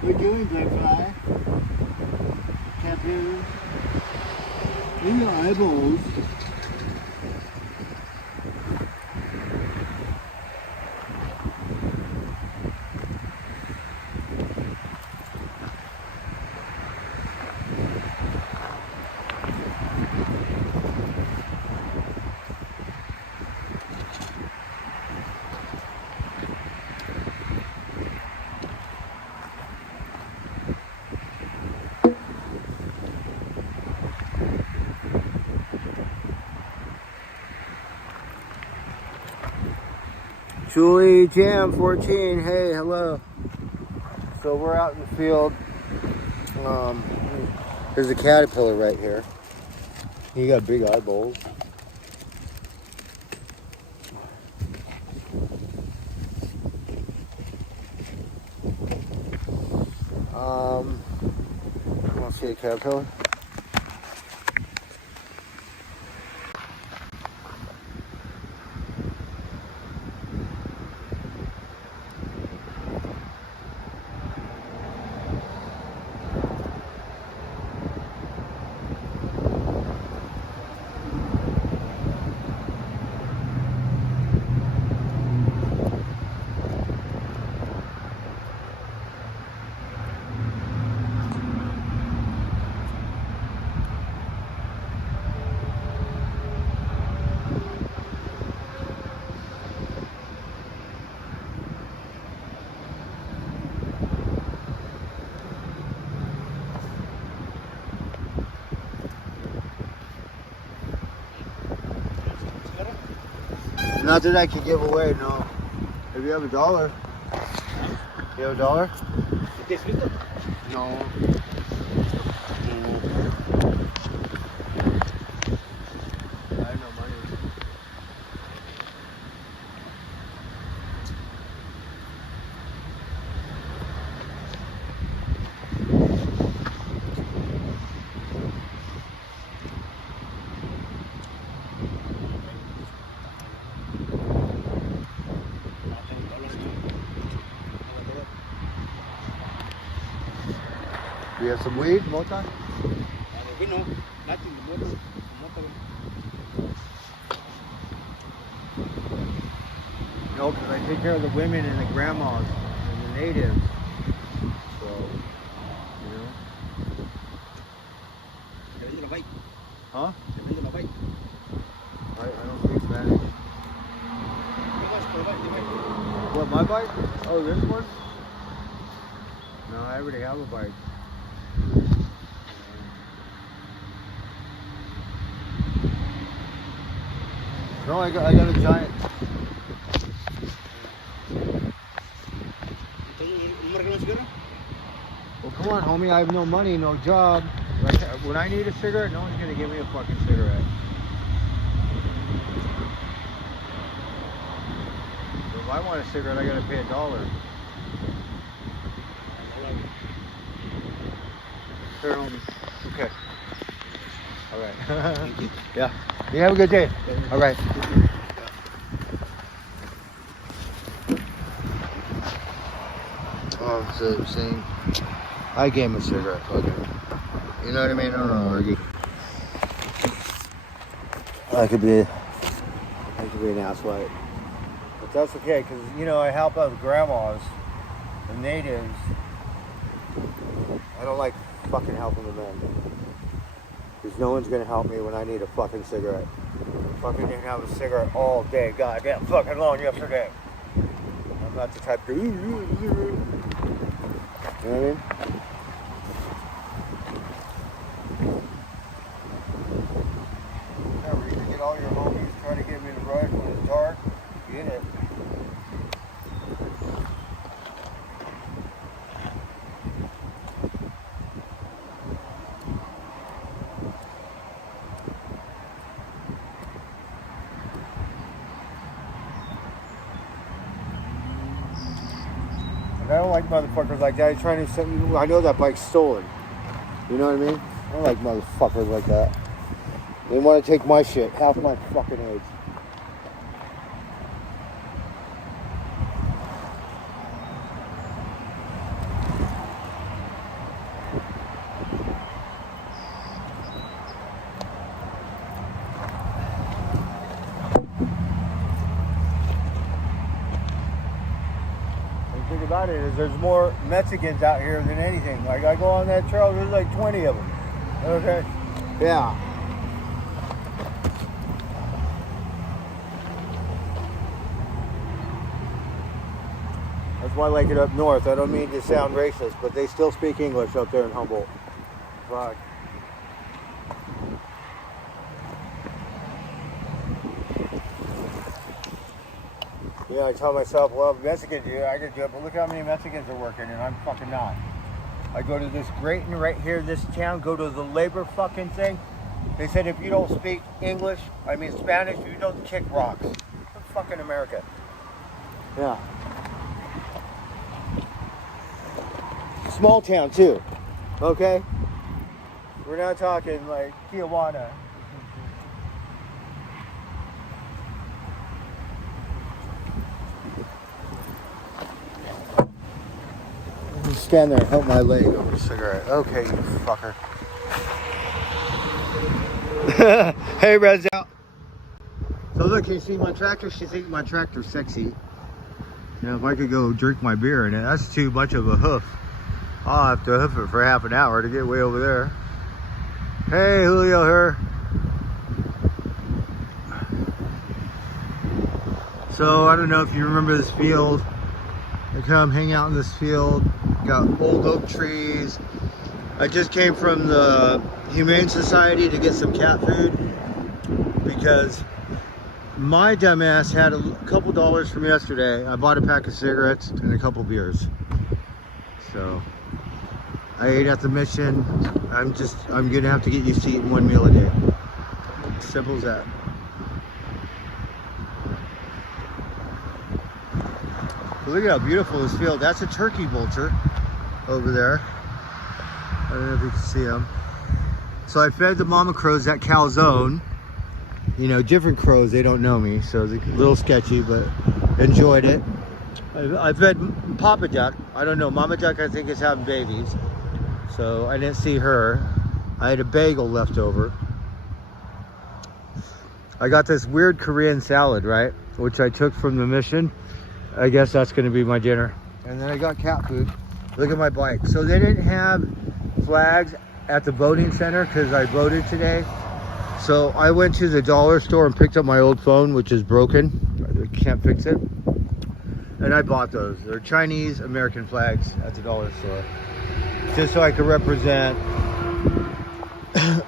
What are you doing, Blackfly? Tattoo. Look at your eyeballs. Julie Jam 14, hey, hello. So we're out in the field. There's a caterpillar right here. He got big eyeballs. Want to see a caterpillar? Not that I can give away, no. If you have $1. You have $1? No. I have no money. You have some weed, mota? No, because I take care of the women and the grandmas and the natives. So, you know. Huh? I don't speak Spanish. What, my bike? Oh, this one? No, I already have a bike. No, I got a giant. Well, come on, homie. I have no money, no job. Like, when I need a cigarette, no one's gonna give me a fucking cigarette. If I want a cigarette, I gotta pay $1. Sure, homie. Okay. All right. Thank you. Yeah. You have a good day. All right. Oh, so saying, I gave him a cigarette. Okay. You know what I mean? I don't know, Argy. I could be an asswipe. But that's okay, because, you know, I help out the grandmas, the natives. I don't like fucking helping the men. Because no one's going to help me when I need a fucking cigarette. I fucking didn't have a cigarette all day. Goddamn fucking long yesterday. I'm not the type to... You know what I mean? Never, you can get all your homies trying to get me to ride when it's dark. Get it. I don't like motherfuckers like that. Trying to send. I know that bike's stolen. You know what I mean? I don't like motherfuckers like that. They want to take my shit, half my fucking age. thing about it is there's more Mexicans out here than anything. Like I go on that trail, there's like 20 of them. Okay. Yeah. That's why I like it up north. I don't mean to sound racist, but they still speak English up there in Humboldt. Fuck. Yeah, I tell myself, well, Mexicans, I could do it, but look how many Mexicans are working, and I'm fucking not. I go to this Grayton right here, this town, go to the labor fucking thing. They said if you don't speak English, I mean Spanish, you don't kick rocks. In fucking America. Yeah. Small town too, okay? We're not talking like Tijuana. Stand there and help my leg over a cigarette. Okay, you fucker. Hey, Red's out. So look, you see my tractor? She thinks my tractor's sexy. You know, if I could go drink my beer in it, that's too much of a hoof. I'll have to hoof it for half an hour to get way over there. Hey, Julio here. So, I don't know if you remember this field. I come hang out in this field. Got old oak trees. I just came from the Humane Society to get some cat food because my dumbass had a couple dollars from yesterday. I bought a pack of cigarettes and a couple beers. So I ate at the mission. I'm gonna have to get used to eating one meal a day. Simple as that. Look at how beautiful this field. That's a turkey vulture over there. I don't know if you can see them. So I fed the mama crows at calzone. You know, different crows, they don't know me, so it's a little sketchy, but enjoyed it. I fed Papa Duck. I don't know, Mama Duck I think is having babies, so I didn't see her. I had a bagel left over. I got this weird Korean salad, right, which I took from the mission. I guess that's going to be my dinner. And then I got cat food. Look at my bike. So they didn't have flags at the voting center because I voted today. So I went to the dollar store and picked up my old phone, which is broken. I can't fix it. And I bought those. They're Chinese American flags at the dollar store. Just so I could represent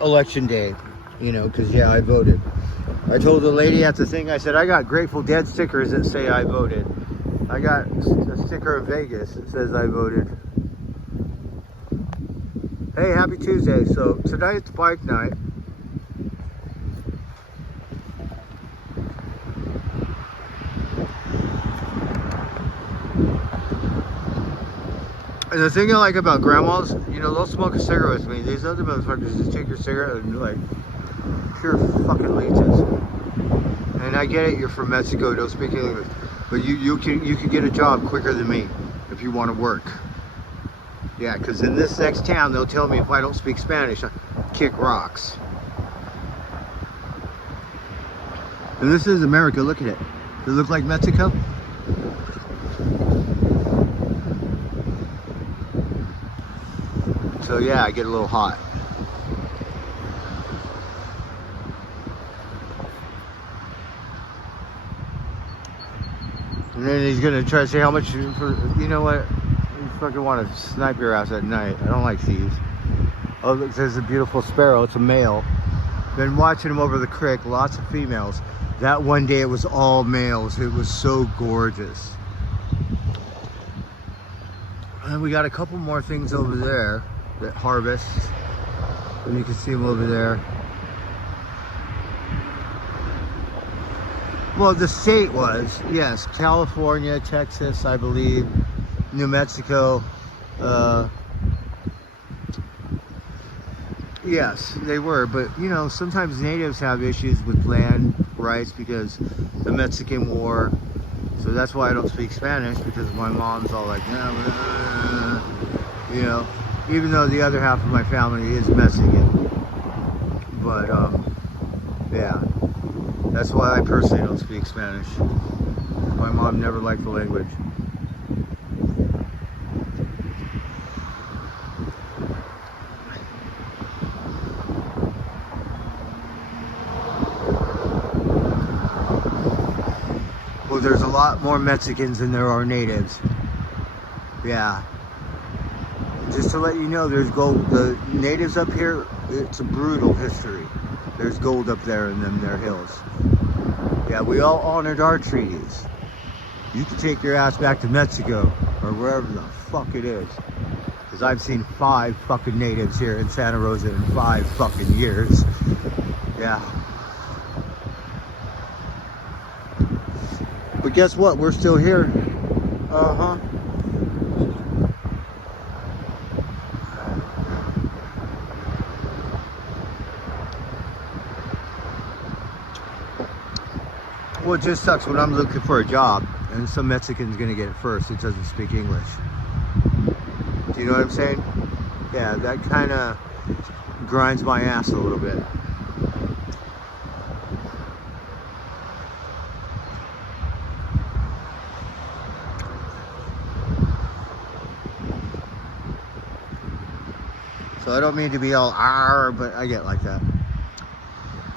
election day, you know, because yeah, I voted. I told the lady at the thing, I said, I got Grateful Dead stickers that say I voted. I got a sticker in Vegas that says I voted. Hey, happy Tuesday. So tonight's bike night. And the thing I like about grandmas, you know, they'll smoke a cigarette with me. These other motherfuckers just take your cigarette and like pure fucking leeches. And I get it, you're from Mexico, don't speak English, but you can get a job quicker than me if you want to work. Yeah, because in this next town, they'll tell me if I don't speak Spanish, I kick rocks. And this is America. Look at it. Does it look like Mexico? So yeah, I get a little hot. And then he's gonna try to say how much for, you know what? You fucking want to snipe your ass at night. I don't like thieves. Oh, look, there's a beautiful sparrow. It's a male. Been watching them over the creek. Lots of females. That one day it was all males. It was so gorgeous. And we got a couple more things over there that harvest. And you can see them over there. Well, the state was, yes, California, Texas, I believe, New Mexico. Yes, they were, but you know, sometimes natives have issues with land rights because the Mexican War. So that's why I don't speak Spanish, because my mom's all like, nah, you know, even though the other half of my family is Mexican. But yeah, that's why I personally don't speak Spanish. My mom never liked the language. there's a lot more Mexicans than there are natives. Yeah. Just to let you know, there's gold. The natives up here, it's a brutal history. There's gold up there in them their hills. Yeah, we all honored our treaties. You can take your ass back to Mexico or wherever the fuck it is. Because I've seen 5 fucking natives here in Santa Rosa in 5 fucking years. Yeah. But guess what? We're still here. Uh-huh. Well, it just sucks when I'm looking for a job and some Mexican's gonna get it first that doesn't speak English. Do you know what I'm saying? Yeah, that kind of grinds my ass a little bit. So I don't mean to be all but I get like that.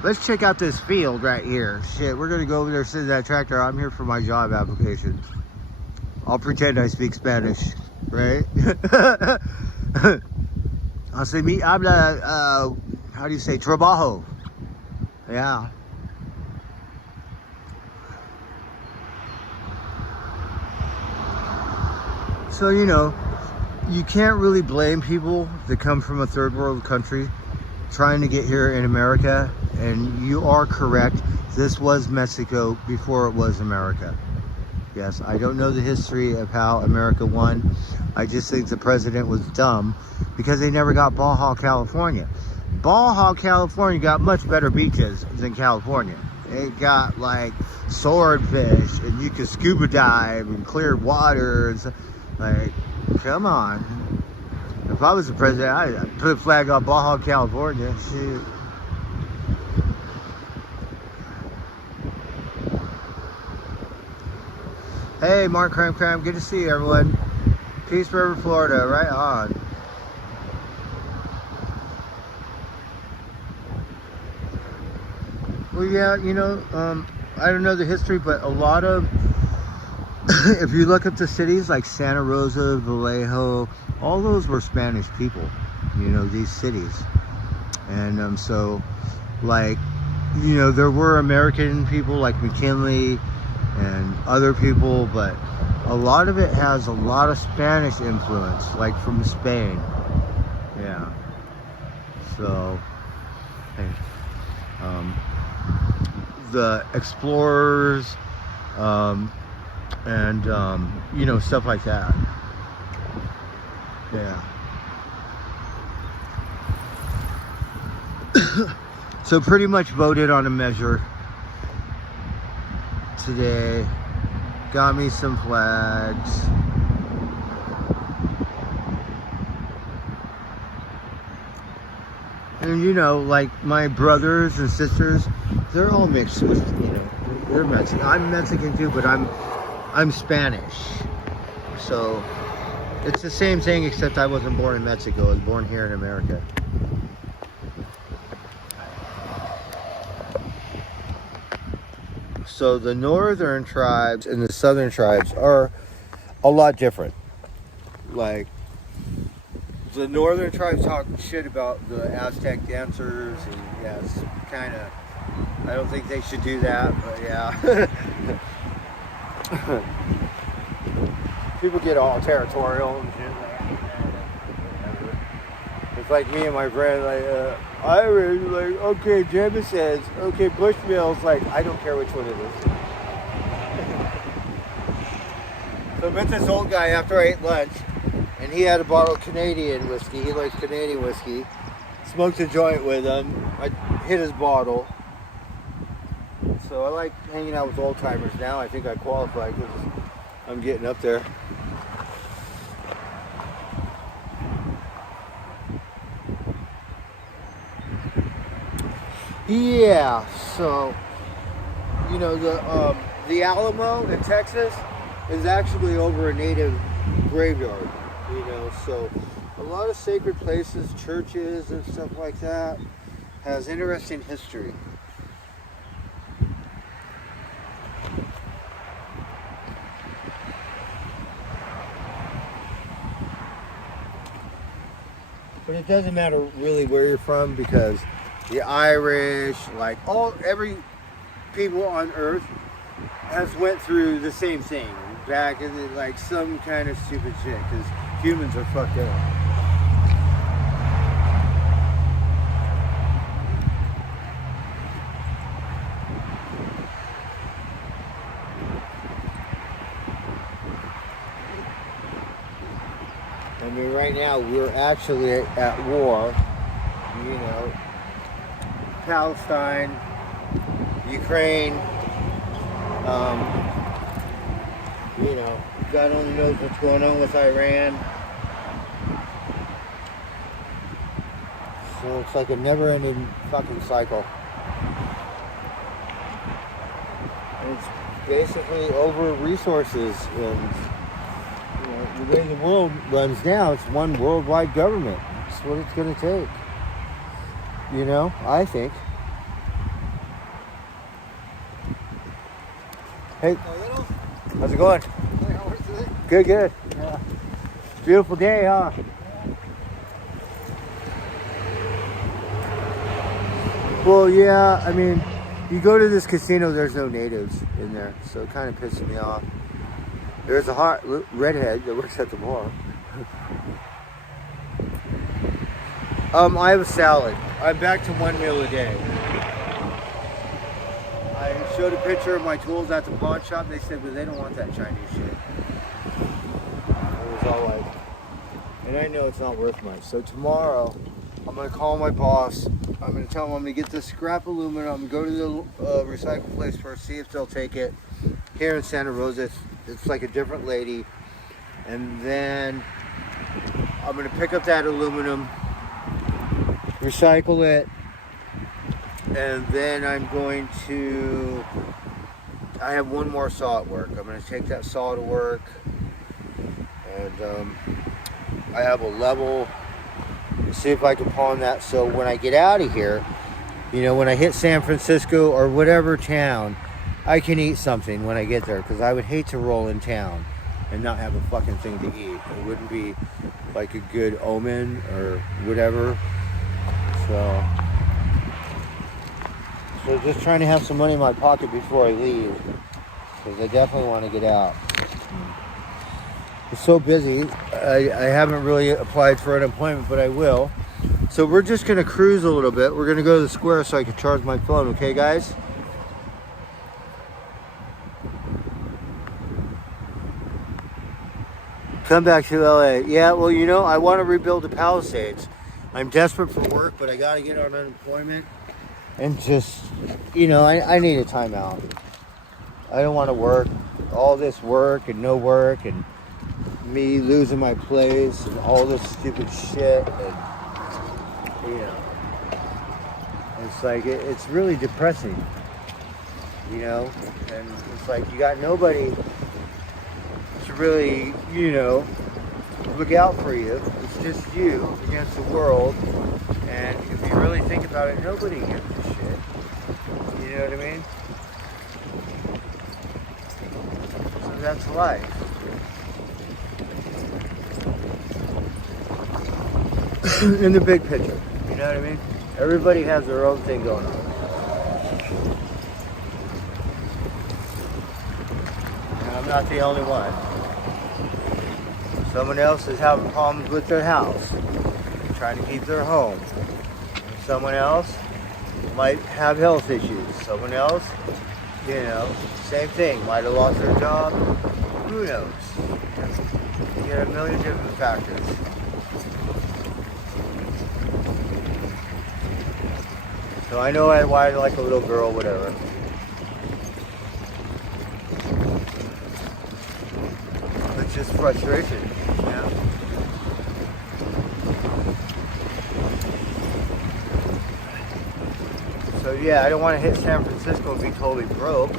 Let's check out this field right here. Shit, we're gonna go over there, sit in that tractor. I'm here for my job application. I'll pretend I speak Spanish, right? Así me habla, how do you say, trabajo? Yeah. So, you know, you can't really blame people that come from a third world country trying to get here in America. And you are correct. This was Mexico before it was America. Yes, I don't know the history of how America won. I just think the president was dumb because they never got Baja California. Baja California got much better beaches than California. It got like swordfish and you could scuba dive and clear waters. Like, come on. If I was the president, I'd put a flag on Baja California. Shit. Hey, Mark Cram, good to see you, everyone. Peace River, Florida, right on. Well, yeah, you know, I don't know the history, but a lot of, if you look up the cities like Santa Rosa, Vallejo, all those were Spanish people, you know, these cities. And so, like, you know, there were American people like McKinley and other people, but a lot of it has a lot of Spanish influence, like from Spain. Yeah. So, hey, the explorers, and you know, stuff like that. Yeah. So pretty much voted on a measure today. Got me some flags. And you know, like my brothers and sisters, they're all mixed with, you know, they're Mexican. I'm Mexican too, but I'm Spanish. So it's the same thing, except I wasn't born in Mexico. I was born here in America. So the northern tribes and the southern tribes are a lot different. Like, the northern tribes talk shit about the Aztec dancers, and yeah, it's kind of, I don't think they should do that, but yeah. People get all territorial and shit. It's like me and my friend, like, Irish, like, okay, Jemma says, okay, Bushmills, like, I don't care which one it is. So I met this old guy after I ate lunch, and he had a bottle of Canadian whiskey. He likes Canadian whiskey. Smoked a joint with him. I hit his bottle. So I like hanging out with old timers now. I think I qualify because I'm getting up there. Yeah, so, you know, the Alamo in Texas is actually over a native graveyard, you know, so a lot of sacred places, churches and stuff like that has interesting history. But it doesn't matter really where you're from because the Irish, like every people on Earth has went through the same thing back in the, like some kind of stupid shit because humans are fucked up. I mean, right now we're actually at war. You know, Palestine, Ukraine. You know, God only knows what's going on with Iran. So it's like a never-ending fucking cycle. And it's basically over resources and. The way the world runs now, it's one worldwide government. That's what it's going to take. You know, I think. Hey, how's it going? Good, good. Yeah. Beautiful day, huh? Well, yeah, I mean, you go to this casino, there's no natives in there, so it kind of pisses me off. There's a hot redhead that works at the bar. I have a salad. I'm back to one meal a day. I showed a picture of my tools at the pawn shop. They said, well, they don't want that Chinese shit. I was all like, and I know it's not worth much. So tomorrow, I'm going to call my boss. I'm going to tell him I'm going to get this scrap aluminum, go to the recycle place first, see if they'll take it. Here in Santa Rosa, it's like a different lady. And then I'm going to pick up that aluminum, recycle it, and then I'm going to, I have one more saw at work. I'm going to take that saw to work, and I have a level, see if I can pawn that, so when I get out of here, you know, when I hit San Francisco or whatever town, I can eat something when I get there, because I would hate to roll in town and not have a fucking thing to eat. It wouldn't be like a good omen or whatever. So just trying to have some money in my pocket before I leave, because I definitely want to get out. It's so busy. I haven't really applied for unemployment, but I will. So we're just going to cruise a little bit. We're going to go to the square so I can charge my phone. Okay, guys? Come back to LA. Yeah, well, you know, I want to rebuild the Palisades. I'm desperate for work, but I got to get on unemployment. And just, you know, I need a timeout. I don't want to work. All this work and no work and me losing my place and all this stupid shit. And, you know, it's like, it's really depressing. You know? And it's like you got nobody to really, you know, look out for you. It's just you against the world. And if you really think about it, nobody gives a shit. You know what I mean? So that's life. In the big picture. You know what I mean? Everybody has their own thing going on. And I'm not the only one. Someone else is having problems with their house, trying to keep their home. Someone else might have health issues. Someone else, you know, same thing, might have lost their job. Who knows? You get a million different factors. So I know why I like a little girl, whatever. It's just frustration, you know? So yeah, I don't want to hit San Francisco and be totally broke.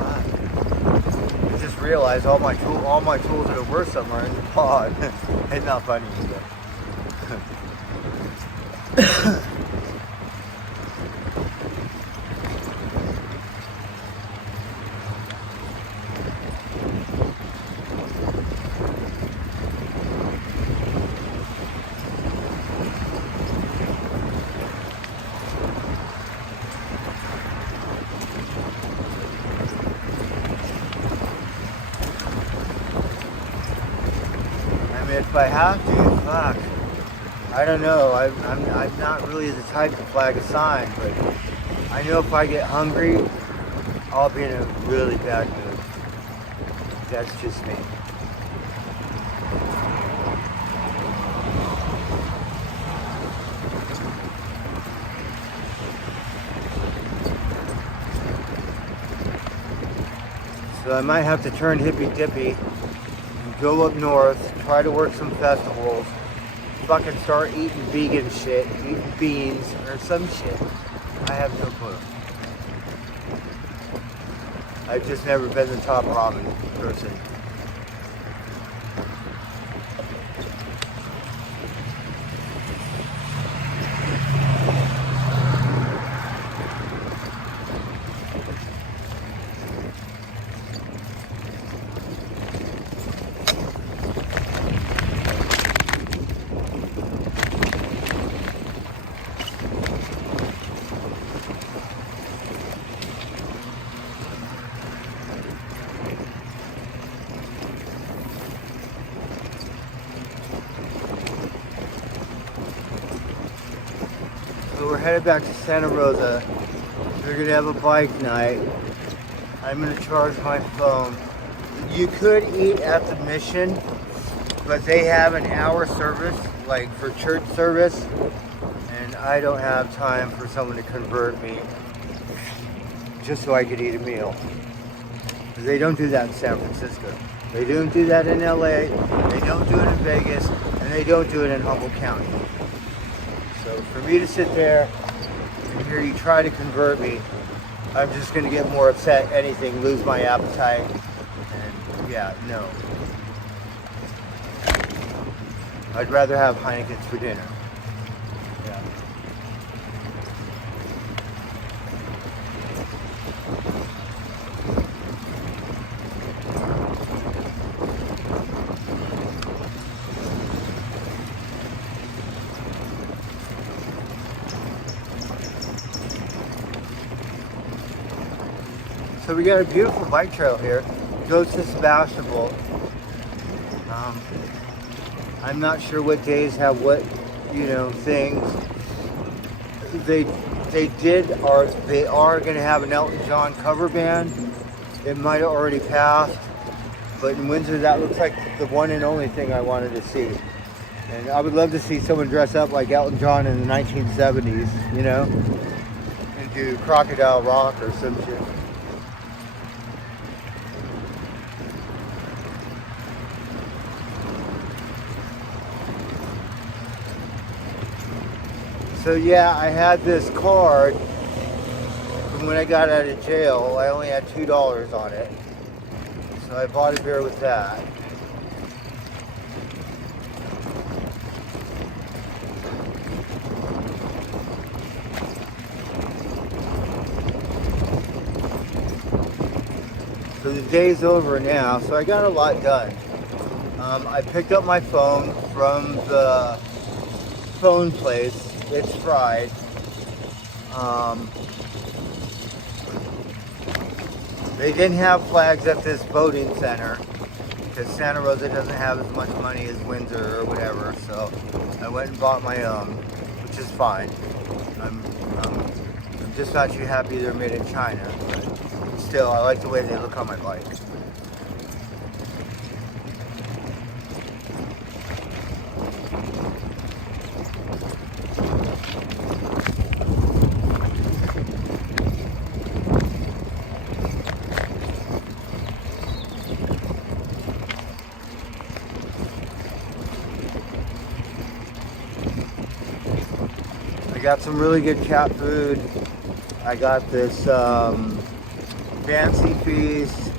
I just realized all my tools that are worth something are in the pod. It's not funny either. if I have to, fuck. I don't know. I'm not really the type to flag a sign, but I know if I get hungry, I'll be in a really bad mood. That's just me. So I might have to turn hippy dippy and go up north, try to work some festivals, fucking start eating vegan shit, eating beans or some shit. I have no clue. I've just never been the top ramen person. So we're headed back to Santa Rosa. We're gonna have a bike night. I'm gonna charge my phone. You could eat at the Mission, but they have an hour service, like for church service, and I don't have time for someone to convert me just so I could eat a meal. Because they don't do that in San Francisco. They don't do that in LA, they don't do it in Vegas, and they don't do it in Humboldt County. So for me to sit there and hear you try to convert me, I'm just going to get more upset, anything, lose my appetite, and yeah, no. I'd rather have Heineken's for dinner. Yeah. So we got a beautiful bike trail here. Goes to Sebastopol. I'm not sure what days have what, things. They are going to have an Elton John cover band. It might have already passed, but in Windsor that looks like the one and only thing I wanted to see. And I would love to see someone dress up like Elton John in the 1970s, and do Crocodile Rock or some shit. So yeah, I had this card from when I got out of jail. I only had $2 on it. So I bought a beer with that. So the day's over now, so I got a lot done. I picked up my phone from the phone place. It's fried. They didn't have flags at this boating center because Santa Rosa doesn't have as much money as Windsor or whatever, so I went and bought my own, which is fine. I'm just not too happy they're made in China, but still, I like the way they look on my bike. I got some really good cat food. I got this Fancy Feast,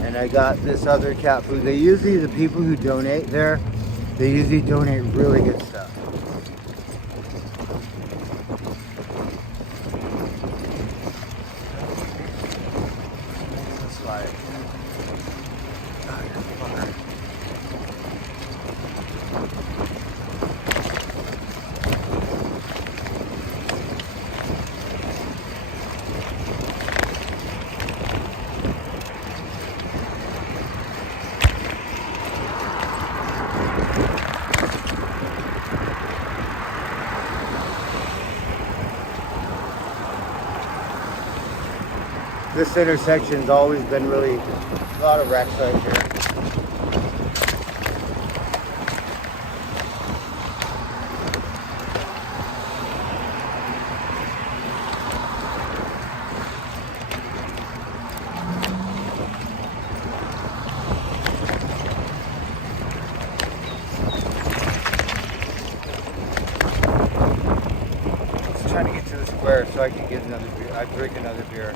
and I got this other cat food. The people who donate there, they usually donate really good stuff. This like, oh, you fucker. This intersection's always been really a lot of wrecks right here. Trying to get to the square so I can get another beer. I drink another beer.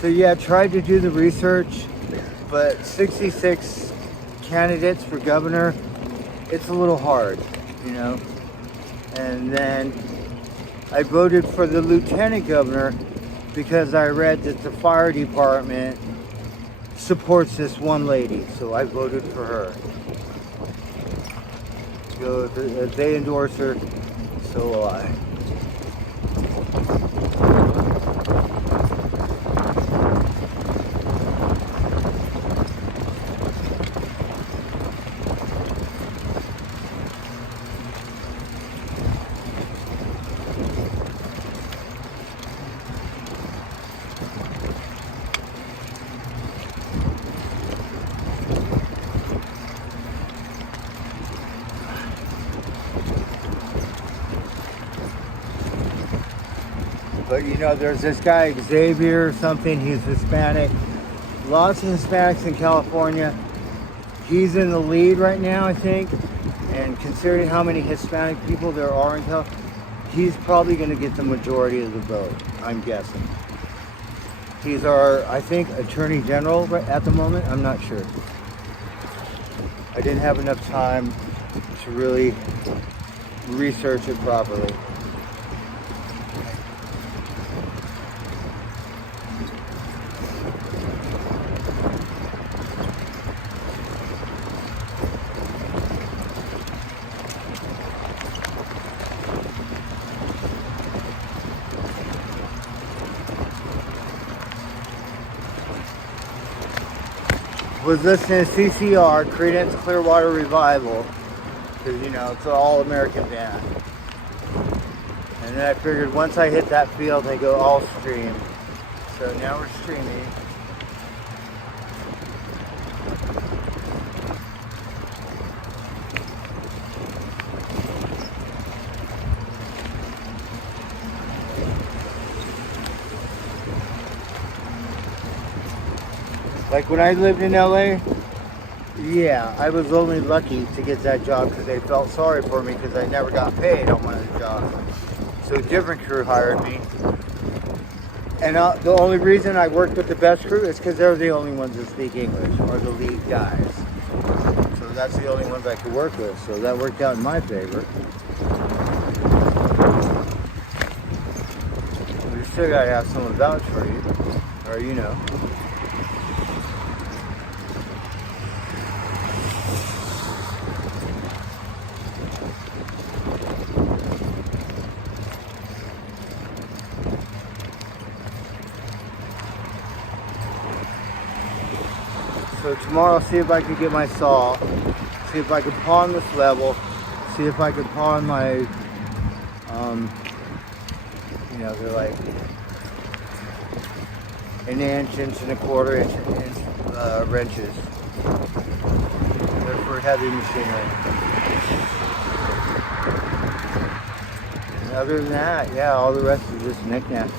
So yeah, tried to do the research, but 66 candidates for governor, it's a little hard, you know. And then I voted for the lieutenant governor because I read that the fire department supports this one lady, so I voted for her. So if they endorse her, so will I. But you know, there's this guy, Xavier or something, he's Hispanic. Lots of Hispanics in California. He's in the lead right now, I think. And considering how many Hispanic people there are in California, he's probably going to get the majority of the vote, I'm guessing. He's our, I think, Attorney General at the moment. I'm not sure. I didn't have enough time to really research it properly. Was listening to CCR, Creedence Clearwater Revival, because you know it's an all-American band. And then I figured once I hit that field, I go all stream. So now we're streaming. Like when I lived in LA, yeah, I was only lucky to get that job because they felt sorry for me because I never got paid on one of the jobs. So a different crew hired me. And the only reason I worked with the best crew is because they're the only ones that speak English, or the lead guys. So that's the only ones I could work with. So that worked out in my favor. You still gotta have someone vouch for you, or you know. So tomorrow I'll see if I can get my saw, see if I can pawn this level, see if I can pawn my, you know, they're like an inch and a quarter inch wrenches. They're for heavy machinery. And other than that, yeah, all the rest is just knickknacks.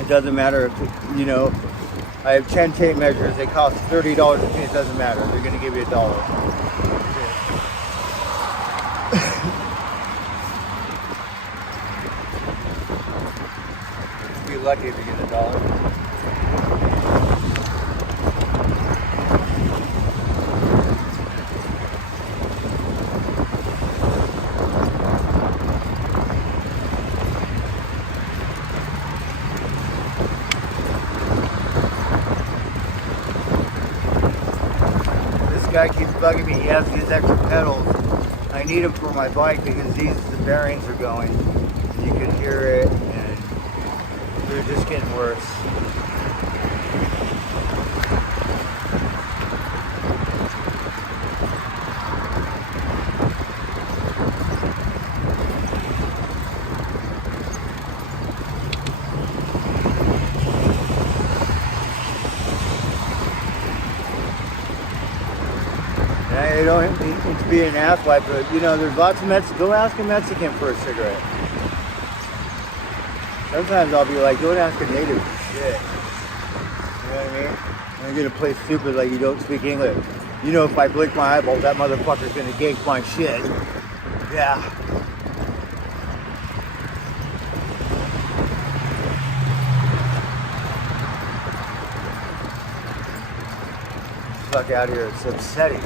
It doesn't matter if, you know, I have 10 tape measures. They cost $30 a piece. It doesn't matter. They're going to give you $1. Be lucky if you get $1. Guy keeps bugging me. He has these extra pedals. I need them for my bike because these the bearings are going. You can hear it, and they're just getting worse. You don't need to be an asswipe, but you know, there's lots of Mexicans. Go ask a Mexican for a cigarette. Sometimes I'll be like, don't ask a native for shit. You know what I mean? I'm gonna play stupid like you don't speak English. You know, if I blink my eyeballs, that motherfucker's gonna gank my shit. Yeah. Fuck out of here, it's upsetting.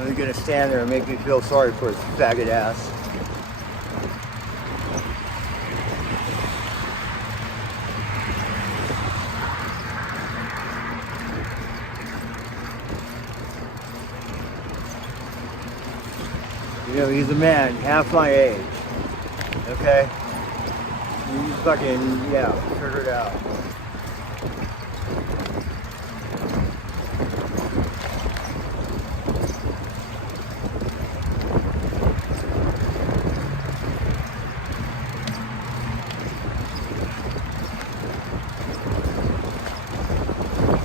I'm gonna stand there and make me feel sorry for his faggot ass. You know, he's a man, half my age. Okay? You fucking, yeah, figure it out.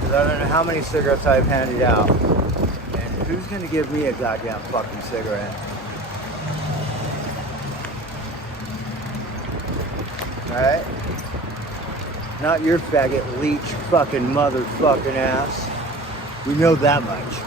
I don't know how many cigarettes I've handed out. And who's gonna give me a goddamn fucking cigarette? Alright? Not your faggot leech fucking motherfucking ass. We know that much.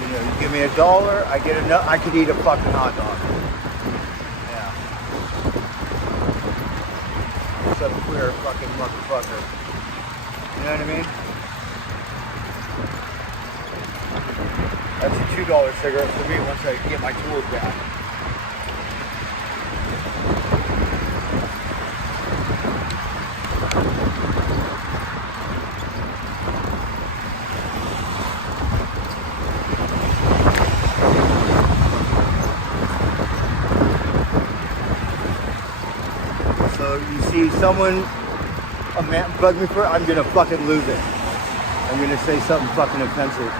You know, you give me $1, I get enough. I could eat a fucking hot dog. Yeah. Some queer fucking motherfucker. You know what I mean? That's a $2 cigarette for me once I get my tools back. So you see someone, a man, bug me for it, I'm gonna fucking lose it. I'm gonna say something fucking offensive.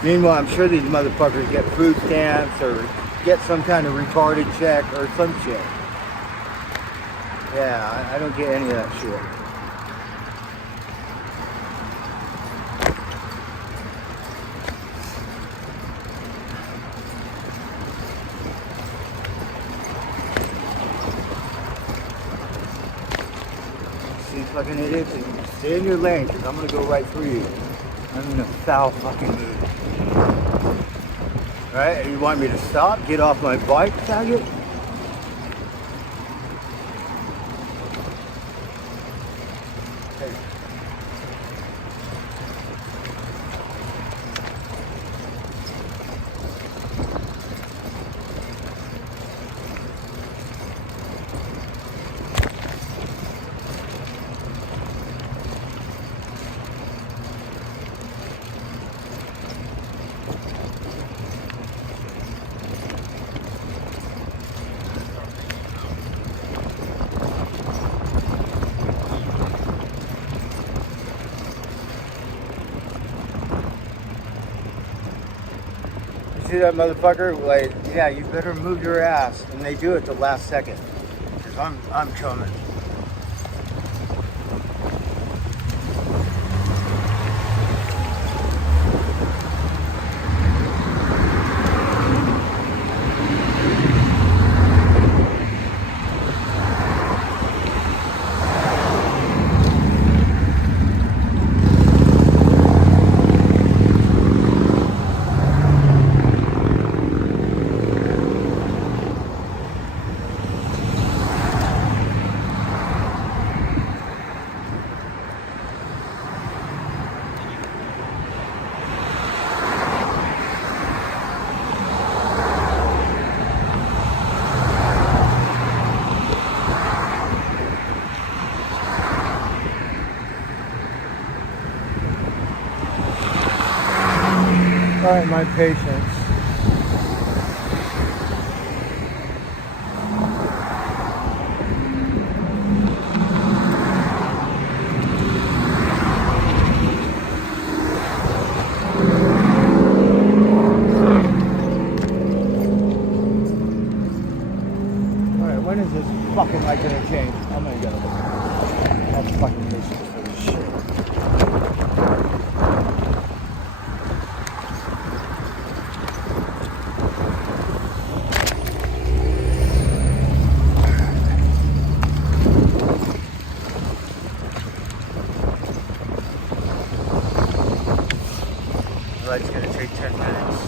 Meanwhile, I'm sure these motherfuckers get food stamps or get some kind of retarded check or some shit. Yeah, I don't get any of that shit. See fucking idiots, stay in your lane because I'm gonna go right through you. I'm in a foul fucking mood. Right? You want me to stop? Get off my bike, faggot? Hey. See that motherfucker? Like, yeah, you better move your ass. And they do it the last second. Because I'm coming. Alright, my patience. Alright, when is this fucking light gonna change? I'm gonna get it. That's fucking patience for this shit. The light's gonna take 10 minutes.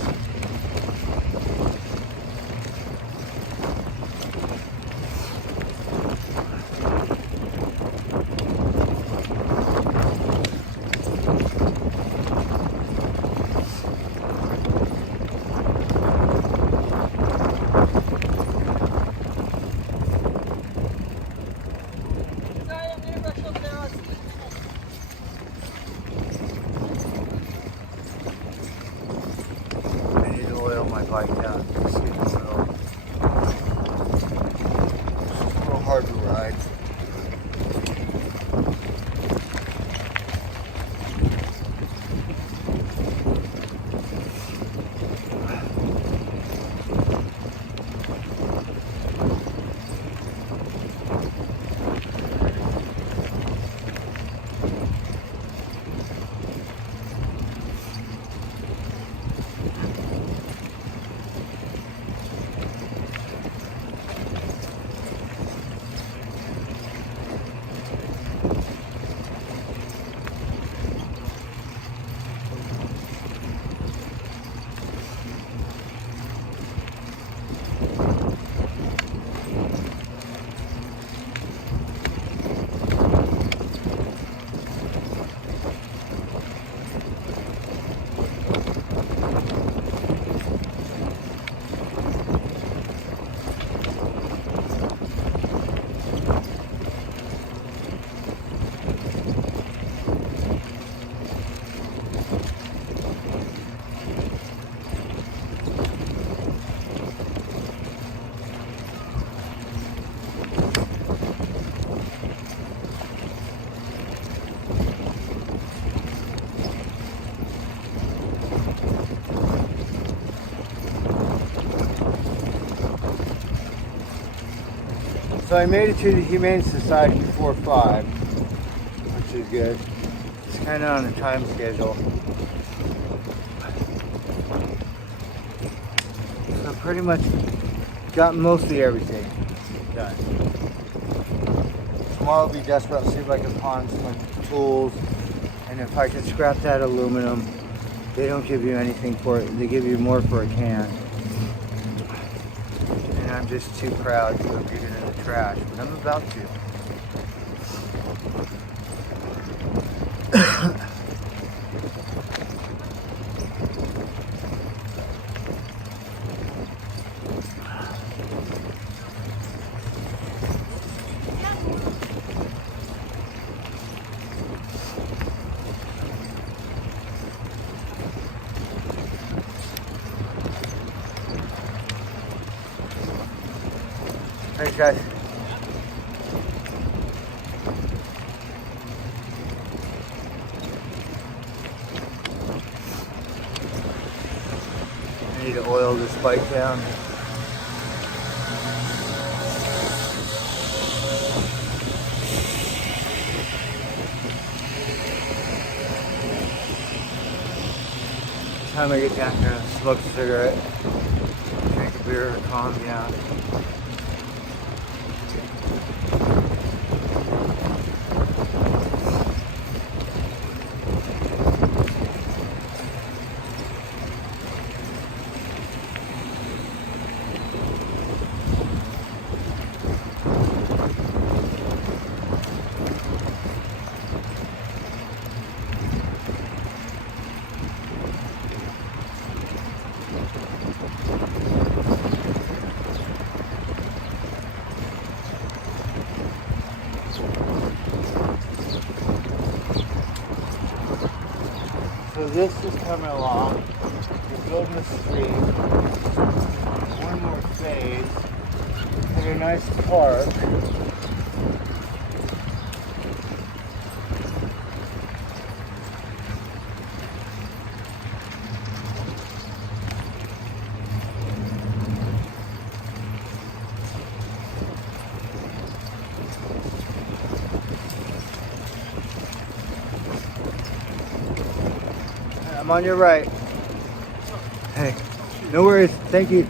I need to oil my bike down. It's a little hard to ride. So I made it to the Humane Society before 5, which is good. It's kind of on a time schedule. So pretty much got mostly everything done. Tomorrow I'll be desperate. I'll see if I can pawn some tools. And if I can scrap that aluminum, they don't give you anything for it. They give you more for a can. And I'm just too proud to go get it in the trash, but I'm about to. Thanks, guys. I need to oil this bike down. Time I get down here, smoke a cigarette, drink a beer, calm down. So this is coming along. building the street, one more phase, and a nice park. I'm on your right. Hey, no worries. Thank you.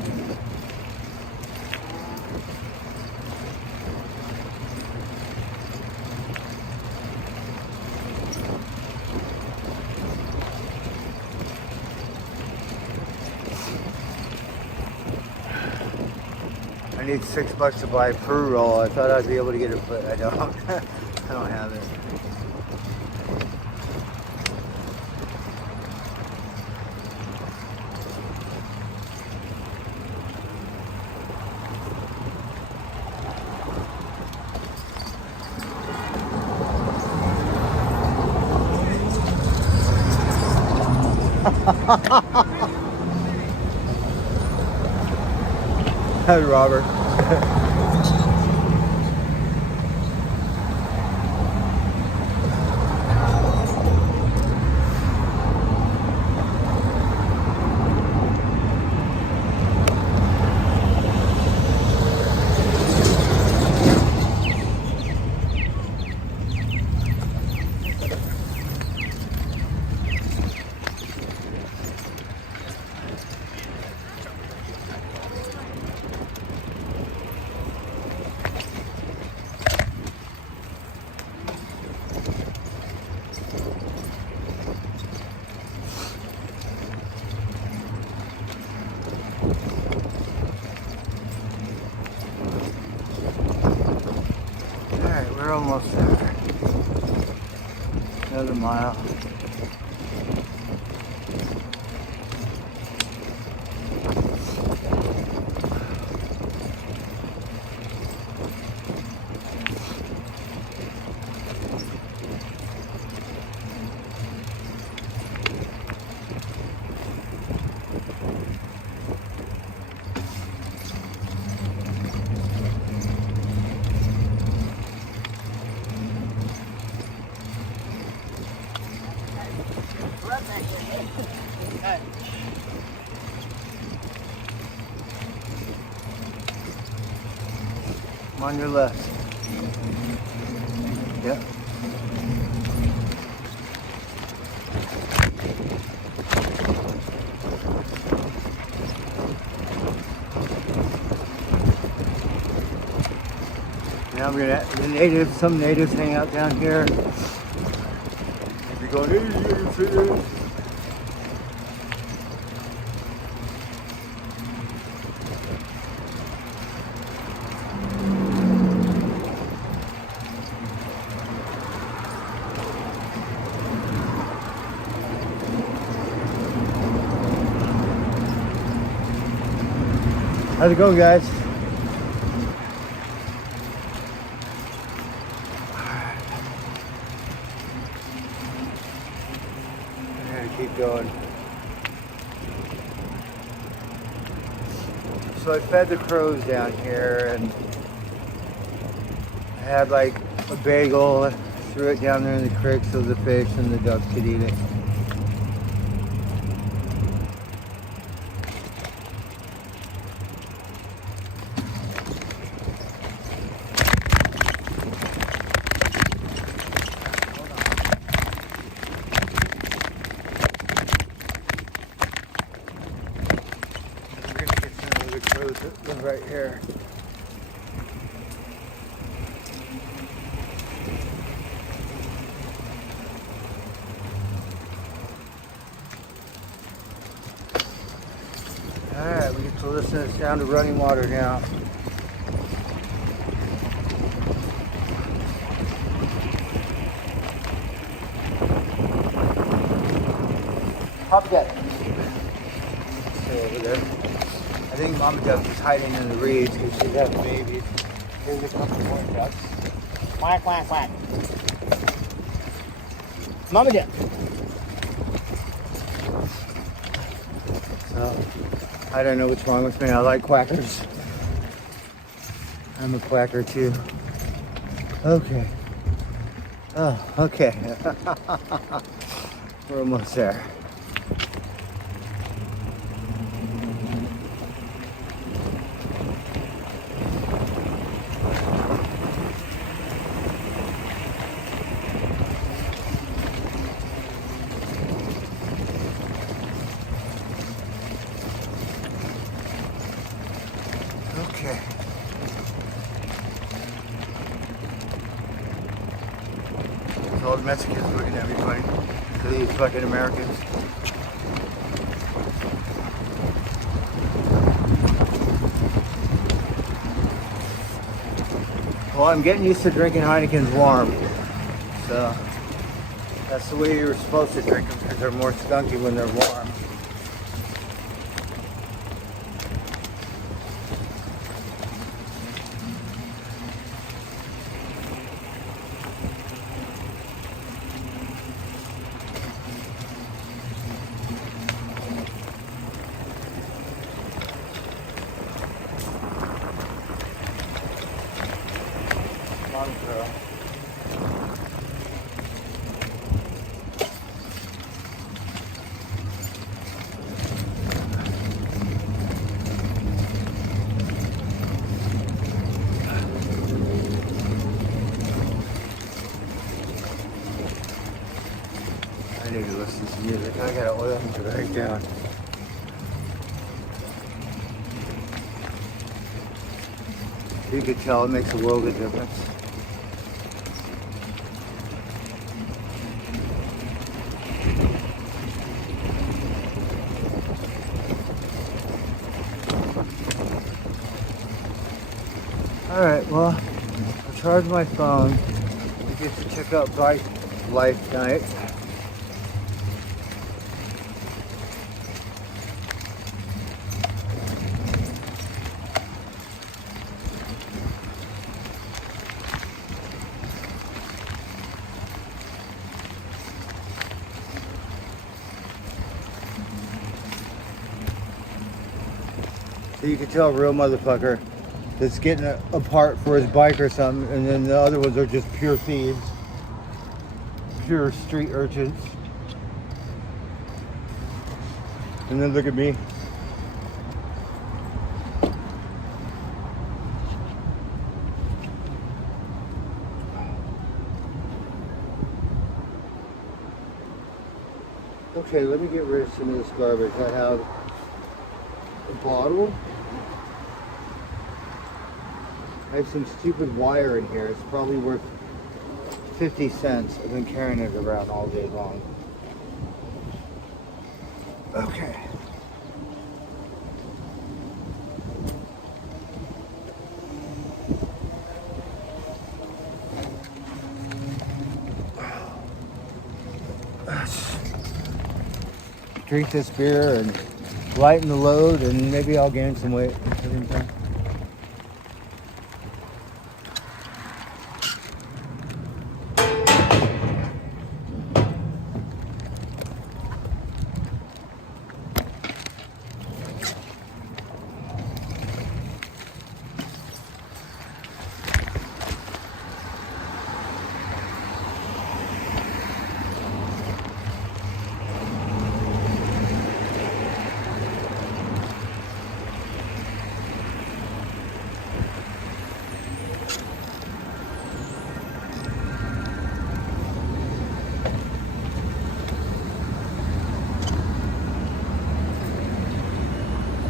I need $6 to buy a Peru roll. I thought I'd be able to get it, but I don't. I don't have it. Hi, Robert. Alright, we're almost there. Another mile. I'm on your left. Yep. Now I'm gonna, some natives hang out down here. If you're going, hey, you see it? How's it going, guys? I'm gonna keep going. So I fed the crows down here, and I had like a bagel, threw it down there in the creek so the fish and the ducks could eat it. Right here. Alright, we get to listen to the sound of running water now. Pop Duck. Stay over there. I think Mama Duck is hiding in the reeds because she's having babies. Here's a couple more ducks. Quack, quack, quack. Mama Duck. So I don't know what's wrong with me. I like quackers. I'm a quacker too. Okay. Oh, okay. We're almost there. Okay. All the Mexicans looking at me funny. To these fucking Americans. Well, I'm getting used to drinking Heineken's warm. So, that's the way you're supposed to drink them because they're more skunky when they're warm. I need to listen to music. I gotta oil them right down. You could tell it makes a world of difference. Alright, well, I'll charge my phone. I get to check out Bike Life tonight. So you can tell a real motherfucker that's getting a part for his bike or something, and then the other ones are just pure thieves, pure street urchins. And then look at me. Okay, let me get rid of some of this garbage. I have a bottle. I have some stupid wire in here. It's probably worth 50 cents. I've been carrying it around all day long. Okay. Drink this beer and lighten the load, and maybe I'll gain some weight.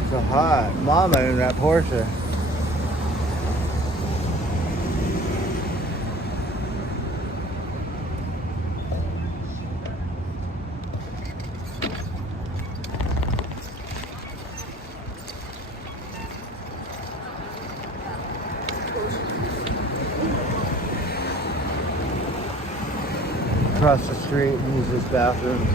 It's a hot mama in that Porsche. Across the street and use this bathroom.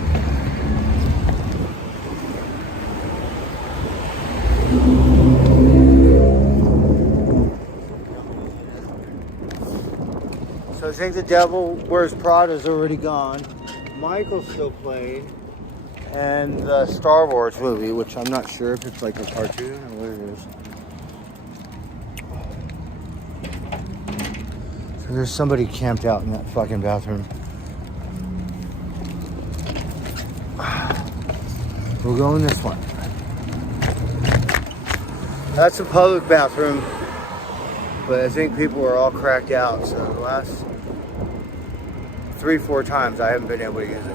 So I think the Devil Wears Prada is already gone. Michael's still playing. and the Star Wars movie, which I'm not sure if it's like a cartoon or what it is. So there's somebody camped out in that fucking bathroom. We'll go in this one. That's a public bathroom, but I think people are all cracked out, so the last 3-4 times I haven't been able to use it.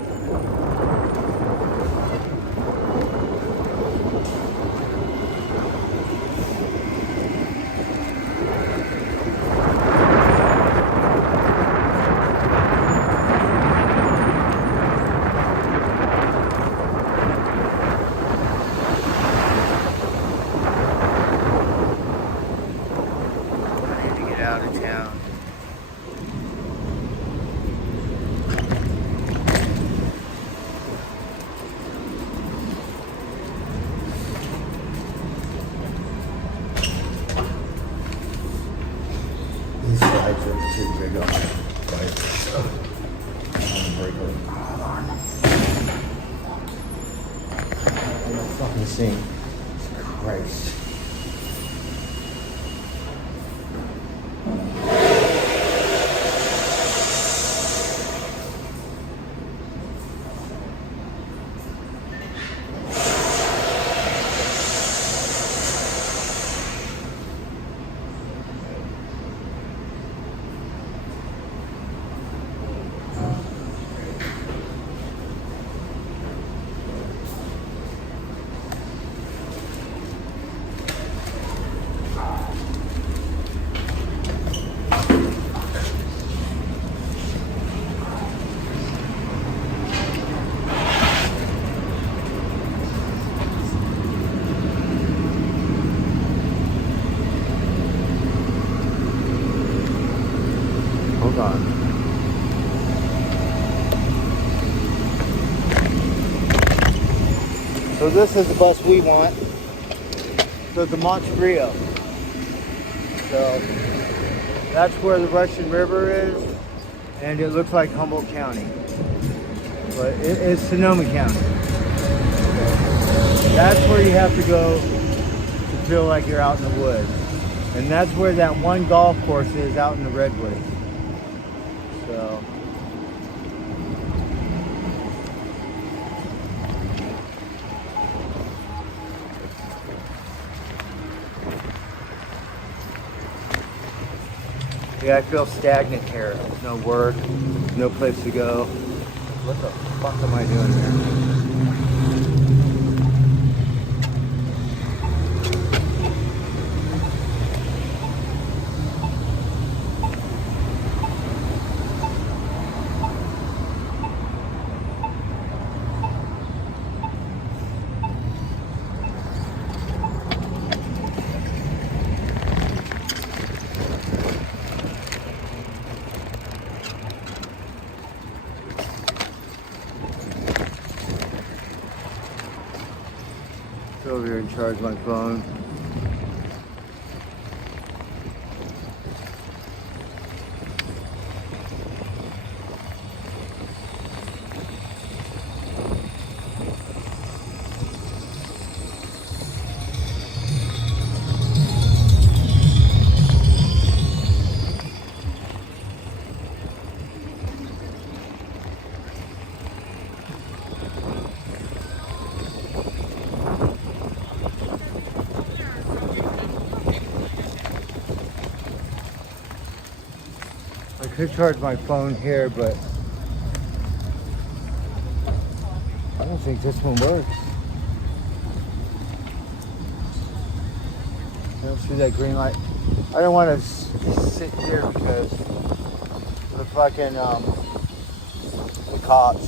Out of town. These slides are too big on it. Hold on. I'm not fucking seeing. Christ. Hold on. So this is the bus we want. So the Montevideo. So that's where the Russian River is, and it looks like Humboldt County, but it's Sonoma County. That's where you have to go to feel like you're out in the woods, and that's where that one golf course is out in the Redwoods. So yeah, I feel stagnant here. There's no work, no place to go. What the fuck am I doing here? Over here and charge my phone. I could charge my phone here, but I don't think this one works. I don't see that green light. I don't want to sit here because the fucking the cops,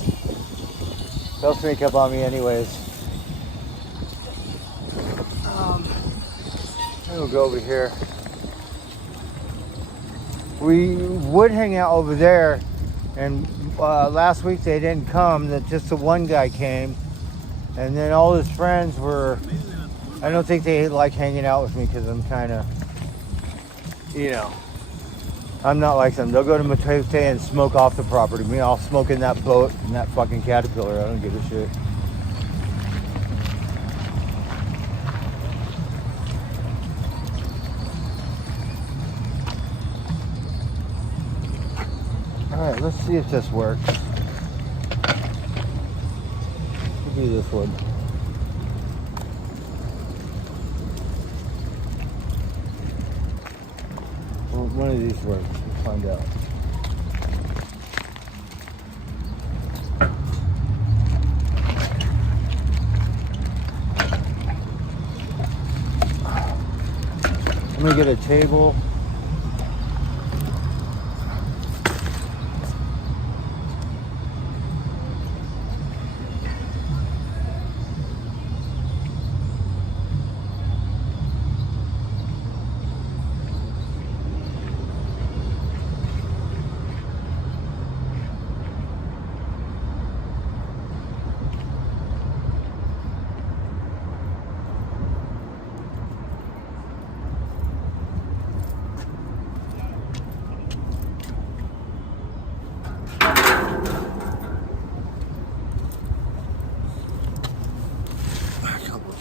they'll sneak up on me anyways. We'll go over here. We would hang out over there, and last week they didn't come. That just the one guy came, and then all his friends were. I don't think they like hanging out with me because I'm kind of, you know, I'm not like them. They'll go to Matute and smoke off the property. Me, I'll smoke in that boat and that fucking Caterpillar. I don't give a shit. Alright, let's see if this works. We'll do this one. Well, one of these works. We'll find out. Let me get a table.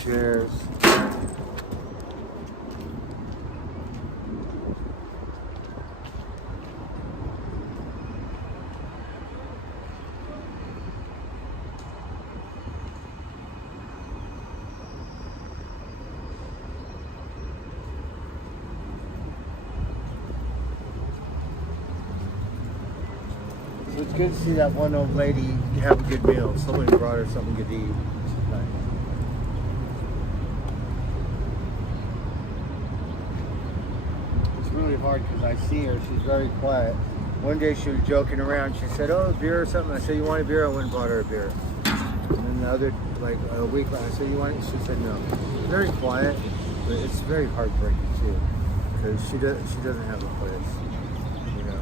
Chairs. So it's good to see that one old lady have a good meal. Somebody brought her something good to eat. Nice. Really hard because I see her. She's very quiet. One day she was joking around. She said, "Oh, beer or something." I said, "You want a beer?" I went and bought her a beer. And then the other, like a week later, I said, "You want it?" She said, "No." Very quiet, but it's very heartbreaking too because she doesn't have a place, you know.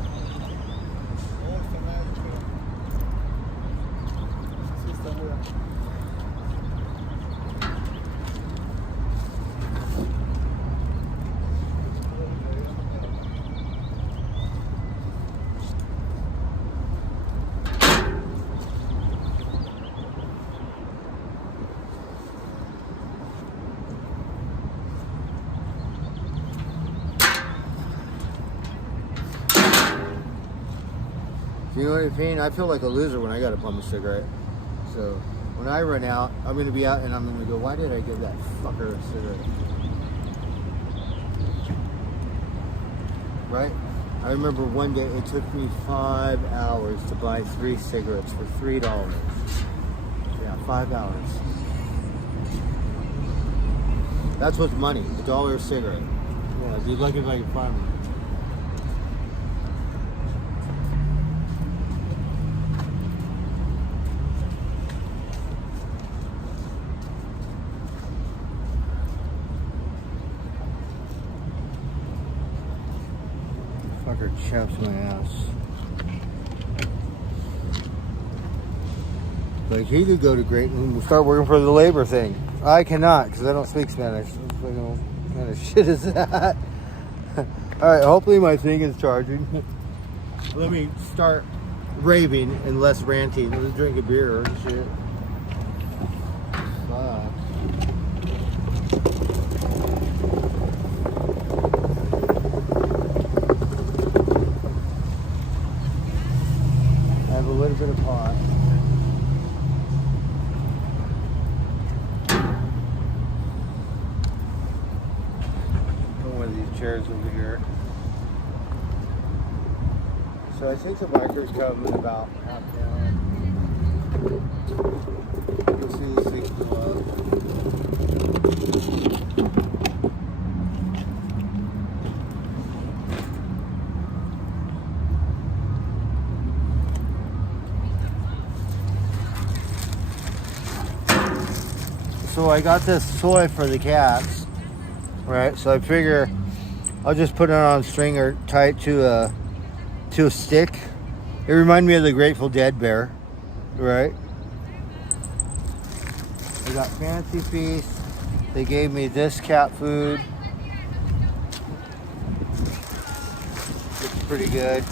You know what I mean? I feel like a loser when I got to bum a cigarette. So when I run out, I'm going to be out and I'm going to go, why did I give that fucker a cigarette? Right? I remember one day it took me 5 hours to buy 3 cigarettes for $3. Yeah, 5 hours. That's what's money, $1 a cigarette. Yeah, I'd be lucky if I could find one. Fucker chaps my ass. Like he could go to Great and start working for the labor thing. I cannot because I don't speak Spanish. What kind of shit is that? Alright, hopefully my thing is charging. Let me start raving and less ranting. Let's drink a beer and shit. Fuck. I have a little bit of pot. One of these chairs over here. So I think the bikers come in about half an hour. You'll see these things go up. So I got this toy for the cats, right? So I figure I'll just put it on a string or tie it to a stick. It reminded me of the Grateful Dead bear, right? I got Fancy Feast. They gave me this cat food. It's pretty good.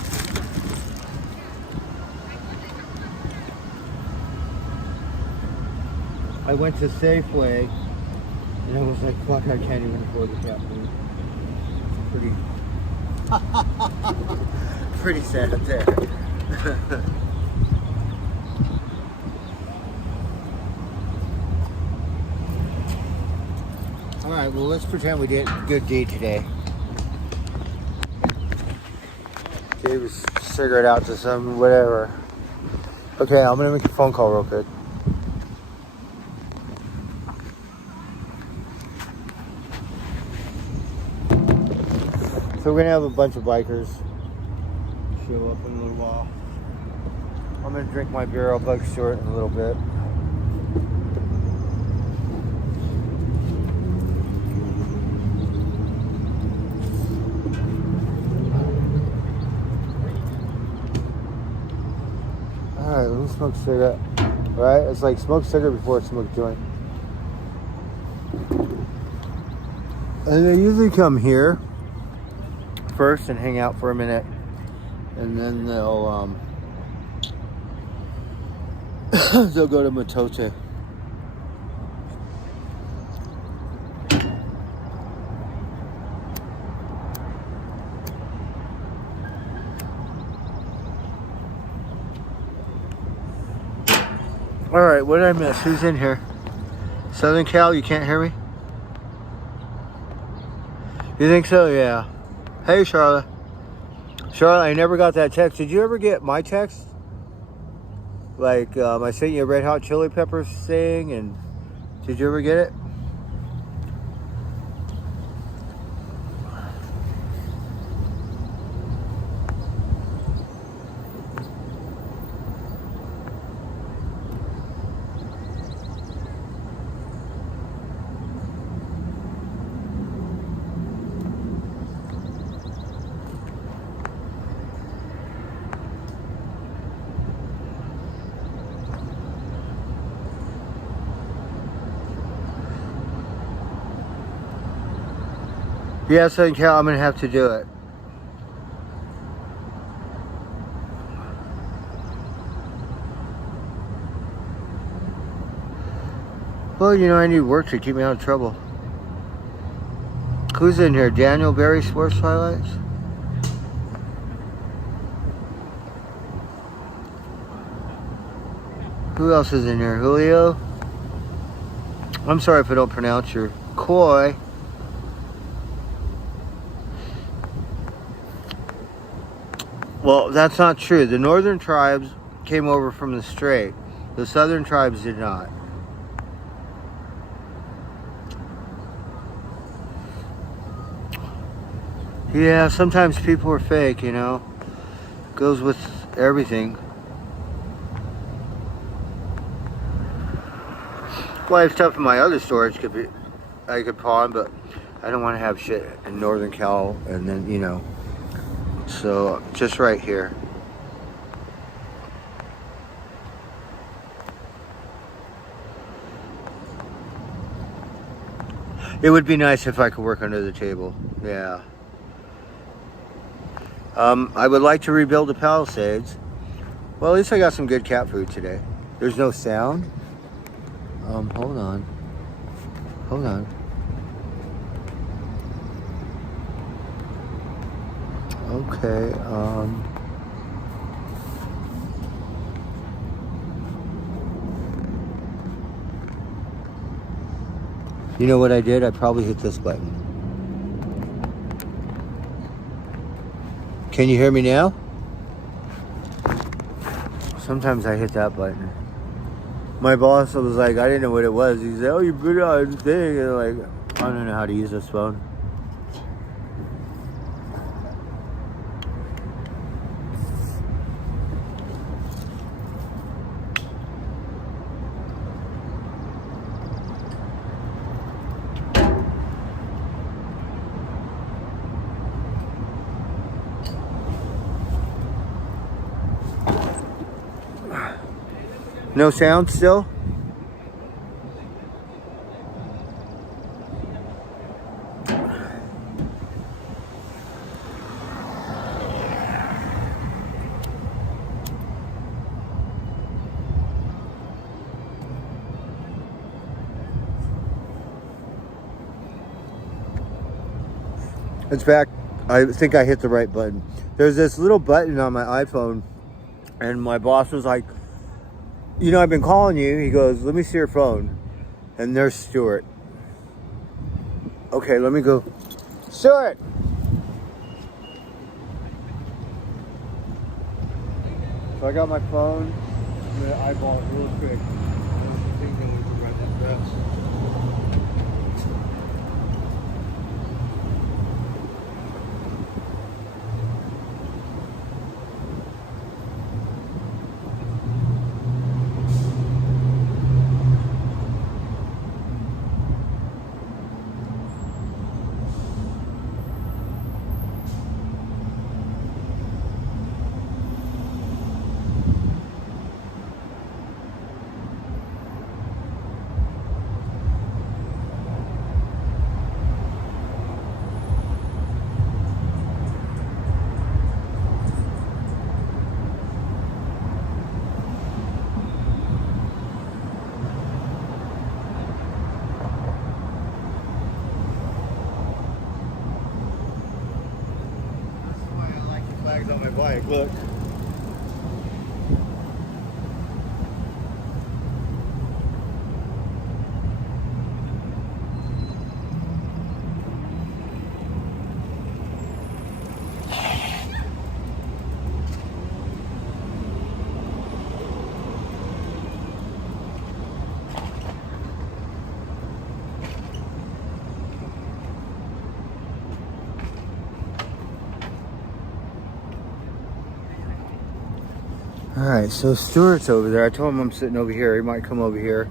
I went to Safeway and I was like, fuck, I can't even afford the cat food. Pretty sad there. Alright, well, let's pretend we did a good deed today. Gave his cigarette out to some whatever. Okay, I'm gonna make a phone call real quick. So we're gonna have a bunch of bikers show up in a little while. I'm gonna drink my beer. I'll bug Stuart in a little bit. Alright, let me smoke a cigarette. Right? It's like smoke cigarette before smoke joint. And they usually come here first and hang out for a minute, and then they'll they'll go to Matote. All right, what did I miss? Who's in here? Southern Cal, you can't hear me? You think so? Yeah. Hey, Charlotte. Charlotte, I never got that text. Did you ever get my text? Like, I sent you a Red Hot Chili Peppers thing, and did you ever get it? Yeah, Southern Cal, I'm gonna have to do it. Well, you know, I need work to keep me out of trouble. Who's in here? Daniel Berry Sports Highlights? Who else is in here? Julio? I'm sorry if I don't pronounce your Coy. Well, that's not true. The northern tribes came over from the Strait. The southern tribes did not. Yeah, sometimes people are fake, you know. Goes with everything. Well, I have stuff in my other storage I could pawn, but I don't want to have shit in Northern Cal, and then, you know. So, just right here. It would be nice if I could work under the table. Yeah. I would like to rebuild the Palisades. Well, at least I got some good cat food today. There's no sound. Hold on. Hold on. Okay, you know what I did? I probably hit this button. Can you hear me now? Sometimes I hit that button. My boss was like, I didn't know what it was. He said, oh, you put it on the thing. And like, I don't know how to use this phone. No sound still? It's back. I think I hit the right button. There's this little button on my iPhone And my boss was like, you know, I've been calling you. He goes, let me see your phone. And there's Stuart. Okay, let me go. Stuart! So I got my phone. I'm going to eyeball it real quick. I think that we can run that fast. Flags on my bike, look. Alright, so Stuart's over there. I told him I'm sitting over here. He might come over here.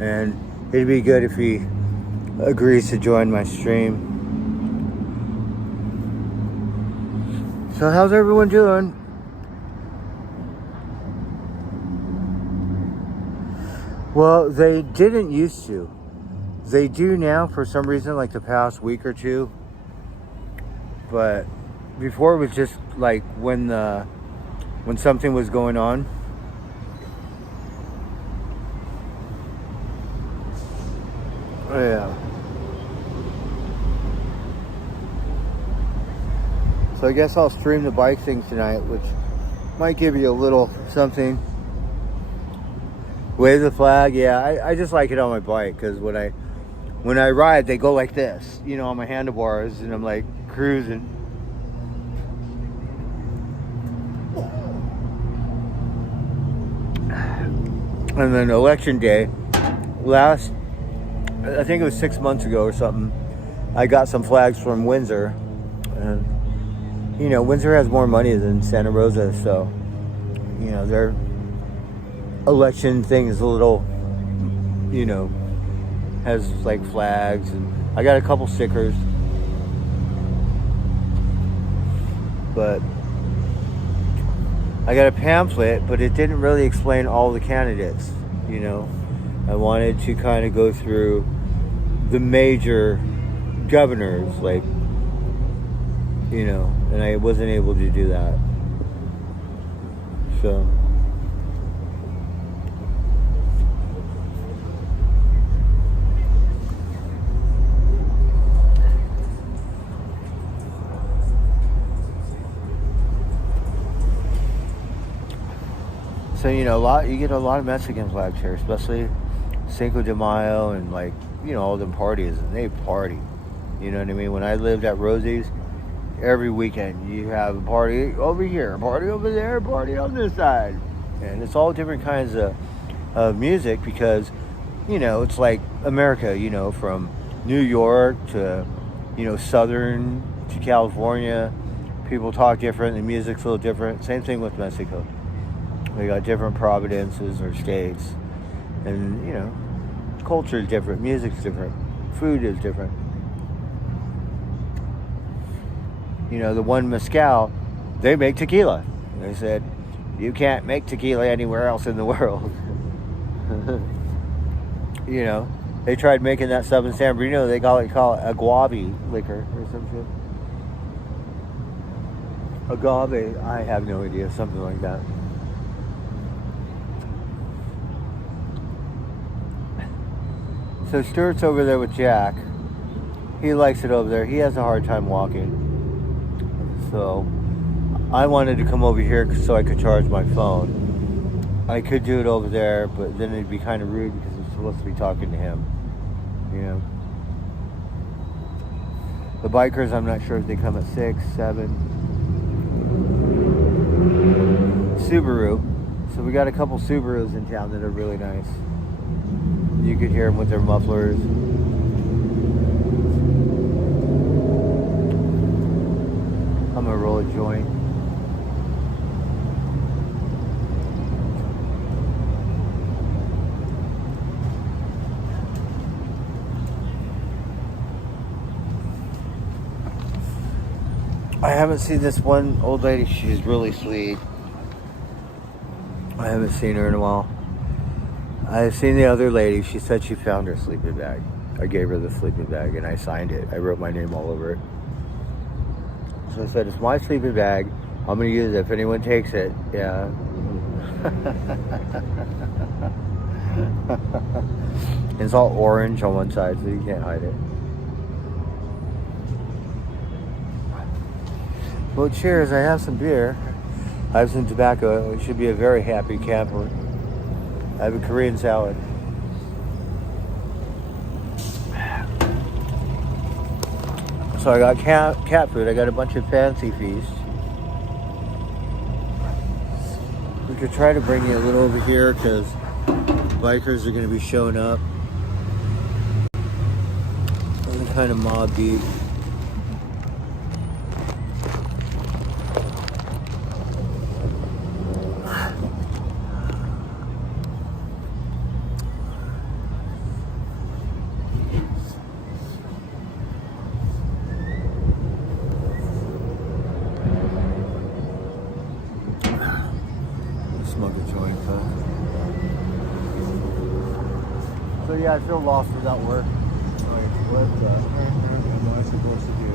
And it'd be good if he agrees to join my stream. So how's everyone doing? Well, they didn't used to. They do now for some reason, like the past week or two. But before it was just like when something was going on. Oh, yeah. So I guess I'll stream the bike thing tonight, which might give you a little something. Wave the flag, yeah. I just like it on my bike because when I ride, they go like this, you know, on my handlebars, and I'm like cruising. And then election day, I think it was 6 months ago or something, I got some flags from Windsor. And, you know, Windsor has more money than Santa Rosa, so, you know, their election thing is a little, you know, has like flags. And I got a couple stickers. But I got a pamphlet, but it didn't really explain all the candidates, you know. I wanted to kind of go through the major governors, like, you know, and I wasn't able to do that. So you know, you get a lot of Mexican flags here, especially Cinco de Mayo and, like, you know, all them parties, and they party. You know what I mean? When I lived at Rosie's, every weekend you have a party over here, a party over there, a party on this side. And it's all different kinds of music because, you know, it's like America, you know, from New York to, you know, Southern to California. People talk different, the music's a little different. Same thing with Mexico. We got different provinces or states. And, you know, culture is different, music's different, food is different. You know, the one mezcal, they make tequila. They said, you can't make tequila anywhere else in the world. You know, they tried making that stuff in San Bernardino. They call it agave liquor or some shit. Agave, I have no idea, something like that. So Stuart's over there with Jack. He likes it over there. He has a hard time walking. So I wanted to come over here so I could charge my phone. I could do it over there, but then it'd be kind of rude because I'm supposed to be talking to him. You know. The bikers, I'm not sure if they come at 6, 7. Subaru. So we got a couple Subarus in town that are really nice. You could hear them with their mufflers. I'm gonna roll a joint. I haven't seen this one old lady. She's really sweet. I haven't seen her in a while. I've seen the other lady. She said she found her sleeping bag. I gave her the sleeping bag and I signed it. I wrote my name all over it. So I said, it's my sleeping bag. I'm going to use it if anyone takes it. Yeah. It's all orange on one side, so you can't hide it. Well, cheers. I have some beer. I have some tobacco. It should be a very happy camper. I have a Korean salad. So I got cat food. I got a bunch of fancy feasts. We could try to bring you a little over here because bikers are going to be showing up. Any kind of mob beef. Smoke a joint, huh? So yeah, I feel lost without work. Like, what am I supposed to do?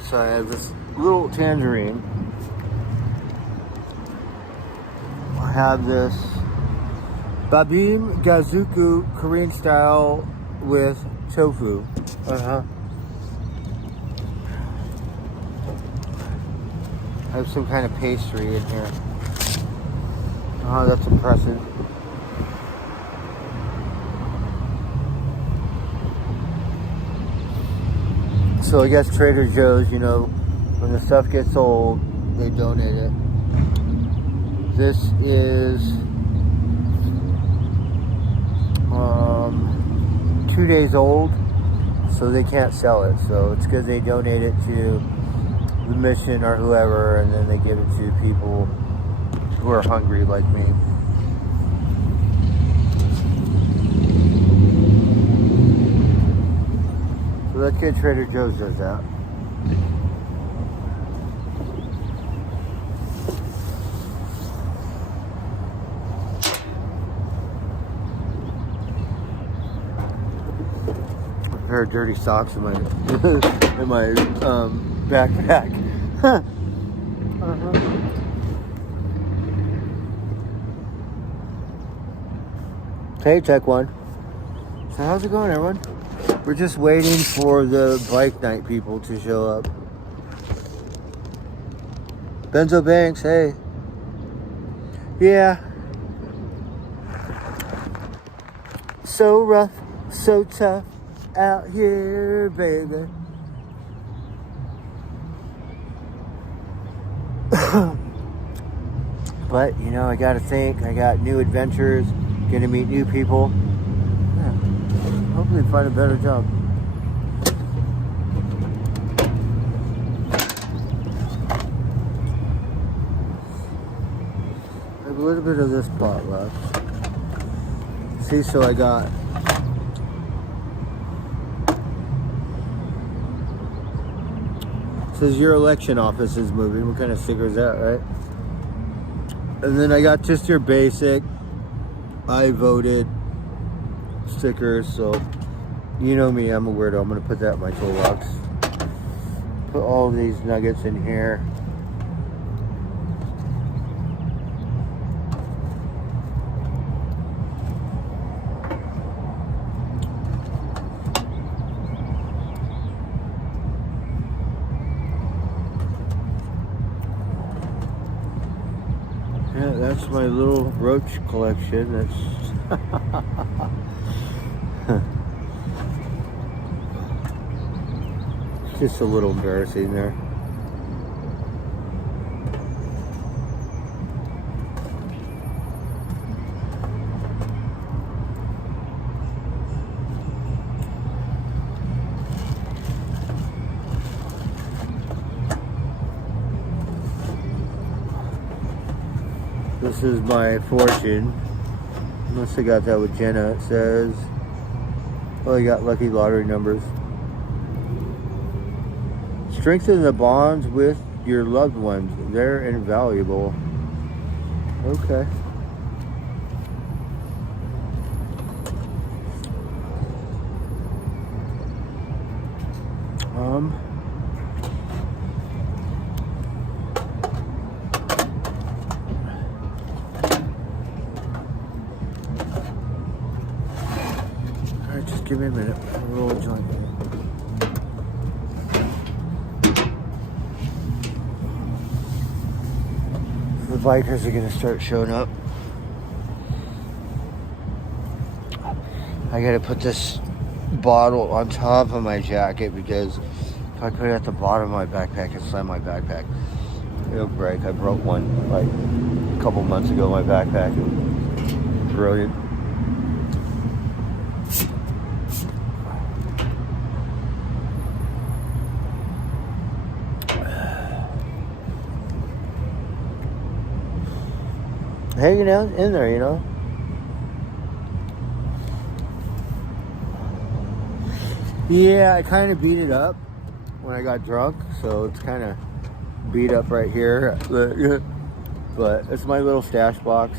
So I have this little tangerine. I have this Babim Gazuku Korean style with tofu. I have some kind of pastry in here. Oh, that's impressive. So I guess Trader Joe's, you know, when the stuff gets old, they donate it. This is 2 days old, so they can't sell it. So it's because they donate it to the mission or whoever, and then they give it to people who are hungry like me. So that's good. Trader Joe's does that. A pair of dirty socks in my in my backpack. Hey, Tech One. So how's it going, everyone? We're just waiting for the bike night people to show up. Benzo Banks, hey. Yeah. So rough, so tough out here, baby. But, you know, I gotta think. I got new adventures, gonna meet new people. Yeah. Hopefully find a better job. I have a little bit of this pot left. See, so I got it says your election office is moving. What kind of sticker is that, right? And then I got just your basic I voted stickers. So You know me, I'm a weirdo. I'm gonna put that in my toolbox. Put all these nuggets in here. Yeah, that's my little roach collection. That's just a little embarrassing there. This is my fortune. Must have got that with Jenna. It says, well, I got lucky lottery numbers. Strengthen the bonds with your loved ones. They're invaluable. Okay. Alright, just give me a minute. I'll roll a joint. The bikers are gonna start showing up. I gotta put this bottle on top of my jacket because if I put it at the bottom of my backpack and slam my backpack, it'll break. I broke one like a couple months ago, my backpack. Brilliant. Hanging out in there, you know. Yeah, I kind of beat it up when I got drunk, so it's kind of beat up right here. But it's my little stash box.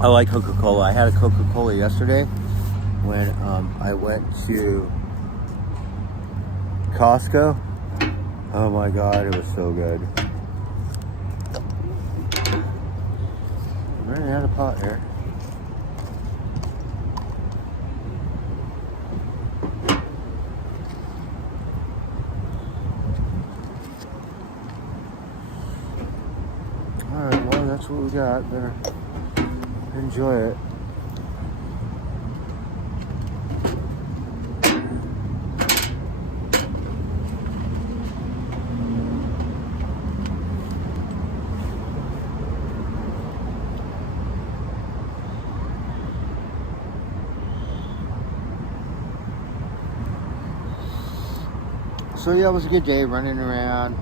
I like Coca-Cola. I had a Coca-Cola yesterday when I went to Costco. Oh my God, it was so good. I'm running out of pot here. Alright, well, that's what we got. Better enjoy it. So yeah, it was a good day running around.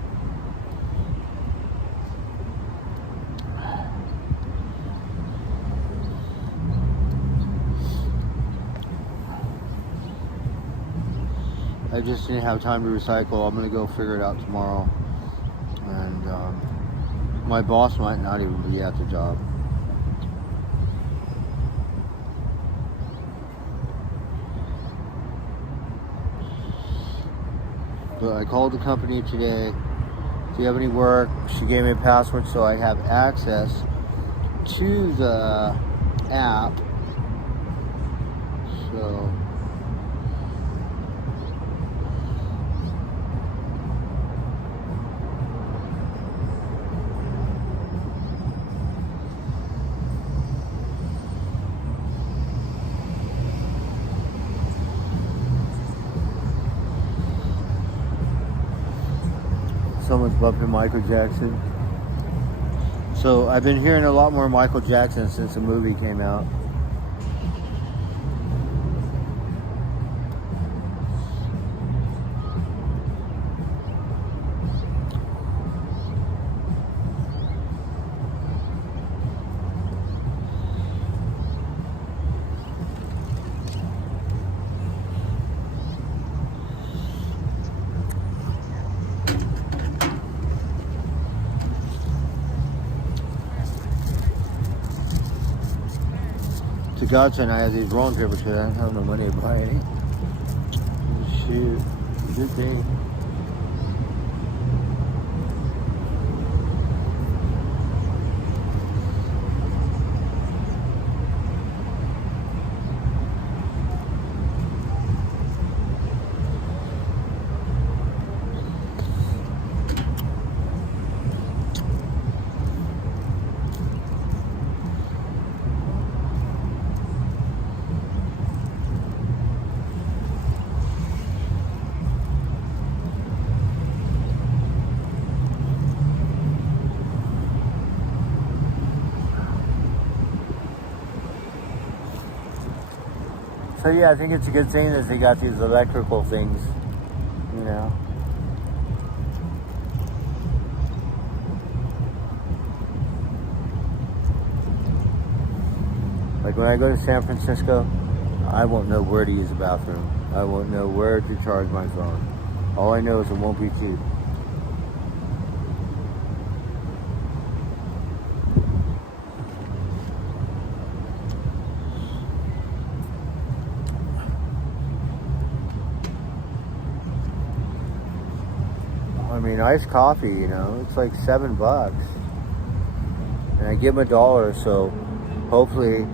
I just didn't have time to recycle. I'm gonna go figure it out tomorrow. And my boss might not even be at the job. But I called the company today. Do you have any work? She gave me a password so I have access to the app. So someone's bumping Michael Jackson. So I've been hearing a lot more Michael Jackson since the movie came out. godsend I have these rolling papers because I don't have no money to buy any. Shit. Good thing. So yeah, I think it's a good thing that they got these electrical things, you know. Like when I go to San Francisco, I won't know where to use the bathroom. I won't know where to charge my phone. All I know is it won't be cheap. I mean, iced coffee, you know, it's like $7. And I give them $1, so hopefully,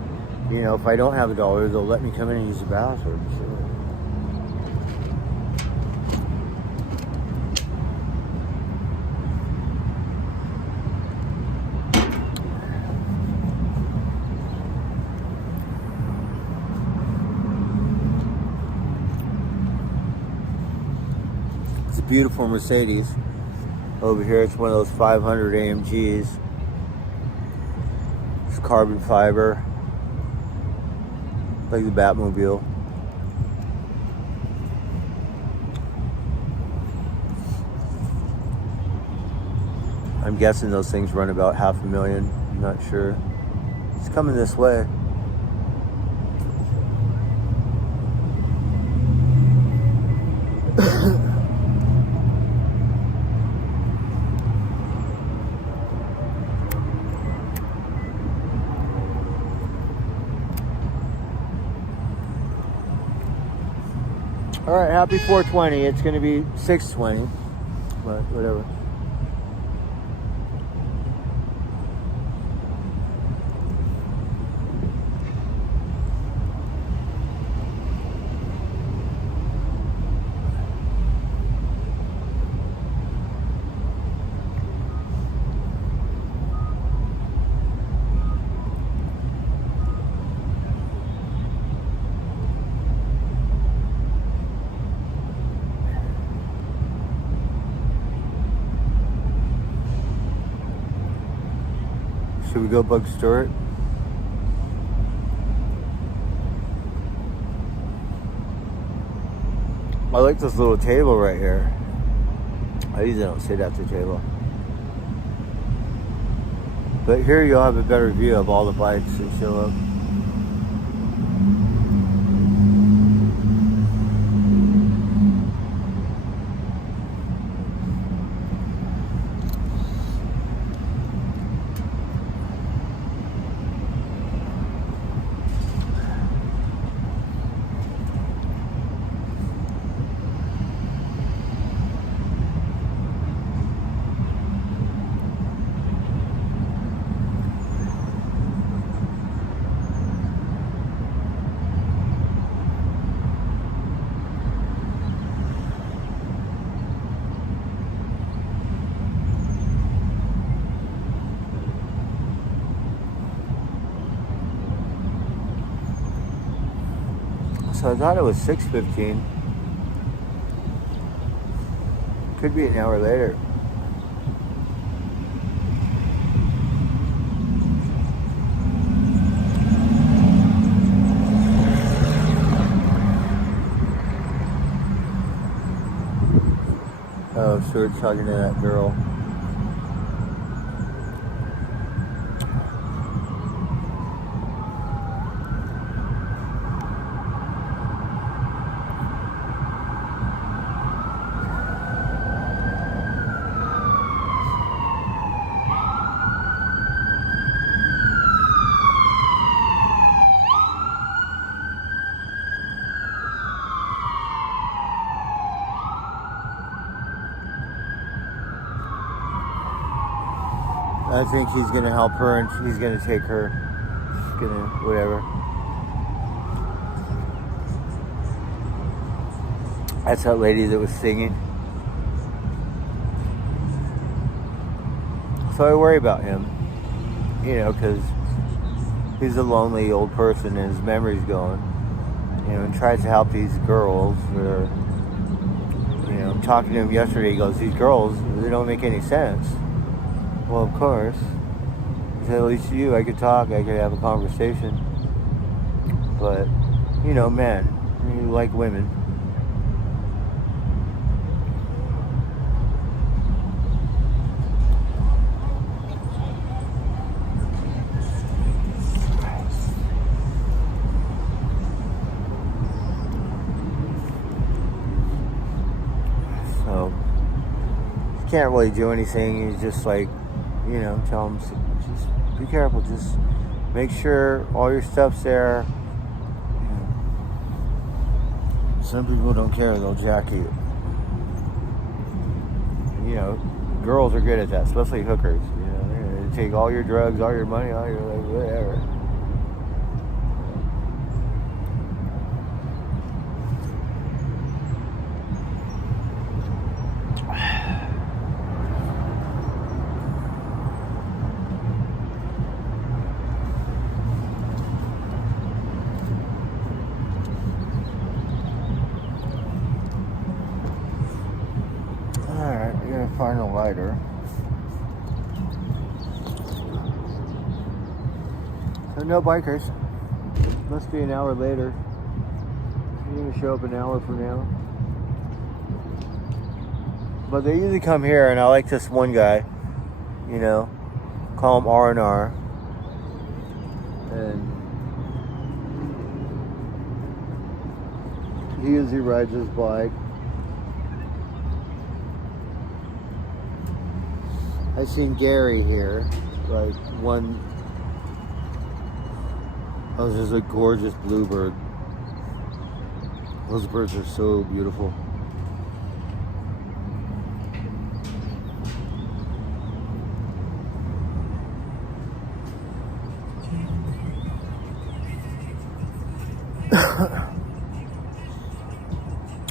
you know, if I don't have $1, they'll let me come in and use the bathroom. So. It's a beautiful Mercedes. Over here, it's one of those 500 AMGs. It's carbon fiber, like the Batmobile. I'm guessing those things run about $500,000. I'm not sure. It's coming this way. All right, happy 420. It's going to be 620, but whatever. Should we go bug Stuart? I like this little table right here. I usually don't sit at the table. But here you'll have a better view of all the bikes that show up. So I thought it was 6:15. Could be an hour later. Oh, Stuart's talking to that girl. I think he's gonna help her, and he's gonna take her. He's gonna whatever. That's that lady that was singing. So I worry about him, because he's a lonely old person and his memory's going. And tries to help these girls that are, I'm talking to him yesterday. He goes, these girls, they don't make any sense. Well, of course. He said, at least I could talk, I could have a conversation. But, men, you like women. So, you can't really do anything. You just tell them, just be careful. Just make sure all your stuff's there. Some people don't care. They'll jack you. Girls are good at that, especially hookers. They're going to take all your drugs, all your money, all your whatever. Find a lighter. So no bikers. Must be an hour later. You're gonna show up an hour from now. But they usually come here, and I like this one guy. Call him R&R. And he usually rides his bike. I seen Gary here, there's a gorgeous bluebird. Those birds are so beautiful.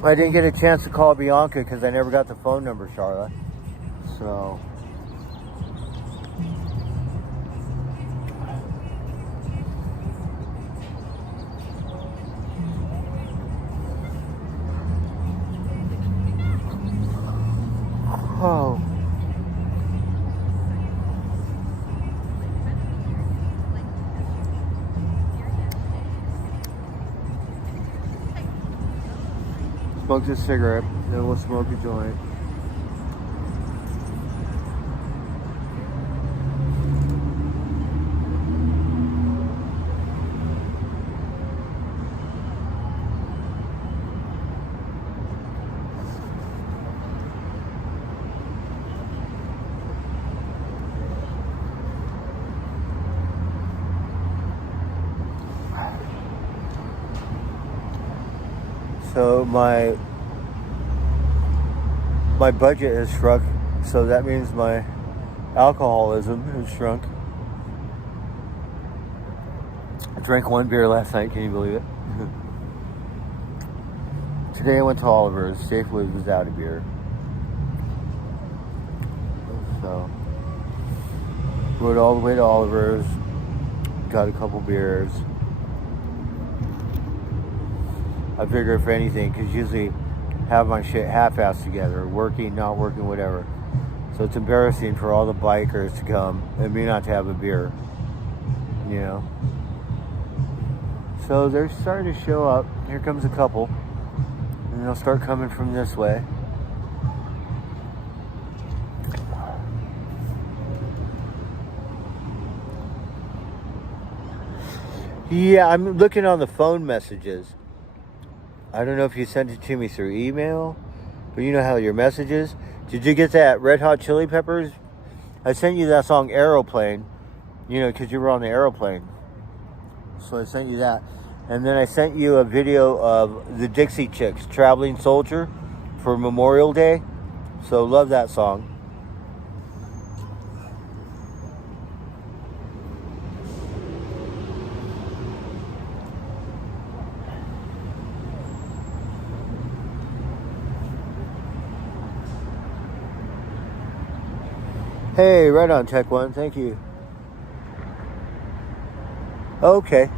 I didn't get a chance to call Bianca because I never got the phone number, Charlotte. So... Oh. Smoked a cigarette, then we'll smoke a joint. So my budget has shrunk, so that means my alcoholism has shrunk. I drank one beer last night, can you believe it? Today I went to Oliver's. Safeway was out of beer. So, rode all the way to Oliver's, got a couple beers. I figure if anything, because usually have my shit half-assed together, working, not working, whatever. So it's embarrassing for all the bikers to come and me not to have a beer, So they're starting to show up. Here comes a couple, and they'll start coming from this way. Yeah, I'm looking on the phone messages. I don't know if you sent it to me through email, but you know how your messages. Did you get that Red Hot Chili Peppers? I sent you that song Aeroplane, because you were on the aeroplane. So I sent you that. And then I sent you a video of the Dixie Chicks, Traveling Soldier, for Memorial Day. So love that song. Hey, right on, Tech One. Thank you. Okay.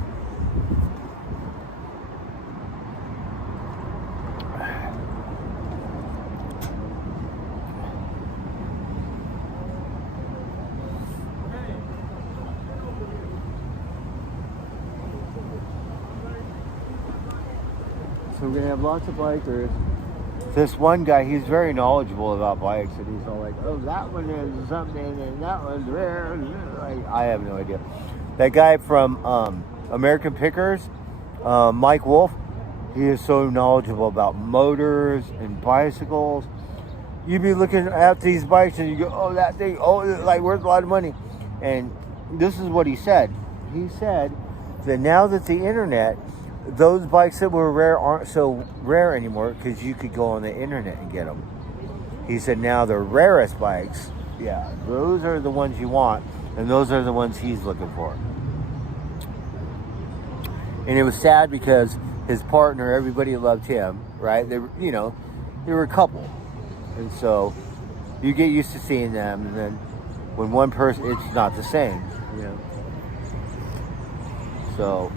So we're gonna have lots of bikers. This one guy, he's very knowledgeable about bikes, and he's all like, "Oh, that one is something, and that one's rare." Like, I have no idea. That guy from American Pickers, Mike Wolf, he is so knowledgeable about motors and bicycles. You'd be looking at these bikes and you go, "Oh, that thing, oh, like worth a lot of money." And this is what he said. He said that now that the internet, those bikes that were rare aren't so rare anymore because you could go on the internet and get them. He said now the rarest bikes, yeah, those are the ones you want, and those are the ones he's looking for. And it was sad because his partner, everybody loved him, right? They were, they were a couple, and so you get used to seeing them, and then when one person, it's not the same, So.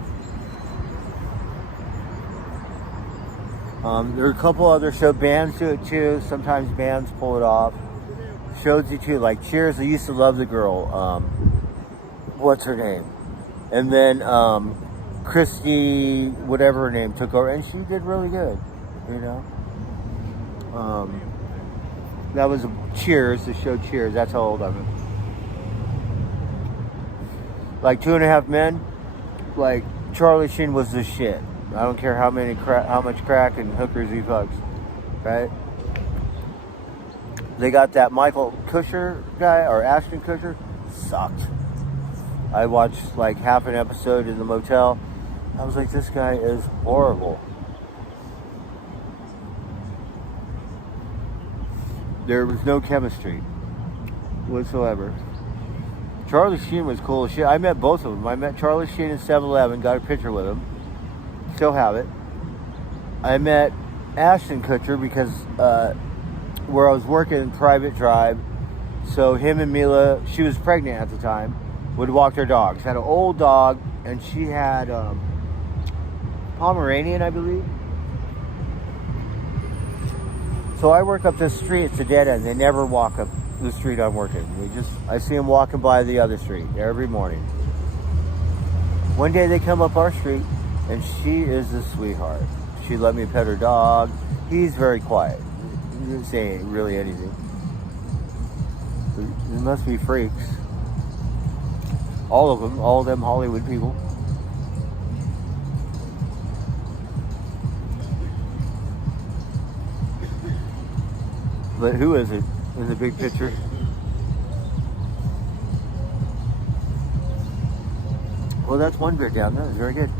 There are a couple other shows. Bands do it too. Sometimes bands pull it off. Shows do too. Like Cheers, I used to love the girl. What's her name? And then Christy, whatever her name, took over, and she did really good. That was Cheers. The show Cheers. That's how old I am. Like 2.5 Men. Like Charlie Sheen was the shit. I don't care how much crack and hookers he fucks, right? They got that Michael Kusher guy, or Ashton Kutcher, sucked. I watched like half an episode in the motel. I was like, this guy is horrible. There was no chemistry whatsoever. Charlie Sheen was cool as shit. I met both of them. I met Charlie Sheen in 7-Eleven, got a picture with him. Still have it. I met Ashton Kutcher because where I was working in Private Drive, so him and Mila, she was pregnant at the time, would walk their dogs. Had an old dog, and she had Pomeranian, I believe. So I work up this street. It's a dead end. They never walk up the street I'm working. I see them walking by the other street every morning. One day they come up our street. And she is a sweetheart. She let me pet her dog. He's very quiet. He didn't say really anything. There must be freaks. All of them Hollywood people. But who is it in the big picture? Well, that's one beer down. That was very good.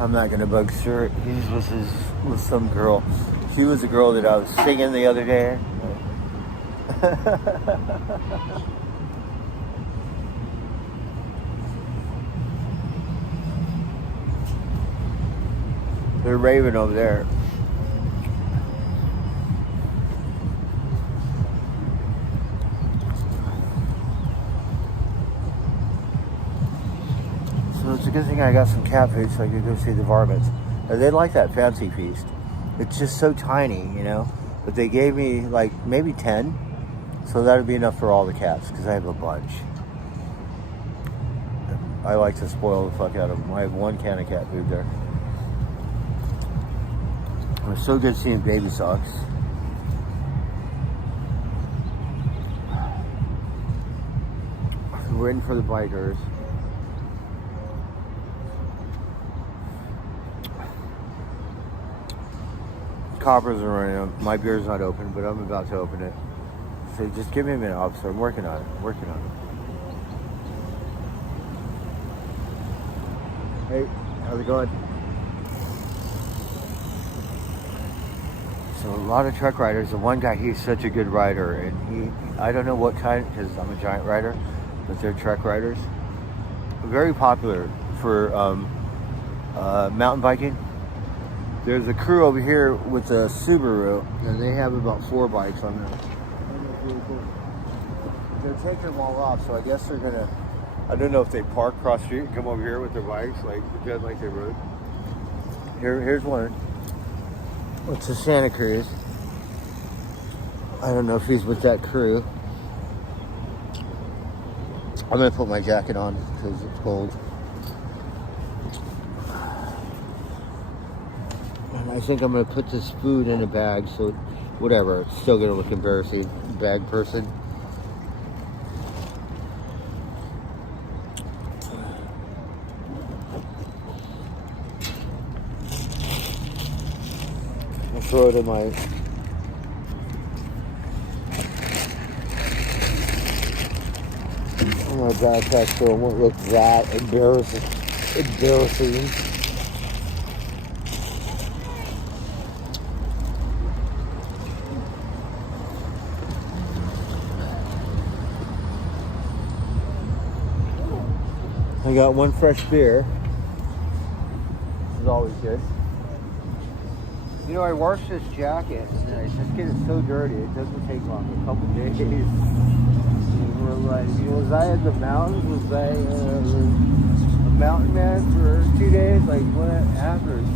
I'm not gonna bug Stuart. He's with some girl. She was a girl that I was singing the other day. They're raving over there. So it's a good thing I got some cat food so I could go see the varmints. They like that fancy feast. It's just so tiny, But they gave me like maybe 10. So that would be enough for all the cats because I have a bunch. I like to spoil the fuck out of them. I have one can of cat food there. It was so good seeing Baby Socks. We're waiting for the bikers. Coppers are running up. My beer's not open, but I'm about to open it. So just give me a minute, officer. I'm working on it. Hey, how's it going? So a lot of truck riders. The one guy, he's such a good rider, and I don't know what kind, because I'm a giant rider, but they're truck riders. Very popular for mountain biking. There's a crew over here with a Subaru, and they have about 4 bikes on there. They're taking them all off, so I guess they're gonna. I don't know if they park cross street and come over here with their bikes, like pretend like they rode. Here's one. It's a Santa Cruz. I don't know if he's with that crew. I'm gonna put my jacket on because it's cold. And I think I'm gonna put this food in a bag, so whatever. It's still gonna look embarrassing. Bag person. I'll throw it in my backpack so it won't look that embarrassing. I got one fresh beer. This is always good. You know, I washed this jacket and I just get it so dirty. It doesn't take long. A couple days. We're like, was I in the mountains? Was I a mountain man for 2 days? Like, what happened?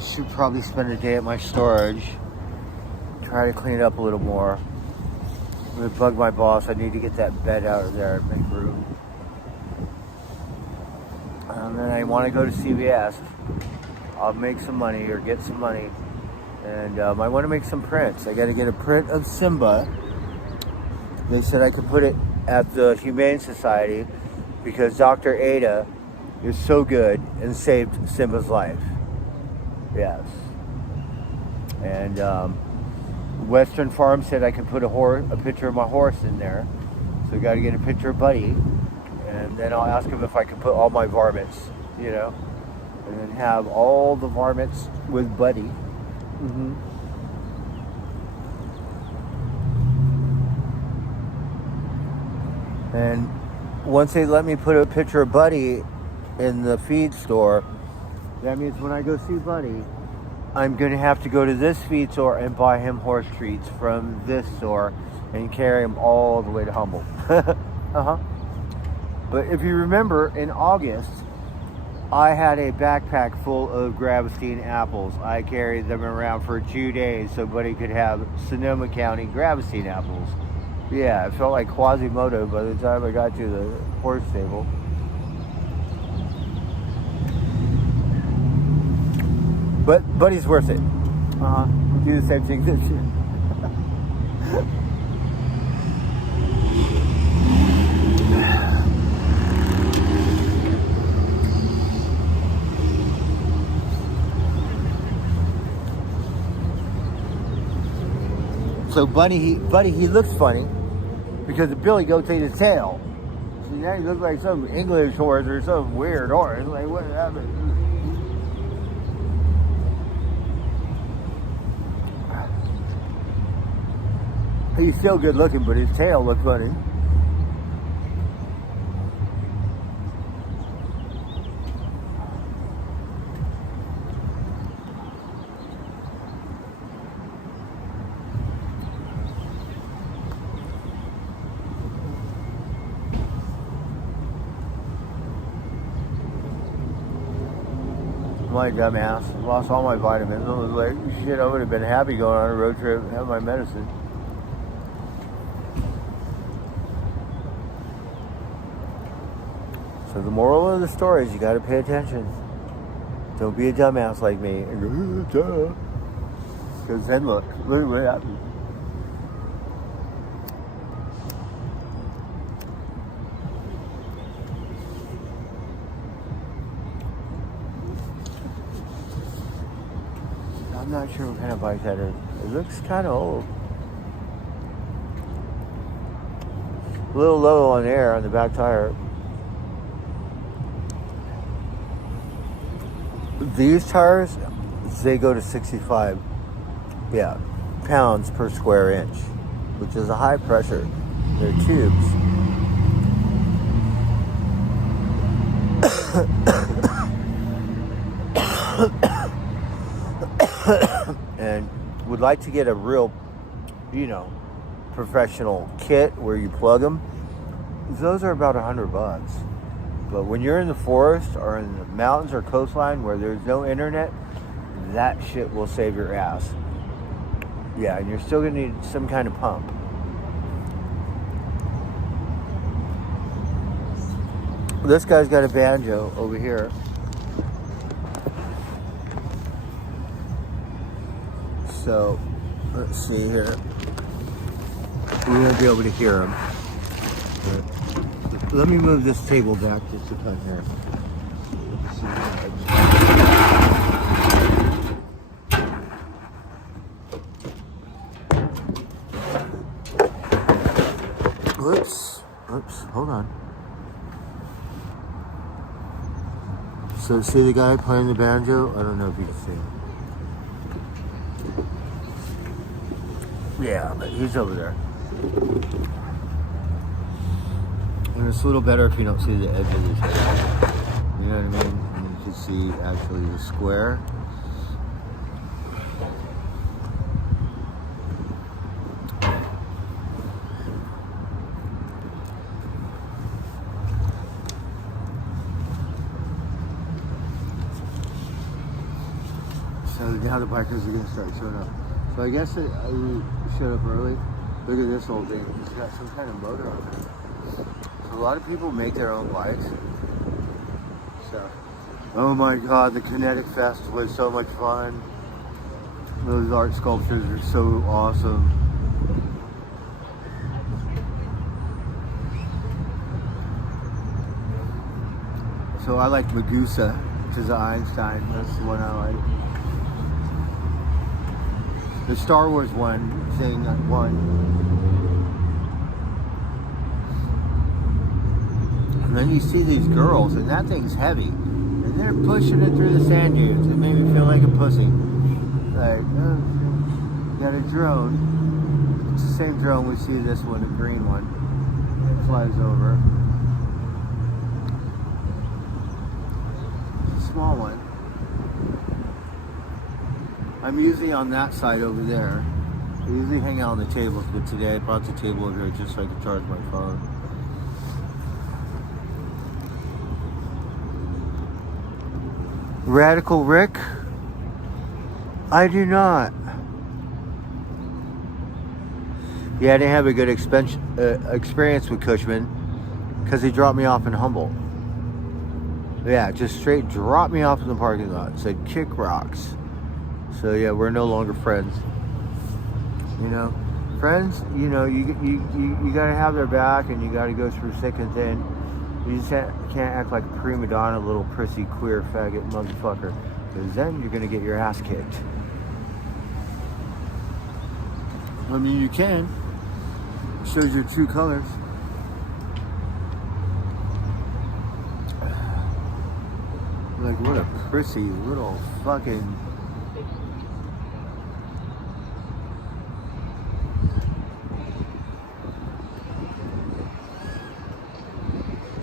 Should probably spend a day at my storage. Try to clean it up a little more. I'm gonna bug my boss. I need to get that bed out of there and make room. And then I want to go to CVS. I'll make some money or get some money. And I want to make some prints. I got to get a print of Simba. They said I could put it at the Humane Society because Dr. Ada is so good and saved Simba's life. Yes. And Western Farm said I could put a picture of my horse in there. So we got to get a picture of Buddy. And then I'll ask him if I can put all my varmints, you know. And then have all the varmints with Buddy. Mm-hmm. And once they let me put a picture of Buddy in the feed store, that means when I go see Buddy, I'm going to have to go to this feed store and buy him horse treats from this store and carry him all the way to Humboldt. But if you remember, in August, I had a backpack full of Gravestine apples. I carried them around for 2 days so Buddy could have Sonoma County Gravestine apples. Yeah, it felt like Quasimodo by the time I got to the horse stable. But Buddy's worth it. Do the same thing this year. So Buddy, he looks funny because the Billy Goat's ate his tail. So now he looks like some English horse or some weird horse. Like, what happened? He's still good looking, but his tail looks funny. my dumb ass. Lost all my vitamins. I was like, shit, I would have been happy going on a road trip and have my medicine. So the moral of the story is you got to pay attention. Don't be a dumbass like me and go, duh. Because then look what happened. I'm not sure what kind of bike that is. It looks kind of old. A little low on air on the back tire. These tires, they go to 65 pounds per square inch, which is a high pressure. They're tubes. And would like to get a real, professional kit where you plug them. Those are about $100. But when you're in the forest or in the mountains or coastline where there's no internet, that shit will save your ass. Yeah, and you're still gonna need some kind of pump. This guy's got a banjo over here. So, let's see here. We won't be able to hear him. Let me move this table back just a touch here. Oops, hold on. So see the guy playing the banjo? I don't know if you can see him. Yeah, but he's over there. And it's a little better if you don't see the edge of the table. You know what I mean? And you can see actually the square. So now the bikers are going to start showing up. So I guess I showed up early. Look at this old thing. It's got some kind of motor on it. So a lot of people make their own bikes. So, oh my God, the Kinetic Fest was so much fun. Those art sculptures are so awesome. So I like Medusa, which is an Einstein. That's the one I like. The Star Wars thing I won. And then you see these girls, and that thing's heavy. And they're pushing it through the sand dunes. It made me feel like a pussy. Like, you got a drone. It's the same drone we see this one, the green one. It flies over. It's a small one. I'm usually on that side over there. I usually hang out on the tables, but today I brought the table over here just so I could charge my phone. Radical Rick? I do not. Yeah, I didn't have a good experience with Cushman because he dropped me off in Humboldt. Yeah, just straight dropped me off in the parking lot. Said kick rocks. So yeah, we're no longer friends. Friends, you gotta have their back, and you gotta go through thick and thin. You just can't act like a prima donna, little prissy, queer, faggot motherfucker, because then you're gonna get your ass kicked. I mean, you can. It shows your true colors. Like, what a prissy little fucking...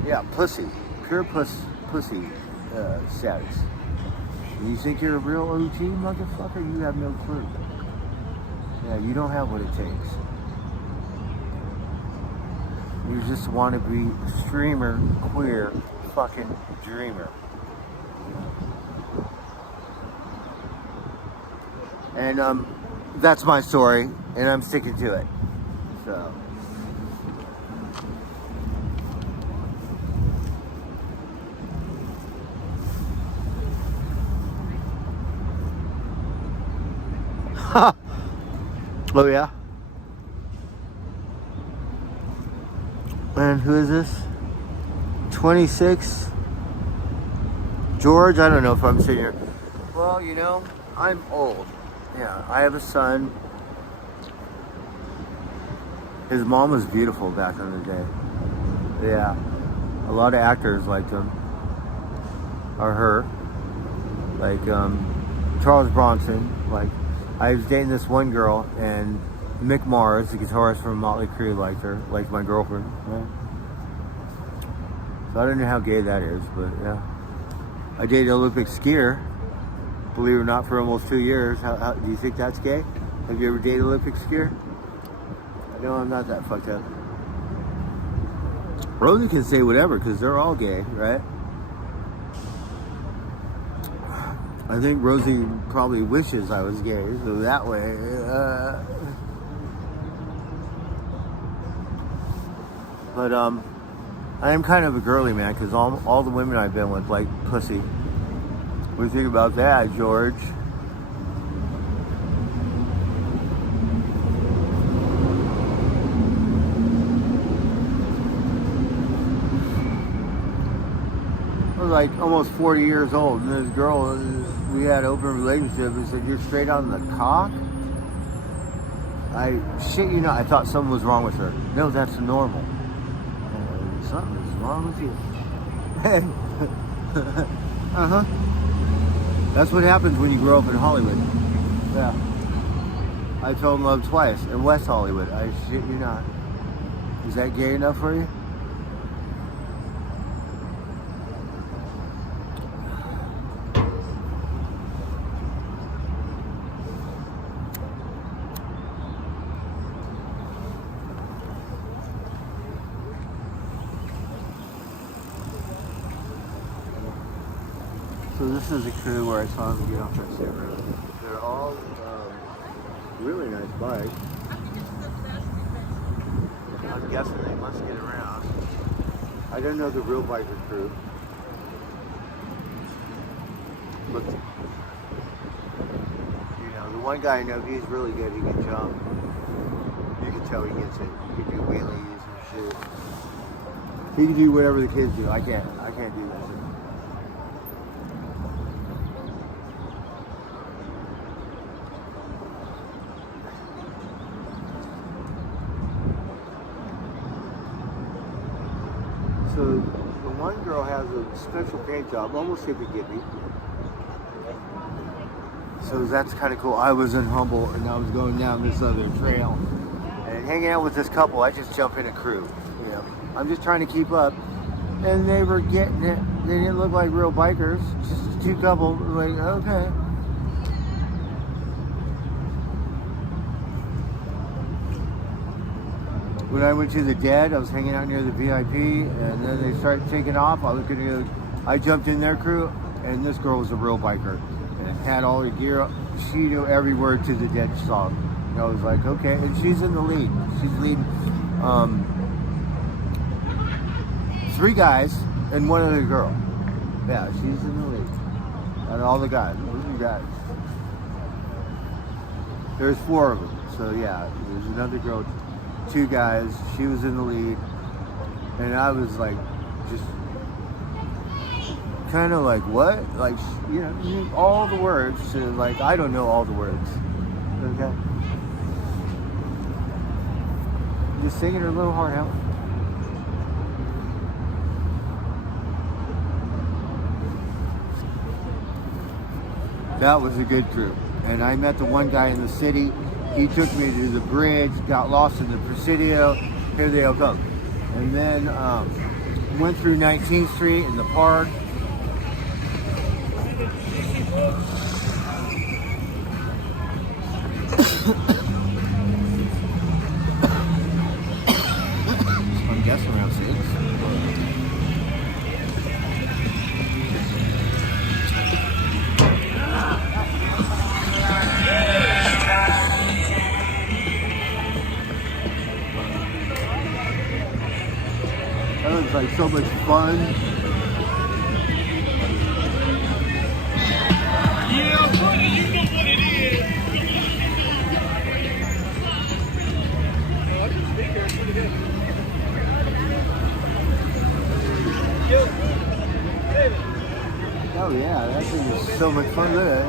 Yeah, pussy. Pure pussy status. You think you're a real OG motherfucker? You have no clue. Yeah, you don't have what it takes. You just want to be streamer, queer, fucking dreamer. And that's my story, and I'm sticking to it. So. Oh yeah. And who is this? 26. George, I don't know if I'm sitting here. Well, you know, I'm old. Yeah, I have a son. His mom was beautiful back in the day. Yeah, a lot of actors liked him. Or her. Like Charles Bronson. Like, I was dating this one girl, and Mick Mars, the guitarist from Motley Crue, liked her. Liked my girlfriend. Yeah. So I don't know how gay that is, but yeah. I dated an Olympic skier, believe it or not, for almost 2 years. How do you think that's gay? Have you ever dated an Olympic skier? No, I'm not that fucked up. Rosie can say whatever, because they're all gay, right? I think Rosie probably wishes I was gay, so that way, But, I am kind of a girly man, because all the women I've been with like pussy. What do you think about that, George? I was like almost 40 years old, and this girl, we had an open relationship, and said, "You're straight on the cock?" I shit you not, I thought something was wrong with her. No, that's normal. Something's wrong with you. Uh-huh. That's what happens when you grow up in Hollywood. Yeah. I fell in love twice in West Hollywood. I shit you not. Is that gay enough for you? So this is the crew where I saw them get off that shit road. They're all really nice bikes. I'm guessing they must get around. I don't know the real biker crew. But, you know, the one guy I know, he's really good. He can jump. You can tell he gets it. He can do wheelies and shit. He can do whatever the kids do. I can't do that shit. So the one girl has a special paint job, almost hippy-dippy. So that's kind of cool. I was in Humboldt, and I was going down this other trail and hanging out with this couple. I just jump in a crew. You know, I'm just trying to keep up, and they were getting it. They didn't look like real bikers. Just two couple. Like, okay. When I went to the Dead, I was hanging out near the VIP, and then they started taking off. I jumped in their crew, and this girl was a real biker, and had all the gear up. She knew every word to the Dead song. And I was like, okay, and she's in the lead. She's leading 3 guys and 1 other girl. Yeah, she's in the lead. And all the guys, those are guys. There's 4 of them, so yeah, there's another girl. 2 guys, she was in the lead, and I was like, just kind of like, what? Like, you know, all the words to, like, I don't know all the words. Okay? Just singing her little heart out. That was a good crew. And I met the one guy in the city. He took me to the bridge, got lost in the Presidio. Here they all come. And then went through 19th Street in the park. I'm guessing around 6. so much fun. Yeah, buddy, you know what it is. I'll just stay there and put it in. Oh yeah, that thing is so much fun. Look at it.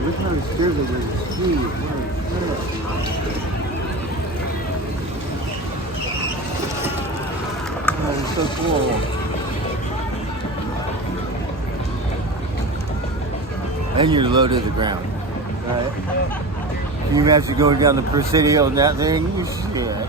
Look how the stairs are going to speed. That is so cool. And you're low to the ground. Right? Can you imagine going down the Presidio on that thing? Shit.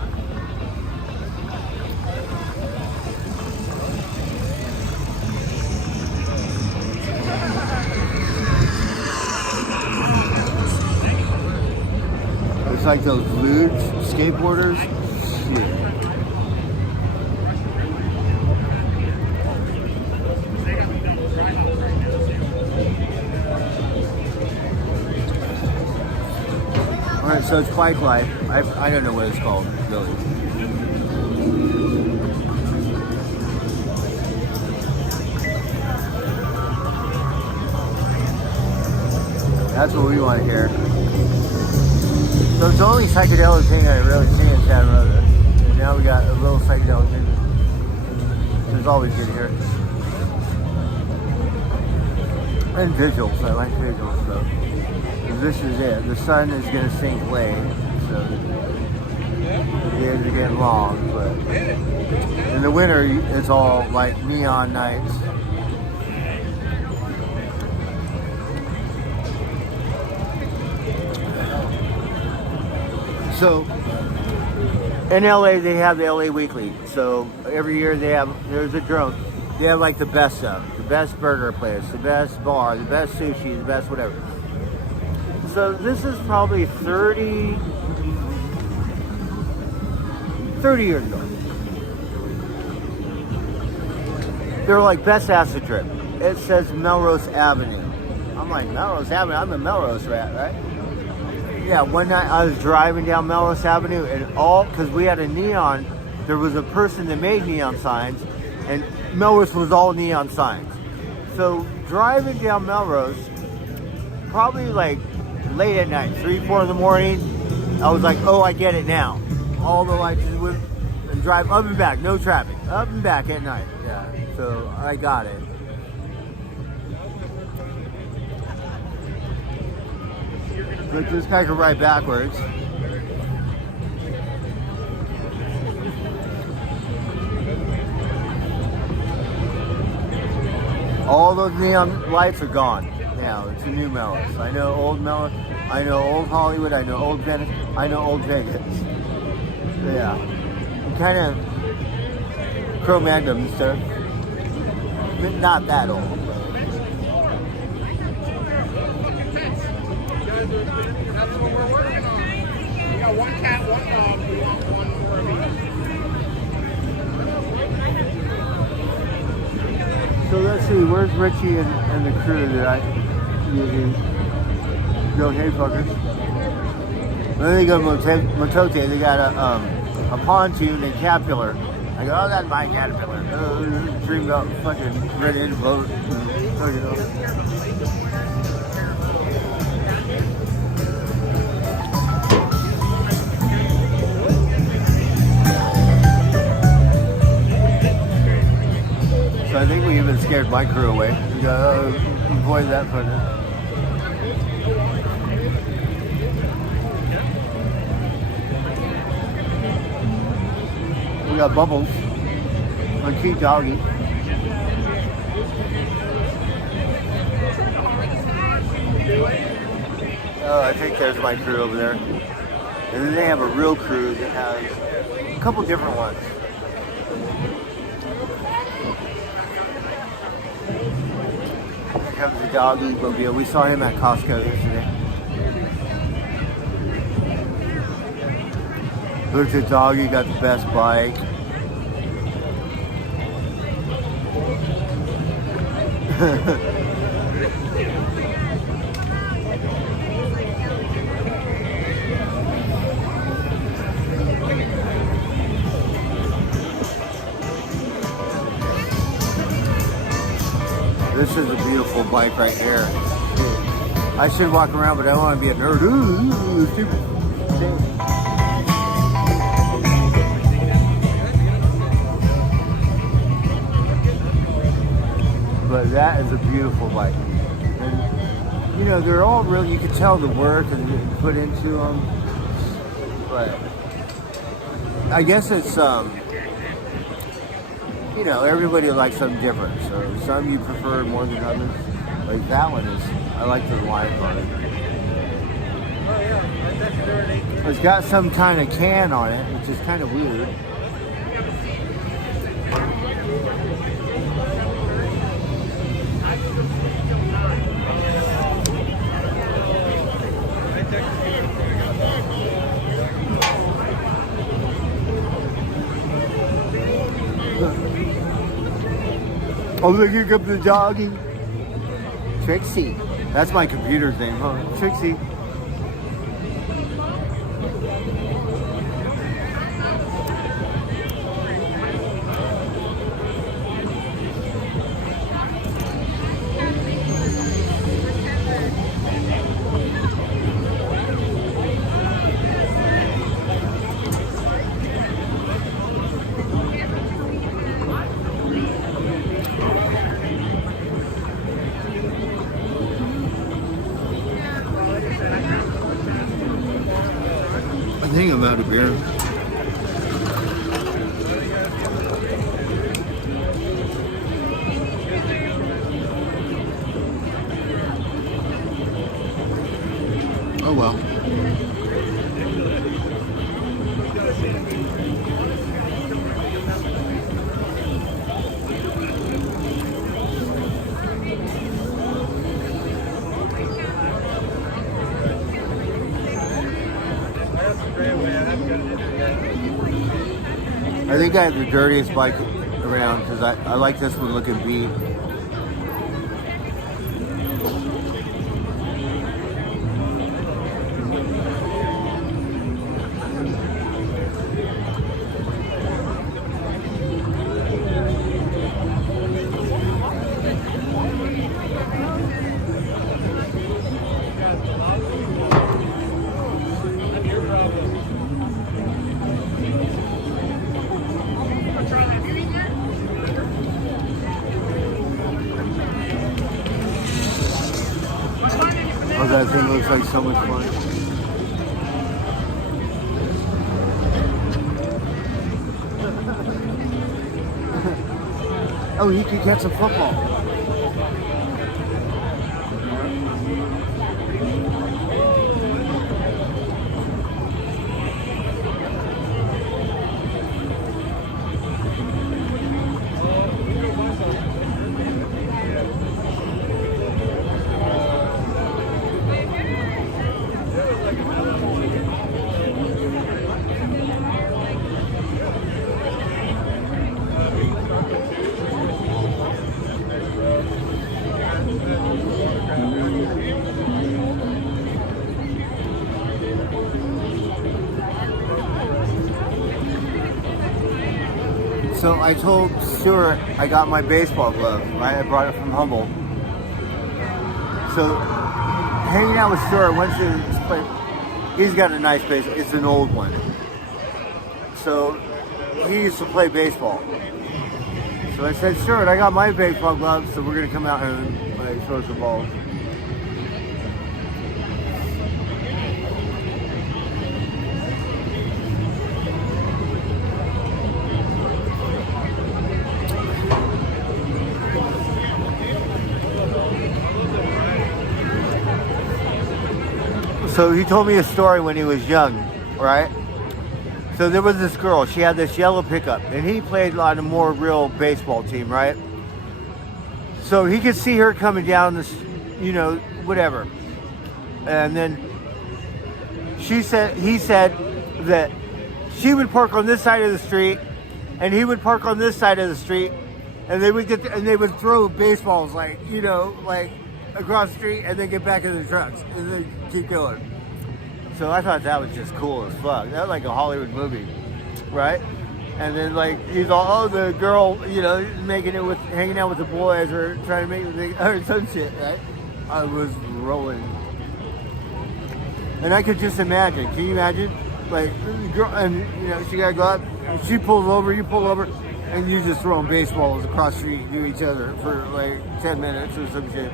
It's like those luge skateboarders. Shit. Alright, so it's Bike Life. I don't know what it's called, really. That's what we want to hear. So it's the only psychedelic thing I really see in Santa Rosa. And now we got a little psychedelic thing. It's always good here. And visuals. I like visuals, so. This is it. The sun is going to sink late, so the days are getting long. But in the winter, it's all like neon nights. So in LA, they have the LA Weekly. So every year there's a drone. They have like the best stuff, the best burger place, the best bar, the best sushi, the best whatever. So this is probably 30 years ago. They were like best acid trip. It says Melrose Avenue. I'm like, Melrose Avenue? I'm a Melrose rat, right? Yeah, one night I was driving down Melrose Avenue and because we had a neon, there was a person that made neon signs and Melrose was all neon signs. So driving down Melrose, probably like late at night, 3, 4 in the morning, I was like, oh, I get it now. All the lights would drive up and back, no traffic, up and back at night. Yeah, so I got it. But this guy could ride backwards. All those neon lights are gone now. It's a new Melrose. I know old Melrose. I know old Hollywood. I know old Venice. I know old Vegas. Yeah. I'm kind of Cro-Magnon stuff. Not that old. That's what we're working on. We got one cat, one dog. We want one more of each. So let's see, where's Richie and the crew that I usually go, hey fuckers. Then they go to Motote, they got a pontoon and Caterpillar. I go, oh, that's my Caterpillar. Dream about fucking red envelope. So I think we even scared my crew away. We got avoid that for now. We got Bubbles on Key Doggy. Oh, I think there's my crew over there. And then they have a real crew that has a couple different ones. Here comes the doggy mobile. We saw him at Costco yesterday. Look at the doggy, got the best bike. This is a beautiful bike right here. I should walk around, but I don't want to be a nerd. Ooh, stupid. But that is a beautiful bike. And, you know, they're all real. You can tell the work and put into them. But I guess it's, you know, everybody likes something different. So some you prefer more than others. Like that one is, I like the light on it. It's got some kind of can on it, which is kind of weird. Oh, look, here comes the doggy. Trixie. That's my computer's name, huh? Trixie. I think I'm out of beer. Oh well. I think I have the dirtiest bike around because I like this one looking beat. Oh, that thing looks like so much fun. Oh, he could catch a football. So I told Stuart I got my baseball glove, right? I brought it from Humboldt. So hanging out with Stuart, went to this place. He's got a nice baseball. It's an old one. So he used to play baseball. So I said, Stuart, I got my baseball gloves, so we're gonna come out here and play, throw some balls. So he told me a story when he was young, right? So there was this girl, she had this yellow pickup, and he played on a more real baseball team, right? So he could see her coming down this, you know, whatever. And then he said that she would park on this side of the street, and he would park on this side of the street, and they would throw baseballs like, you know, like across the street, and then get back in the trucks, and then keep going. So I thought that was just cool as fuck. That was like a Hollywood movie, right? And then like he's all, oh, the girl, you know, making it with, hanging out with the boys or trying to make it with or some shit, right? I was rolling. And I could just imagine, can you imagine? Like, the girl, and you know, she gotta go up, she pulls over, you pull over, and you just throwing baseballs across the street to each other for like 10 minutes or some shit.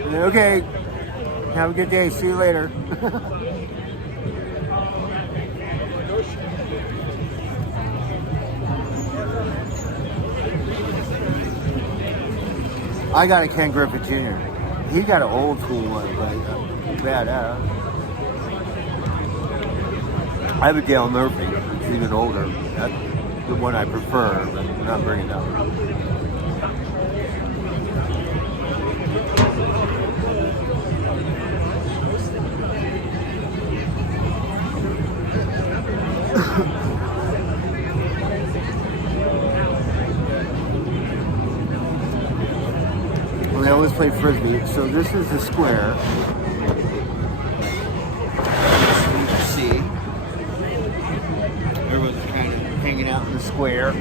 And then, okay, have a good day, see you later. I got a Ken Griffith Jr. He got an old school one, like badass. I have a Dale Murphy. It's even older. That's the one I prefer, but I'm not bringing it up. Well, I always play frisbee. So this is the square. So you can see. Everyone's kind of hanging out in the square.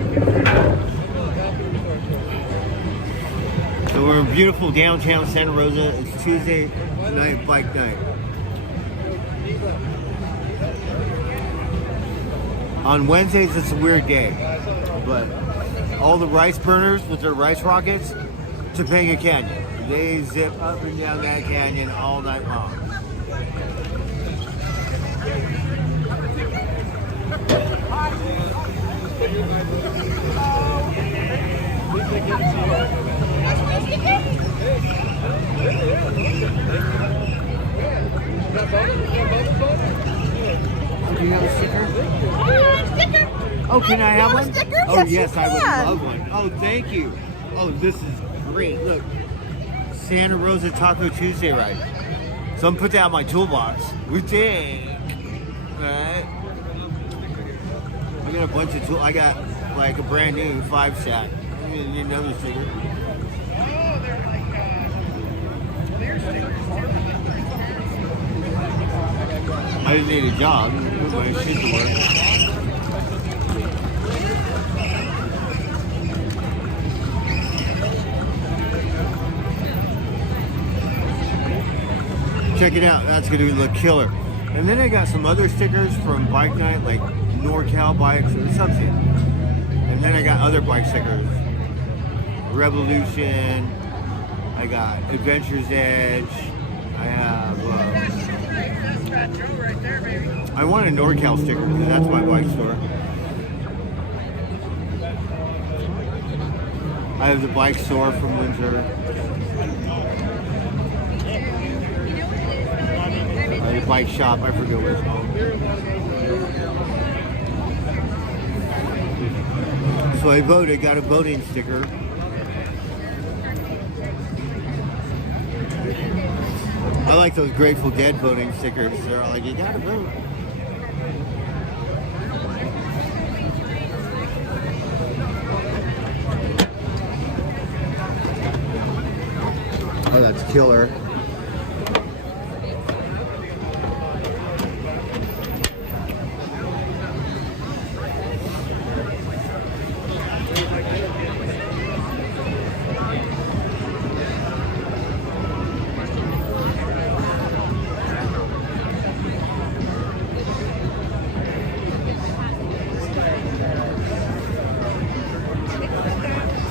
So we're in beautiful downtown Santa Rosa. It's Tuesday night, bike night. On Wednesdays, it's a weird day, but all the rice burners with their rice rockets, Topanga Canyon. They zip up and down that canyon all night long. Do you have a sticker? Oh, can I have one? Sticker? Oh, Yes, yes, you I would can. love one. Oh, thank you. Oh, this is great. Look, Santa Rosa Taco Tuesday ride. So I'm put that in my toolbox. We think. Alright. I got a bunch of tools. I got like a brand new 5-sack. Need another sticker. I just need a job. My shit to work. Check it out. That's gonna look killer. And then I got some other stickers from Bike Night, like NorCal Bikes or something. And then I got other bike stickers. Revolution. I got Adventure's Edge. I have. I want a NorCal sticker because that's my bike store. I have the bike store from Windsor. The bike shop, I forget what it's called. So I voted, got a voting sticker. I like those Grateful Dead voting stickers. They're like, you gotta vote. Oh, that's killer.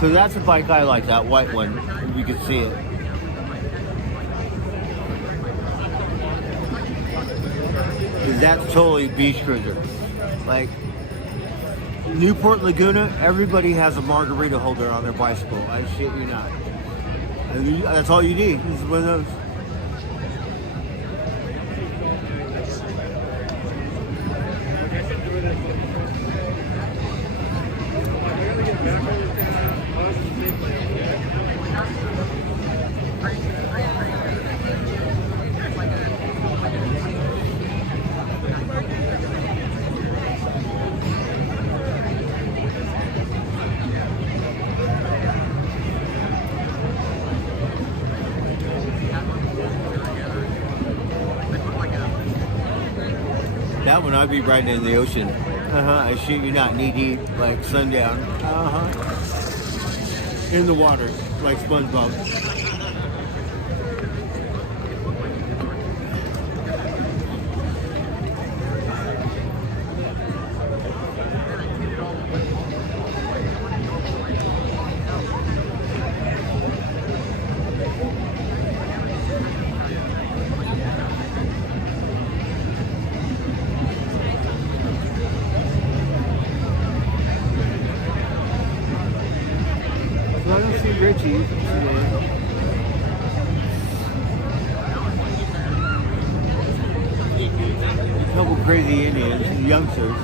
So that's a bike I like, that white one, if you can see it. Because that's totally beach cruiser. Like, Newport Laguna, everybody has a margarita holder on their bicycle. I shit you not. And that's all you need, is one of those. That one I'd be riding in the ocean. I shit you not, knee deep, like sundown. In the water, like SpongeBob. So I don't see Richie today. A couple crazy Indians, youngsters.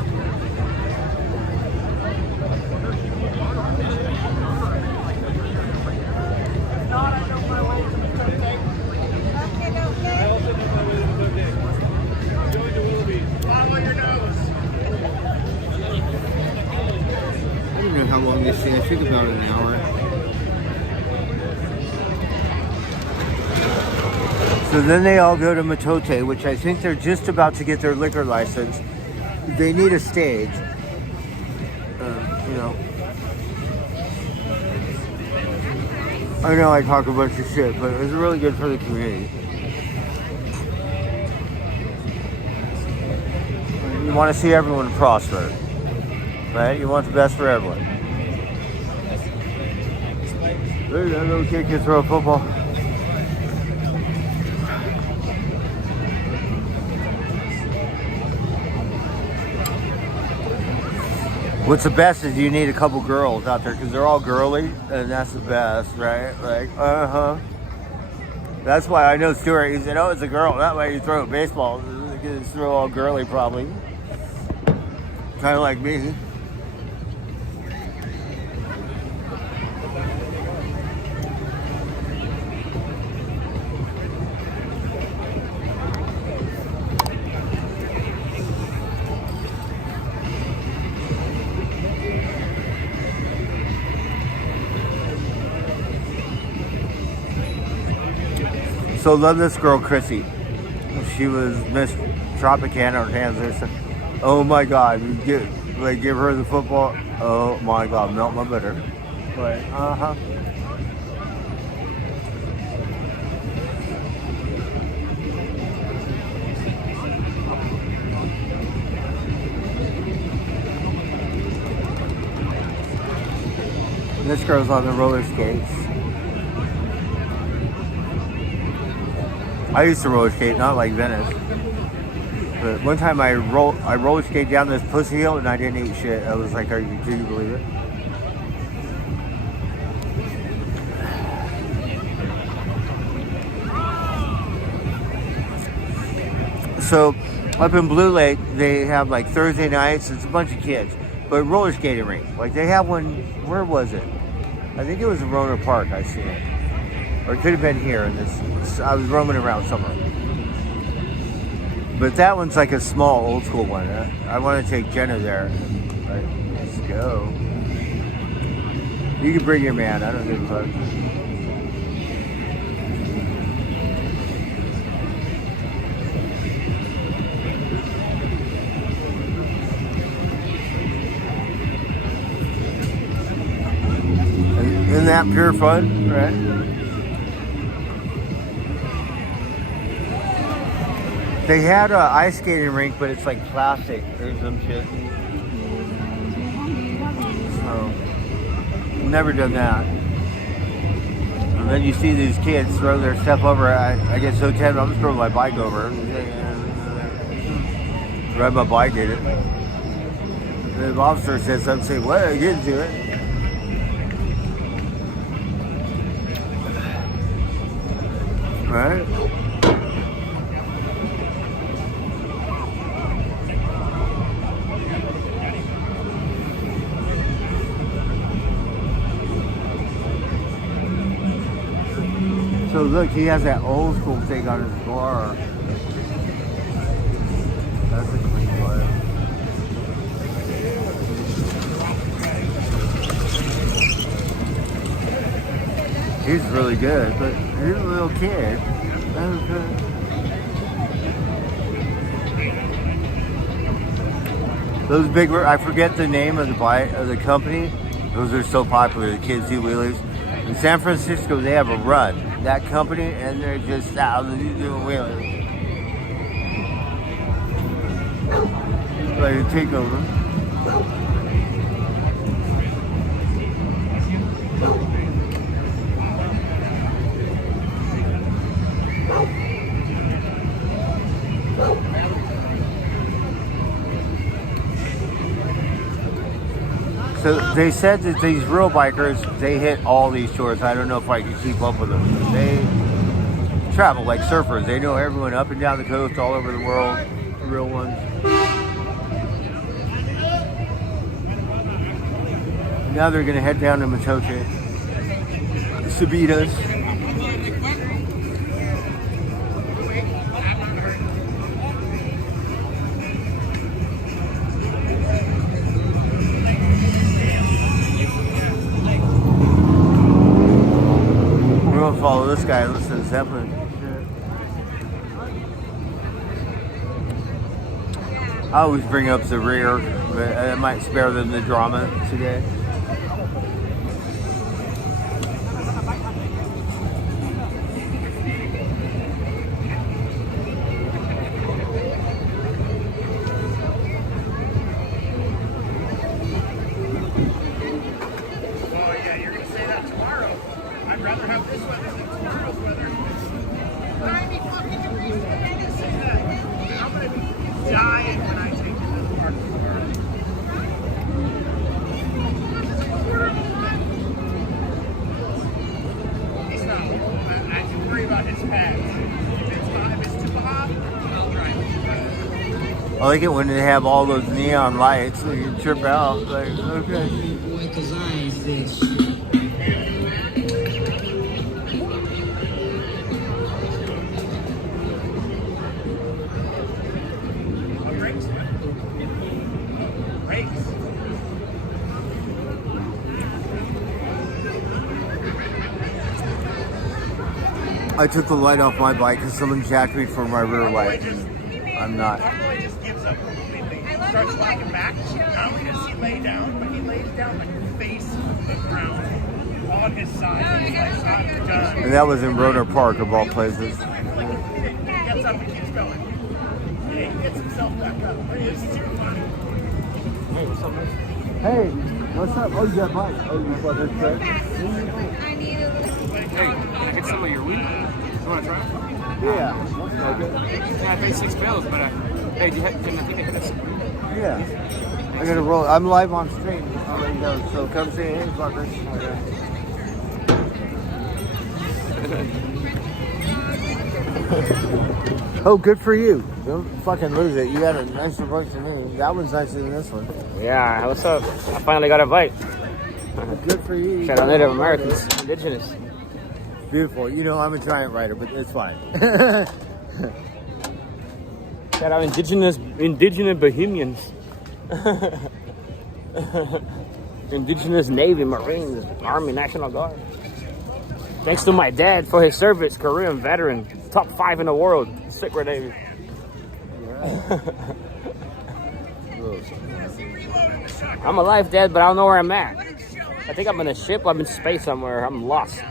Follow your nose. I don't know how long this thing. I think about an hour. So then they all go to Matote, which I think they're just about to get their liquor license. They need a stage. You know. I know I talk a bunch of shit, but it's really good for the community. You want to see everyone prosper, right? You want the best for everyone. Look, that little kid can throw a football. What's the best is you need a couple girls out there because they're all girly, and that's the best, right? Like, That's why I know Stuart. He said, "Oh, it's a girl. That way you throw a baseball. You can throw all girly, probably. Kind of like me." So love this girl, Chrissy. She was Miss Tropicana or Kansas. Oh my God, you give her the football. Oh my God, melt my butter. But This girl's on the roller skates. I used to roller skate, not like Venice. But one time I roller skate down this pussy hill and I didn't eat shit. I was like, do you believe it? So up in Blue Lake, they have like Thursday nights. It's a bunch of kids, but roller skating rink. Like they have one. Where was it? I think it was in Roner Park. I see it, or it could have been here. I was roaming around somewhere. But that one's like a small, old school one. I want to take Jenna there. Like, let's go. You can bring your man. I don't give a fuck. Isn't that pure fun, right? They had an ice skating rink, but it's like plastic or some shit. So, never done that. And then you see these kids throw their stuff over. I get so tempted, I'm just throwing my bike over. Ride my bike, did it. The officer says something, say, "What? I get into it." Right? So look, he has that old school thing on his bar. That's a clean play. He's really good, but he's a little kid. That was good. Those big, I forget the name of the company. Those are so popular. The kids do wheelies. In San Francisco, they have a run. That company, and they're just thousands doing wheelies. Like a takeover. So they said that these real bikers, they hit all these shores. I don't know if I can keep up with them. They travel like surfers. They know everyone up and down the coast, all over the world. The real ones. Now they're gonna head down to Matoche. Sabitas. We're gonna follow this guy and listen to Zeppelin. I always bring up the rear, but I might spare them the drama today. I like it when they have all those neon lights so you can trip out. Like, okay. I took the light off my bike because someone jacked me for my rear light. I'm not. Just gives up completely. Starts walking back. Not only does he lay down, but he lays down like face on the ground on his side. He's like, I'm done. And that was in Roner Park, of all places. He gets up and keeps going. And he gets himself back up. It's too funny. Hey, what's up, man? Hey, what's up? Oh, you got mine. Oh, you got this thing? Hey, can I get some of your weed? You want to try it? Yeah. Okay. Yeah, I paid 6 bills, but hey, do you have, can I think I hit us? Yeah. I gotta roll. I'm live on stream. I'll let you know. So come say hey, fuckers. Oh, good for you. Don't fucking lose it. You got a nicer voice than me. That one's nicer than this one. Yeah, what's up? I finally got a bite. Good for you. Shout out Native Americans, indigenous. Beautiful. You know, I'm a giant writer, but it's fine. Shout out indigenous Bohemians. Indigenous Navy, Marines, Army, National Guard. Thanks to my dad for his service, Korean veteran, top 5 in the world, Secret Navy. I'm alive, Dad, but I don't know where I'm at. I think I'm in a ship. I'm in space somewhere. I'm lost.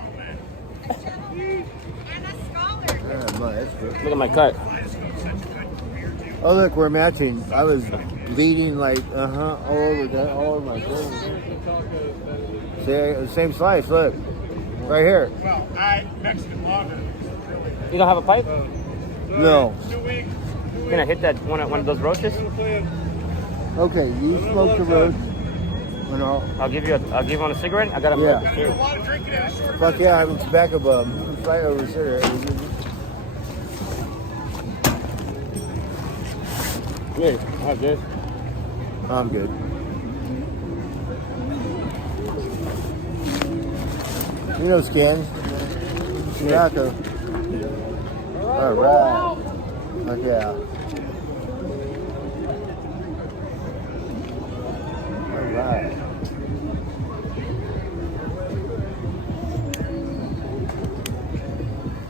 Look at my cut. Oh, look, we're matching. I was bleeding like, all over that, all over my face. Same slice, look. Right here. Well, Mexican lager. You don't have a pipe? No. Can I hit that one of those roaches? Okay, you smoke the road. And I'll give you on a cigarette. I got a Yeah. here. Fuck yeah, I'm a tobacco bum. Right over here. Good. I'm good. I'm good. You know scans. Tobacco. Alright. Fuck yeah. Alright.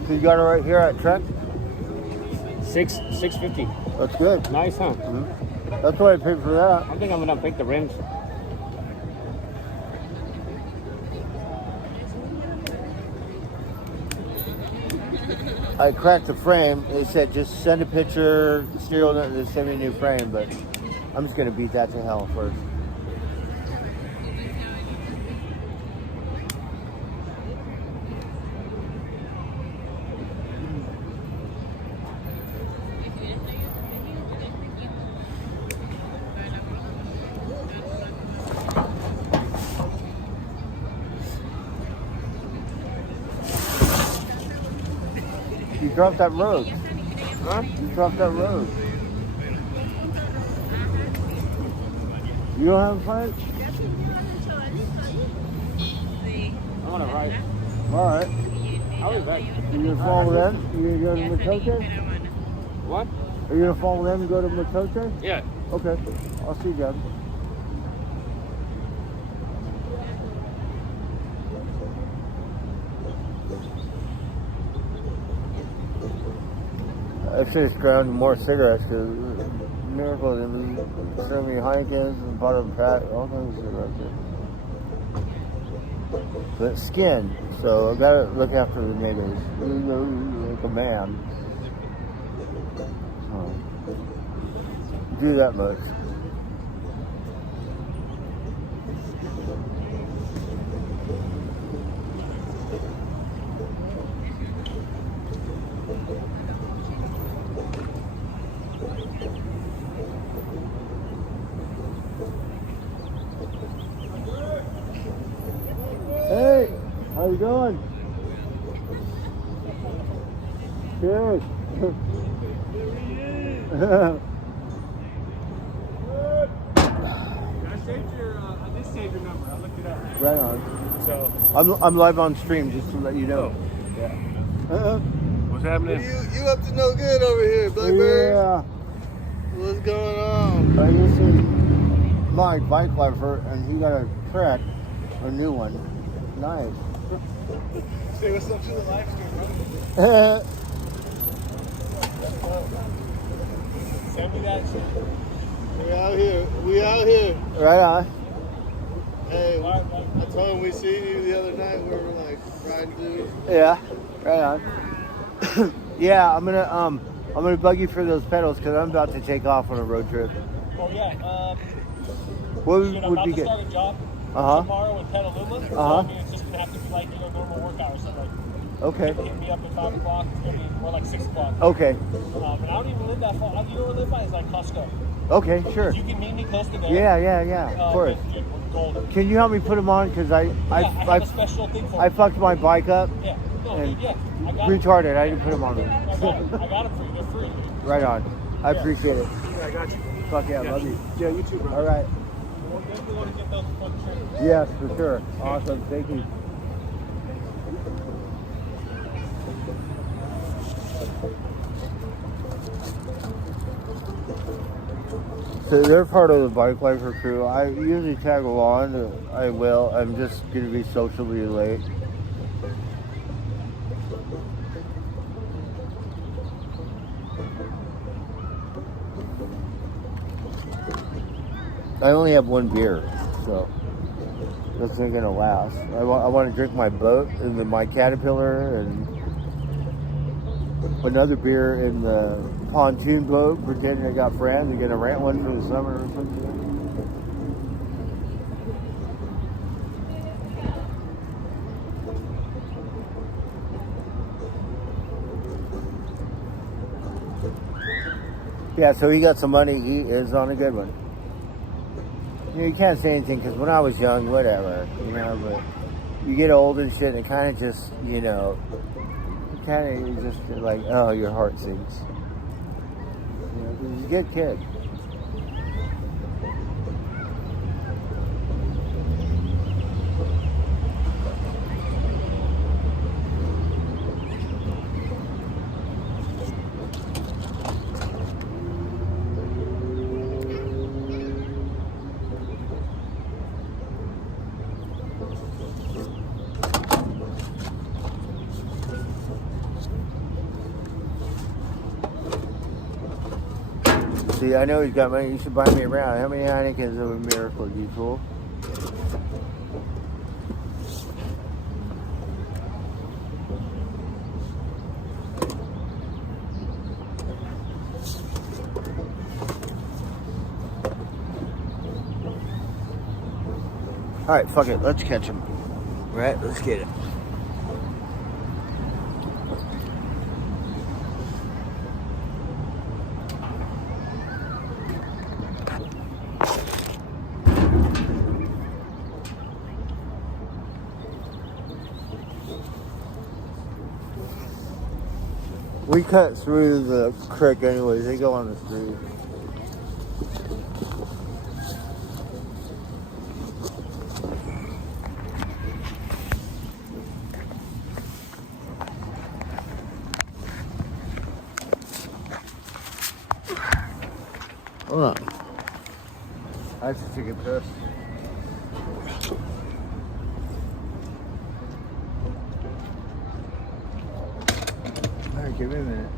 So you got it right here at Trek? $6.50. That's good. Nice, huh? Mm-hmm. That's what I paid for that. I think I'm gonna pick the rims. I cracked the frame. They said just send a picture, serial number, they send me a new frame, but I'm just gonna beat that to hell first. You dropped that road. Huh? You dropped that road. You don't have a fight? I wanna ride. All right. I'll be back. You gonna follow them? You gonna go to Matote? What? Are you gonna follow them and go to Matote? Yeah. Okay. I'll see you guys. I finished grounding more cigarettes because Miracle didn't show me Heineken's and bought a pack, all kinds of cigarettes. But skin, so I gotta look after the neighbors. Like a man. So, do that much. Hey, how you doing? Good. I saved your, I did save your number. I looked it up. Right on. So, I'm live on stream just to let you know. Yeah. what's happening? You up to no good over here, Blackbird? Yeah. What's going on? I used to my bike lever and he got a Trek, a new one. Nice. Say what's up to the live stream, bro. Send me that shit. We out here. We out here. Right on. Hey, I told him we seen you the other night. We were like riding through. Yeah. Right on. Yeah, I'm gonna bug you for those pedals because I'm about to take off on a road trip. Oh yeah. What I'm would about be to good? start a job Uh-huh. tomorrow in Petaluma. So Uh-huh. I mean, it's just gonna have to be like normal work hours. So like, Okay. hit me up at 5 o'clock. It's gonna be more like 6 o'clock. Okay. And I don't even live that far. You know where I live by? It's like Costco. Okay. Sure. You can meet me close to there. Yeah. Of course. Dude, we're golden. Can you help me put them on? Because I have a special thing for I you. fucked my bike up. Yeah. No, and dude, yeah. I got Retarded. I didn't put them on. it. I got it. I got it for you. They're free, dude. Right on. I appreciate it. Yeah, I got you. Fuck yeah, love you. Yeah, you too, bro. All right. We'll definitely want to get those before the trip. Yes, for sure. Awesome. Thank you. So they're part of the Bike Lifer crew. I usually tag along. I will. I'm just going to be socially late. I only have one beer, so that's not gonna last. I want to drink my boat and then my Caterpillar and another beer in the pontoon boat, pretending I got friends and gonna rent one for the summer or something. Yeah, so he got some money. He is on a good one. You know, you can't say anything because when I was young, whatever, you know, but you get old and shit and it kind of just, you know, kind of just like, oh, your heart sinks. You know, 'cause he's a good kid. See, I know he's got money. You should buy me around. How many Heinekens of a miracle, you fool? All right, fuck it. Let's catch him. Right? Let's get it. We cut through the creek anyways. They go on the street. Hold on. I have to take a piss. Alright, give me a minute.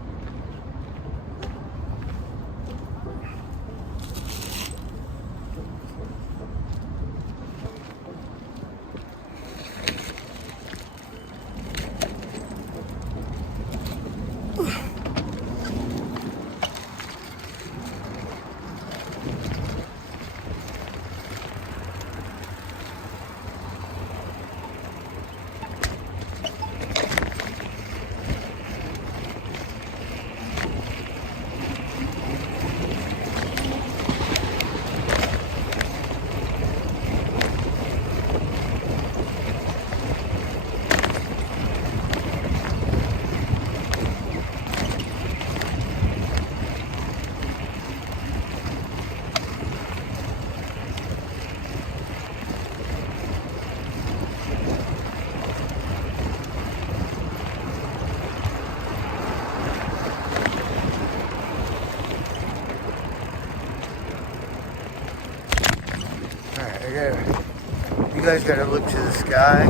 You guys gotta look to the sky.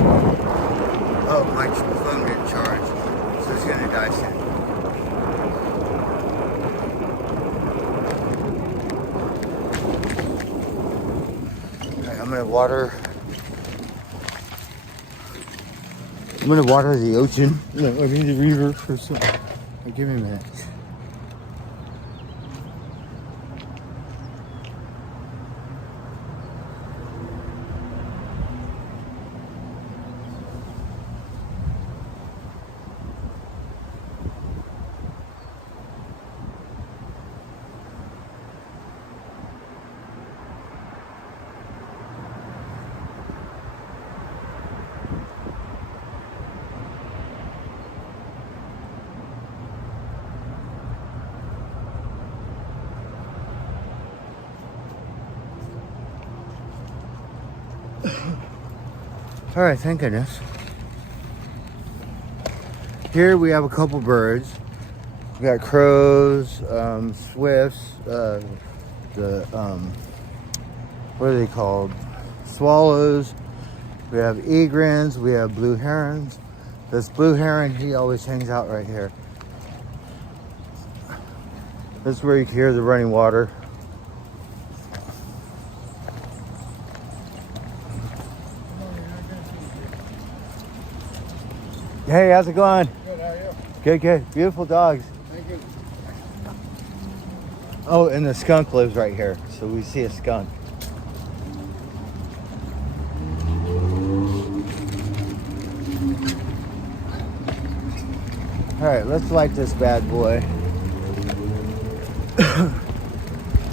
Oh, my phone didn't charge, so it's gonna die soon. Okay, I'm gonna water the ocean. No, I mean the river for some. Give me a minute. All right, thank goodness. Here we have a couple birds. We got crows, swifts, what are they called? Swallows. We have egrets. We have blue herons. This blue heron, he always hangs out right here. This is where you can hear the running water. Hey, how's it going? Good, how are you? Good, good. Beautiful dogs. Thank you. Oh, and the skunk lives right here. So we see a skunk. All right, let's light this bad boy.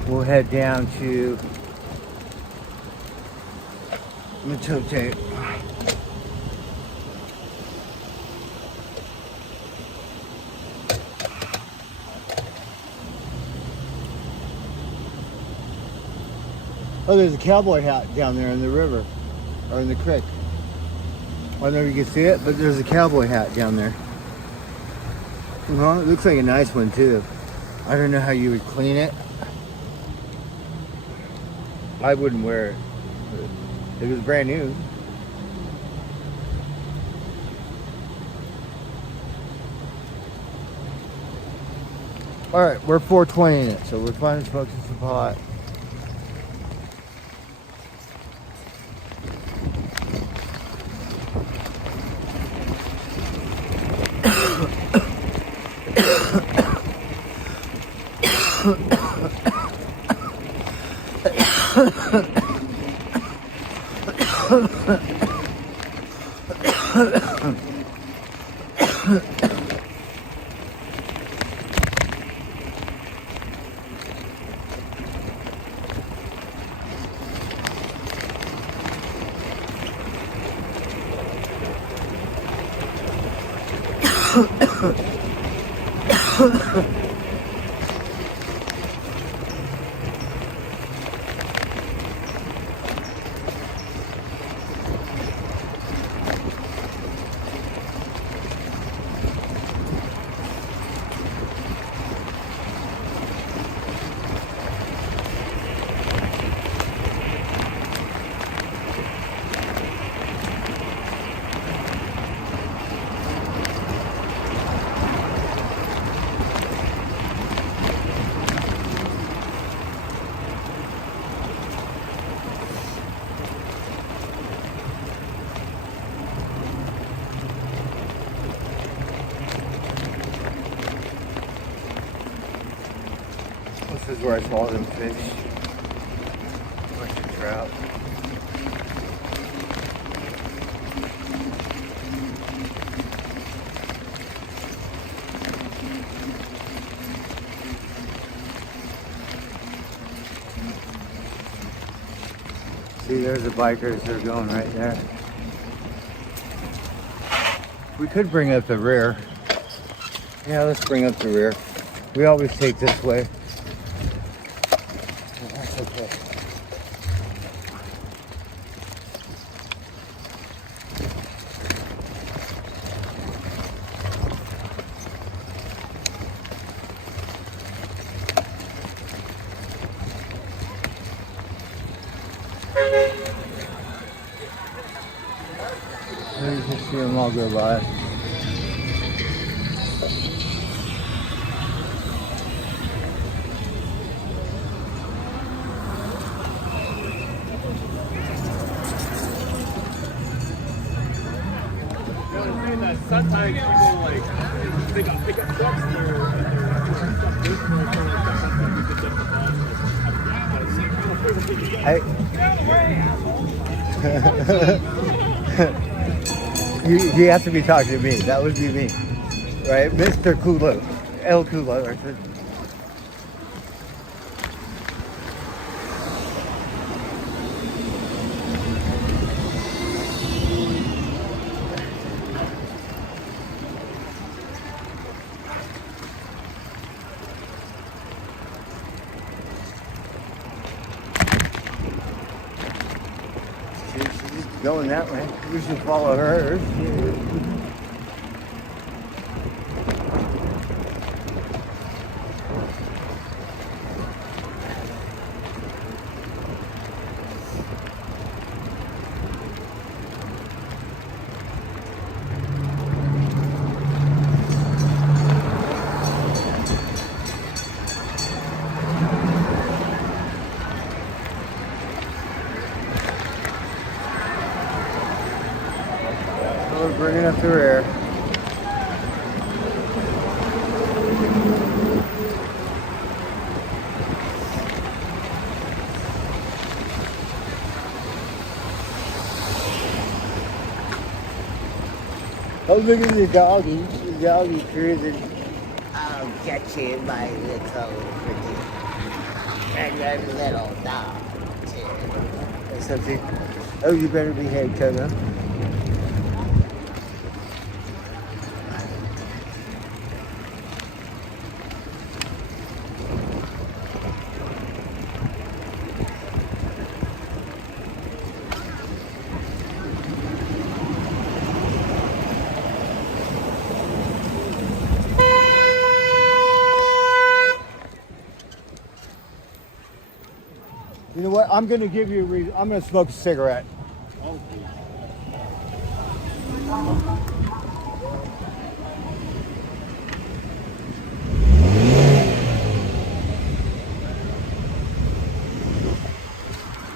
We'll head down to Matote. Oh, there's a cowboy hat down there in the river, or in the creek. I don't know if you can see it, but there's a cowboy hat down there. Well, it looks like a nice one too. I don't know how you would clean it. I wouldn't wear it. It was brand new. All right, we're 420 in it, so we're finally smoking some pot. This is where I saw them fish. Bunch of trout. See, there's the bikers. They're going right there. We could bring up the rear. Yeah, let's bring up the rear. We always take this way. That's okay. You can see them all go by. Sometimes people like they got trucks there and You have to be talking to me. That would be me, right, Mr. Kulo, El Kulo. Right? She's going that way. We should follow her. We're bringing up the rear. Oh, look at the doggy. The doggy cruising. I'll get you, my little pretty. And your little dog, too. Or something. Oh, you better behave, Toto. You know what? I'm going to give you a reason. I'm going to smoke a cigarette.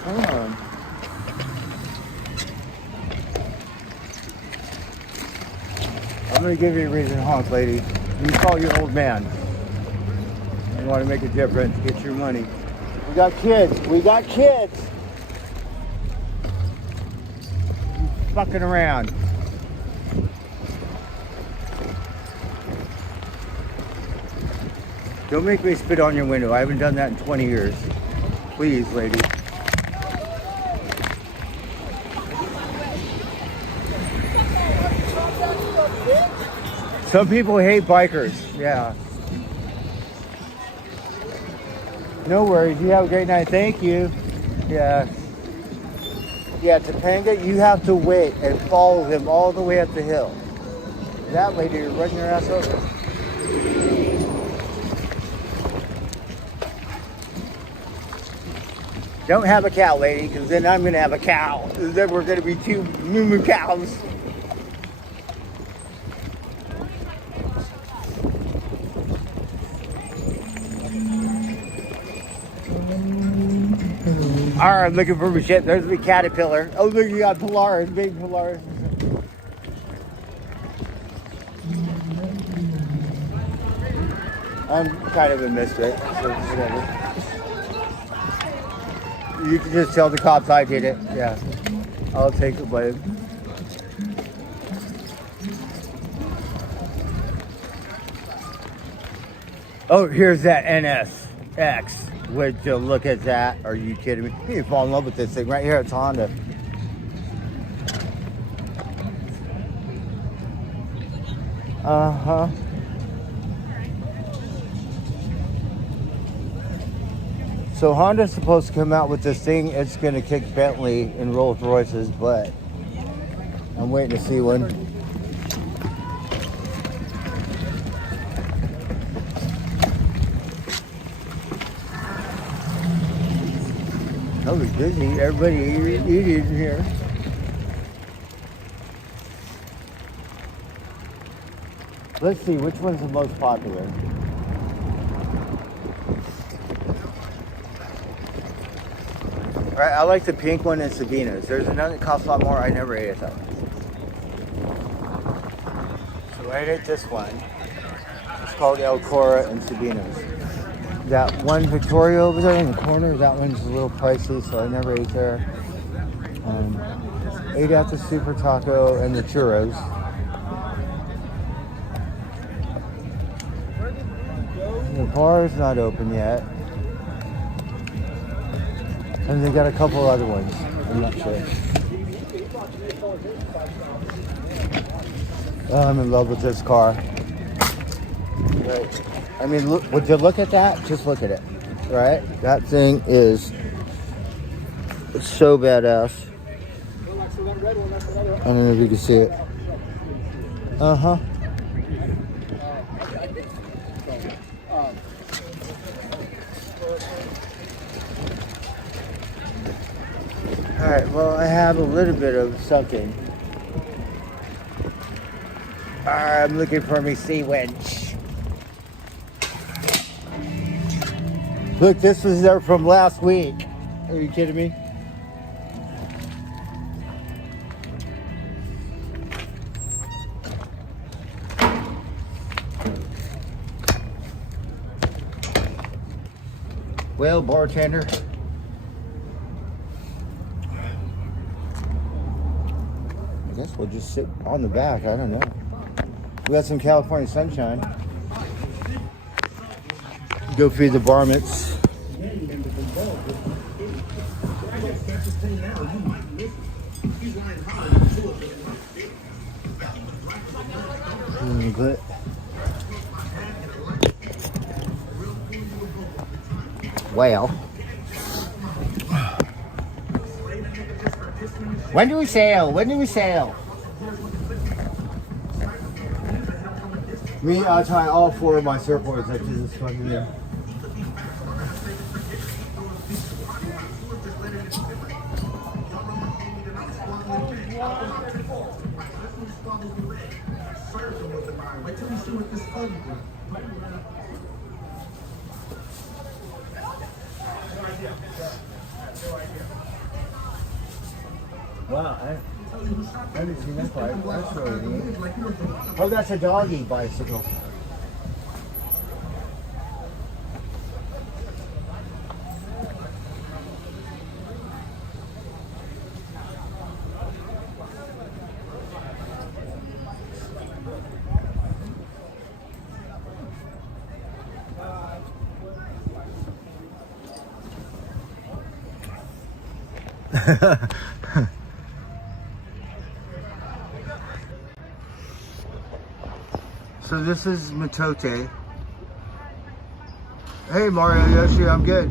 Come on. I'm gonna give you a reason to honk, lady. You call your old man. You want to make a difference, get your money. We got kids. We got kids. You fucking around. Don't make me spit on your window. I haven't done that in 20 years. Please, lady. Some people hate bikers. Yeah. No worries. You have a great night. Thank you. Yeah. Yeah, Topanga, you have to wait and follow him all the way up the hill. That lady, you're running your ass over. Don't have a cow, lady, because then I'm going to have a cow. Then we're going to be two moo cows. All right, I'm looking for my shit. There's the caterpillar. Oh, look, you got Polaris, big Polaris. I'm kind of a misfit, so whatever. You can just tell the cops I did it. Yeah, I'll take the blame. Oh, here's that NSX. Would you look at that? Are you kidding me? You fall in love with this thing right here. It's Honda. Uh-huh. So Honda's supposed to come out with this thing. It's going to kick Bentley and Rolls Royce's butt. I'm waiting to see one. I was busy. Everybody eating here. Let's see, which one's the most popular? All right, I like the pink one in Sabina's. There's another that costs a lot more. I never ate it though. So I ate this one. It's called El Cora in Sabina's. That one Victoria over there in the corner, that one's a little pricey, so I never ate there. Ate at the Super Taco and the churros. The bar's not open yet. And they got a couple other ones. I'm not sure. Oh, I'm in love with this car. Right. I mean, look, would you look at that? Just look at it. Right? That thing is so badass. I don't know if you can see it. Uh-huh. All right, well, I have a little bit of something. All right, I'm looking for me sea winch. Look, this was there from last week. Are you kidding me? Well, bartender. I guess we'll just sit on the back. I don't know. We got some California sunshine. Go feed the varmints. A little bit. Well, when do we sail? When do we sail? Me, I'll try all 4 of my surfboards up to this fucking year. Wow, I haven't seen that bike. That's really neat. Oh, that's a doggy bicycle. So this is Matote. Hey Mario Yoshi, I'm good.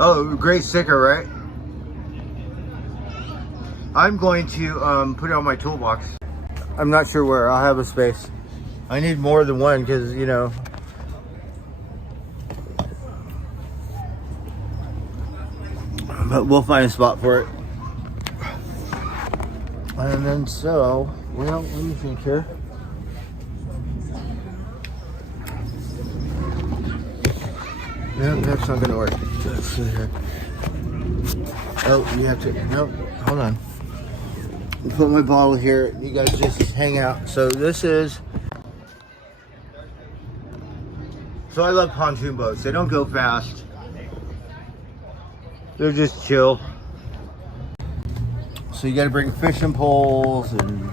Oh, great sticker, right? I'm going to put it on my toolbox. I'm not sure where. I'll have a space. I need more than one because, you know. But we'll find a spot for it. And then so, well, let me think here. No, that's not gonna work. Let's see here. Oh, you have to, nope, hold on. Put my bottle here. You guys just hang out. So this is, so I love pontoon boats. They don't go fast. They're just chill. So you got to bring fishing poles and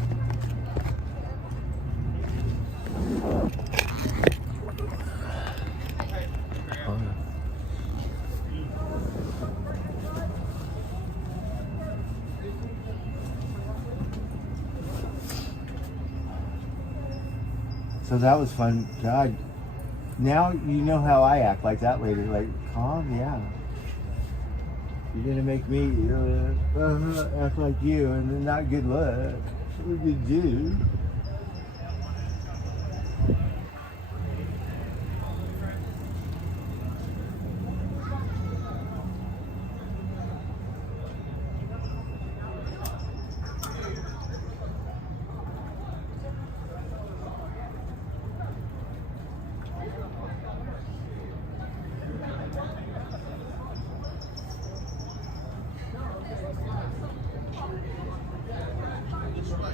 so that was fun. God, now you know how I act like that lady. Like, calm, yeah. You're gonna make me act like you, and then not good luck. What did you do?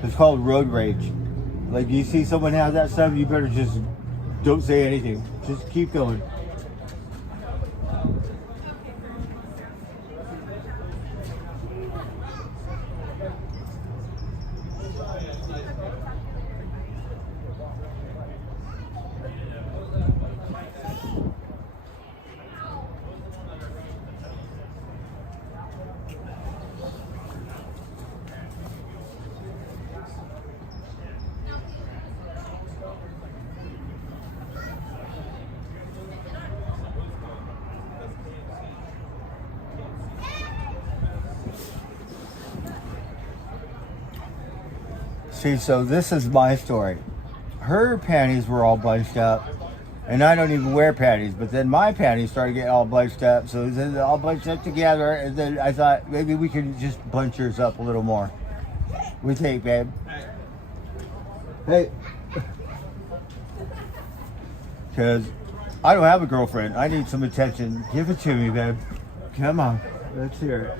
It's called road rage. Like, you see someone have that stuff, you better just don't say anything. Just keep going. See, so this is my story. Her panties were all bunched up, and I don't even wear panties, but then my panties started getting all bunched up, so it's all bunched up together, and then I thought maybe we could just bunch yours up a little more. What do you think, babe? Hey. Because I don't have a girlfriend. I need some attention. Give it to me, babe. Come on. Let's hear it.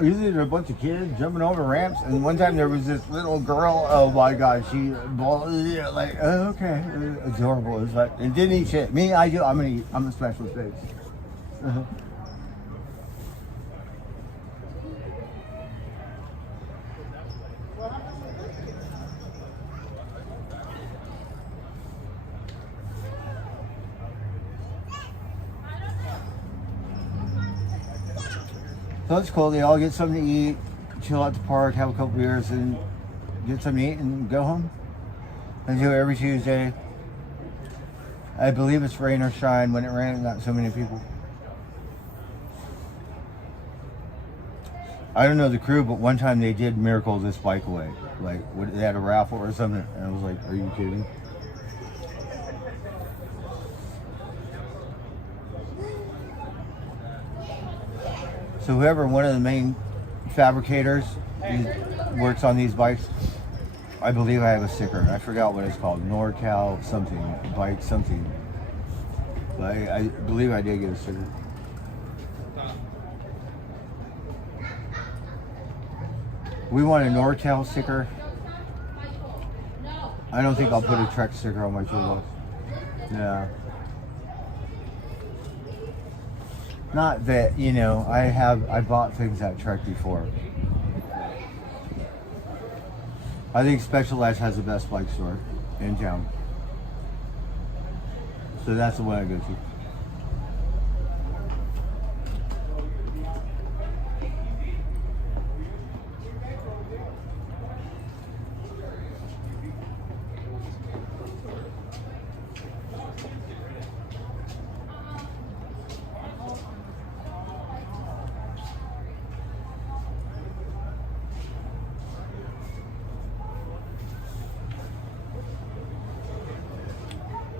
Usually there are a bunch of kids jumping over ramps, and one time there was this little girl. Oh my God, she like, oh, okay, adorable. It was like, it didn't eat shit. Me, I do. I'm gonna eat. I'm a specialist, babe. So it's cool. They all get something to eat, chill at the park, have a couple beers, and get something to eat and go home. I do it every Tuesday. I believe it's rain or shine. When it rains, not so many people. I don't know the crew, but one time they did miracle this bike away. Like, they had a raffle or something, and I was like, are you kidding? So whoever, one of the main fabricators works on these bikes, I believe I have a sticker. I forgot what it's called. NorCal something, bike something. But I believe I did get a sticker. We want a NorCal sticker. I don't think I'll put a Trek sticker on my toolbox. Yeah. Not that, you know, I bought things at Trek before. I think Specialized has the best bike store in town. So that's the one I go to.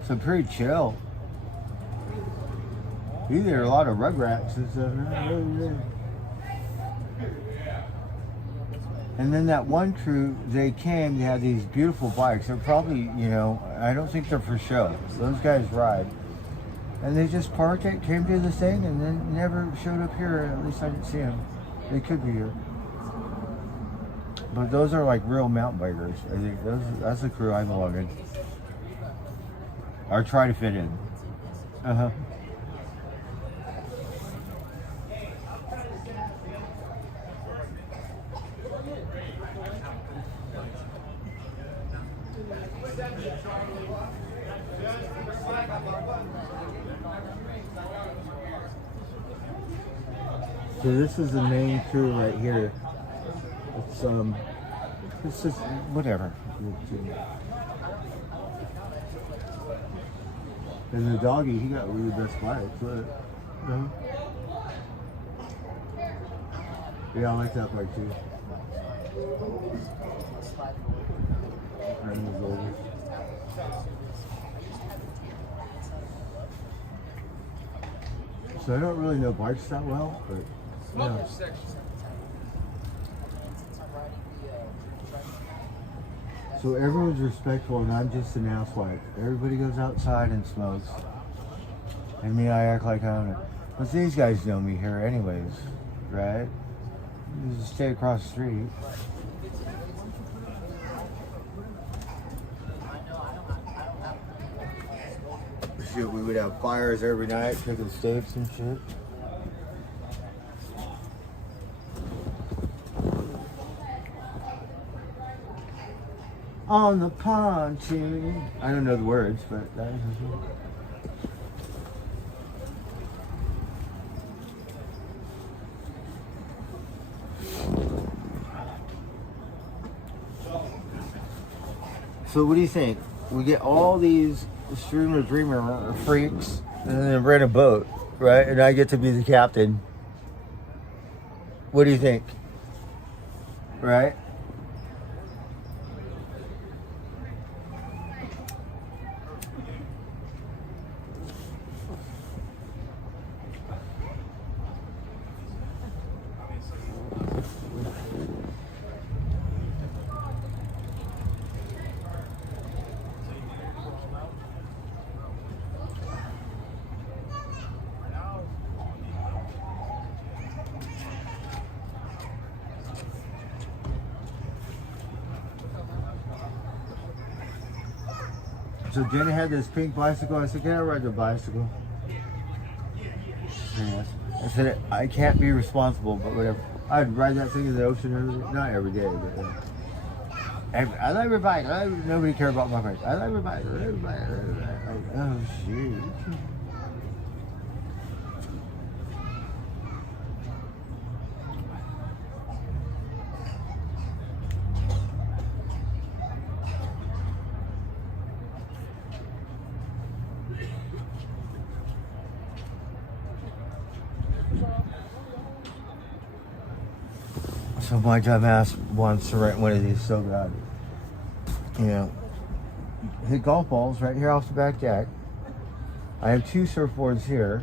So pretty chill. There are a lot of Rugrats and stuff. And then that one crew, they came, they had these beautiful bikes. They're probably, you know, I don't think they're for show. Those guys ride. And they just parked it, came to the thing, and then never showed up here. At least I didn't see them. They could be here. But those are like real mountain bikers. I think that's the crew I belong in. Or try to fit in. Uh-huh. So this is the main crew right here. It's just whatever. And the doggy, he got really best bikes. No? Yeah, I like that bike too. So I don't really know bikes that well, but yeah. So everyone's respectful and I'm just an asswipe. Everybody goes outside and smokes. And me, I act like I don't know. But these guys know me here anyways, right? You just stay across the street. Shit, we would have fires every night, cooking steaks and shit. On the pontoon. I don't know the words, but that is So what do you think? We get all these streamer dreamer freaks and then rent a boat, right? And I get to be the captain. What do you think? Right? So Jenny had this pink bicycle. I said, can I ride the bicycle? Yes. I said, I can't be responsible, but whatever. I'd ride that thing in the ocean not every day, but I love your bike. Nobody cared about my bike. I love your bike. I love your bike. I love your bike. Oh, shit. So my dumb ass wants to rent one of these so bad. You know, hit golf balls right here off the back deck. I have 2 surfboards here.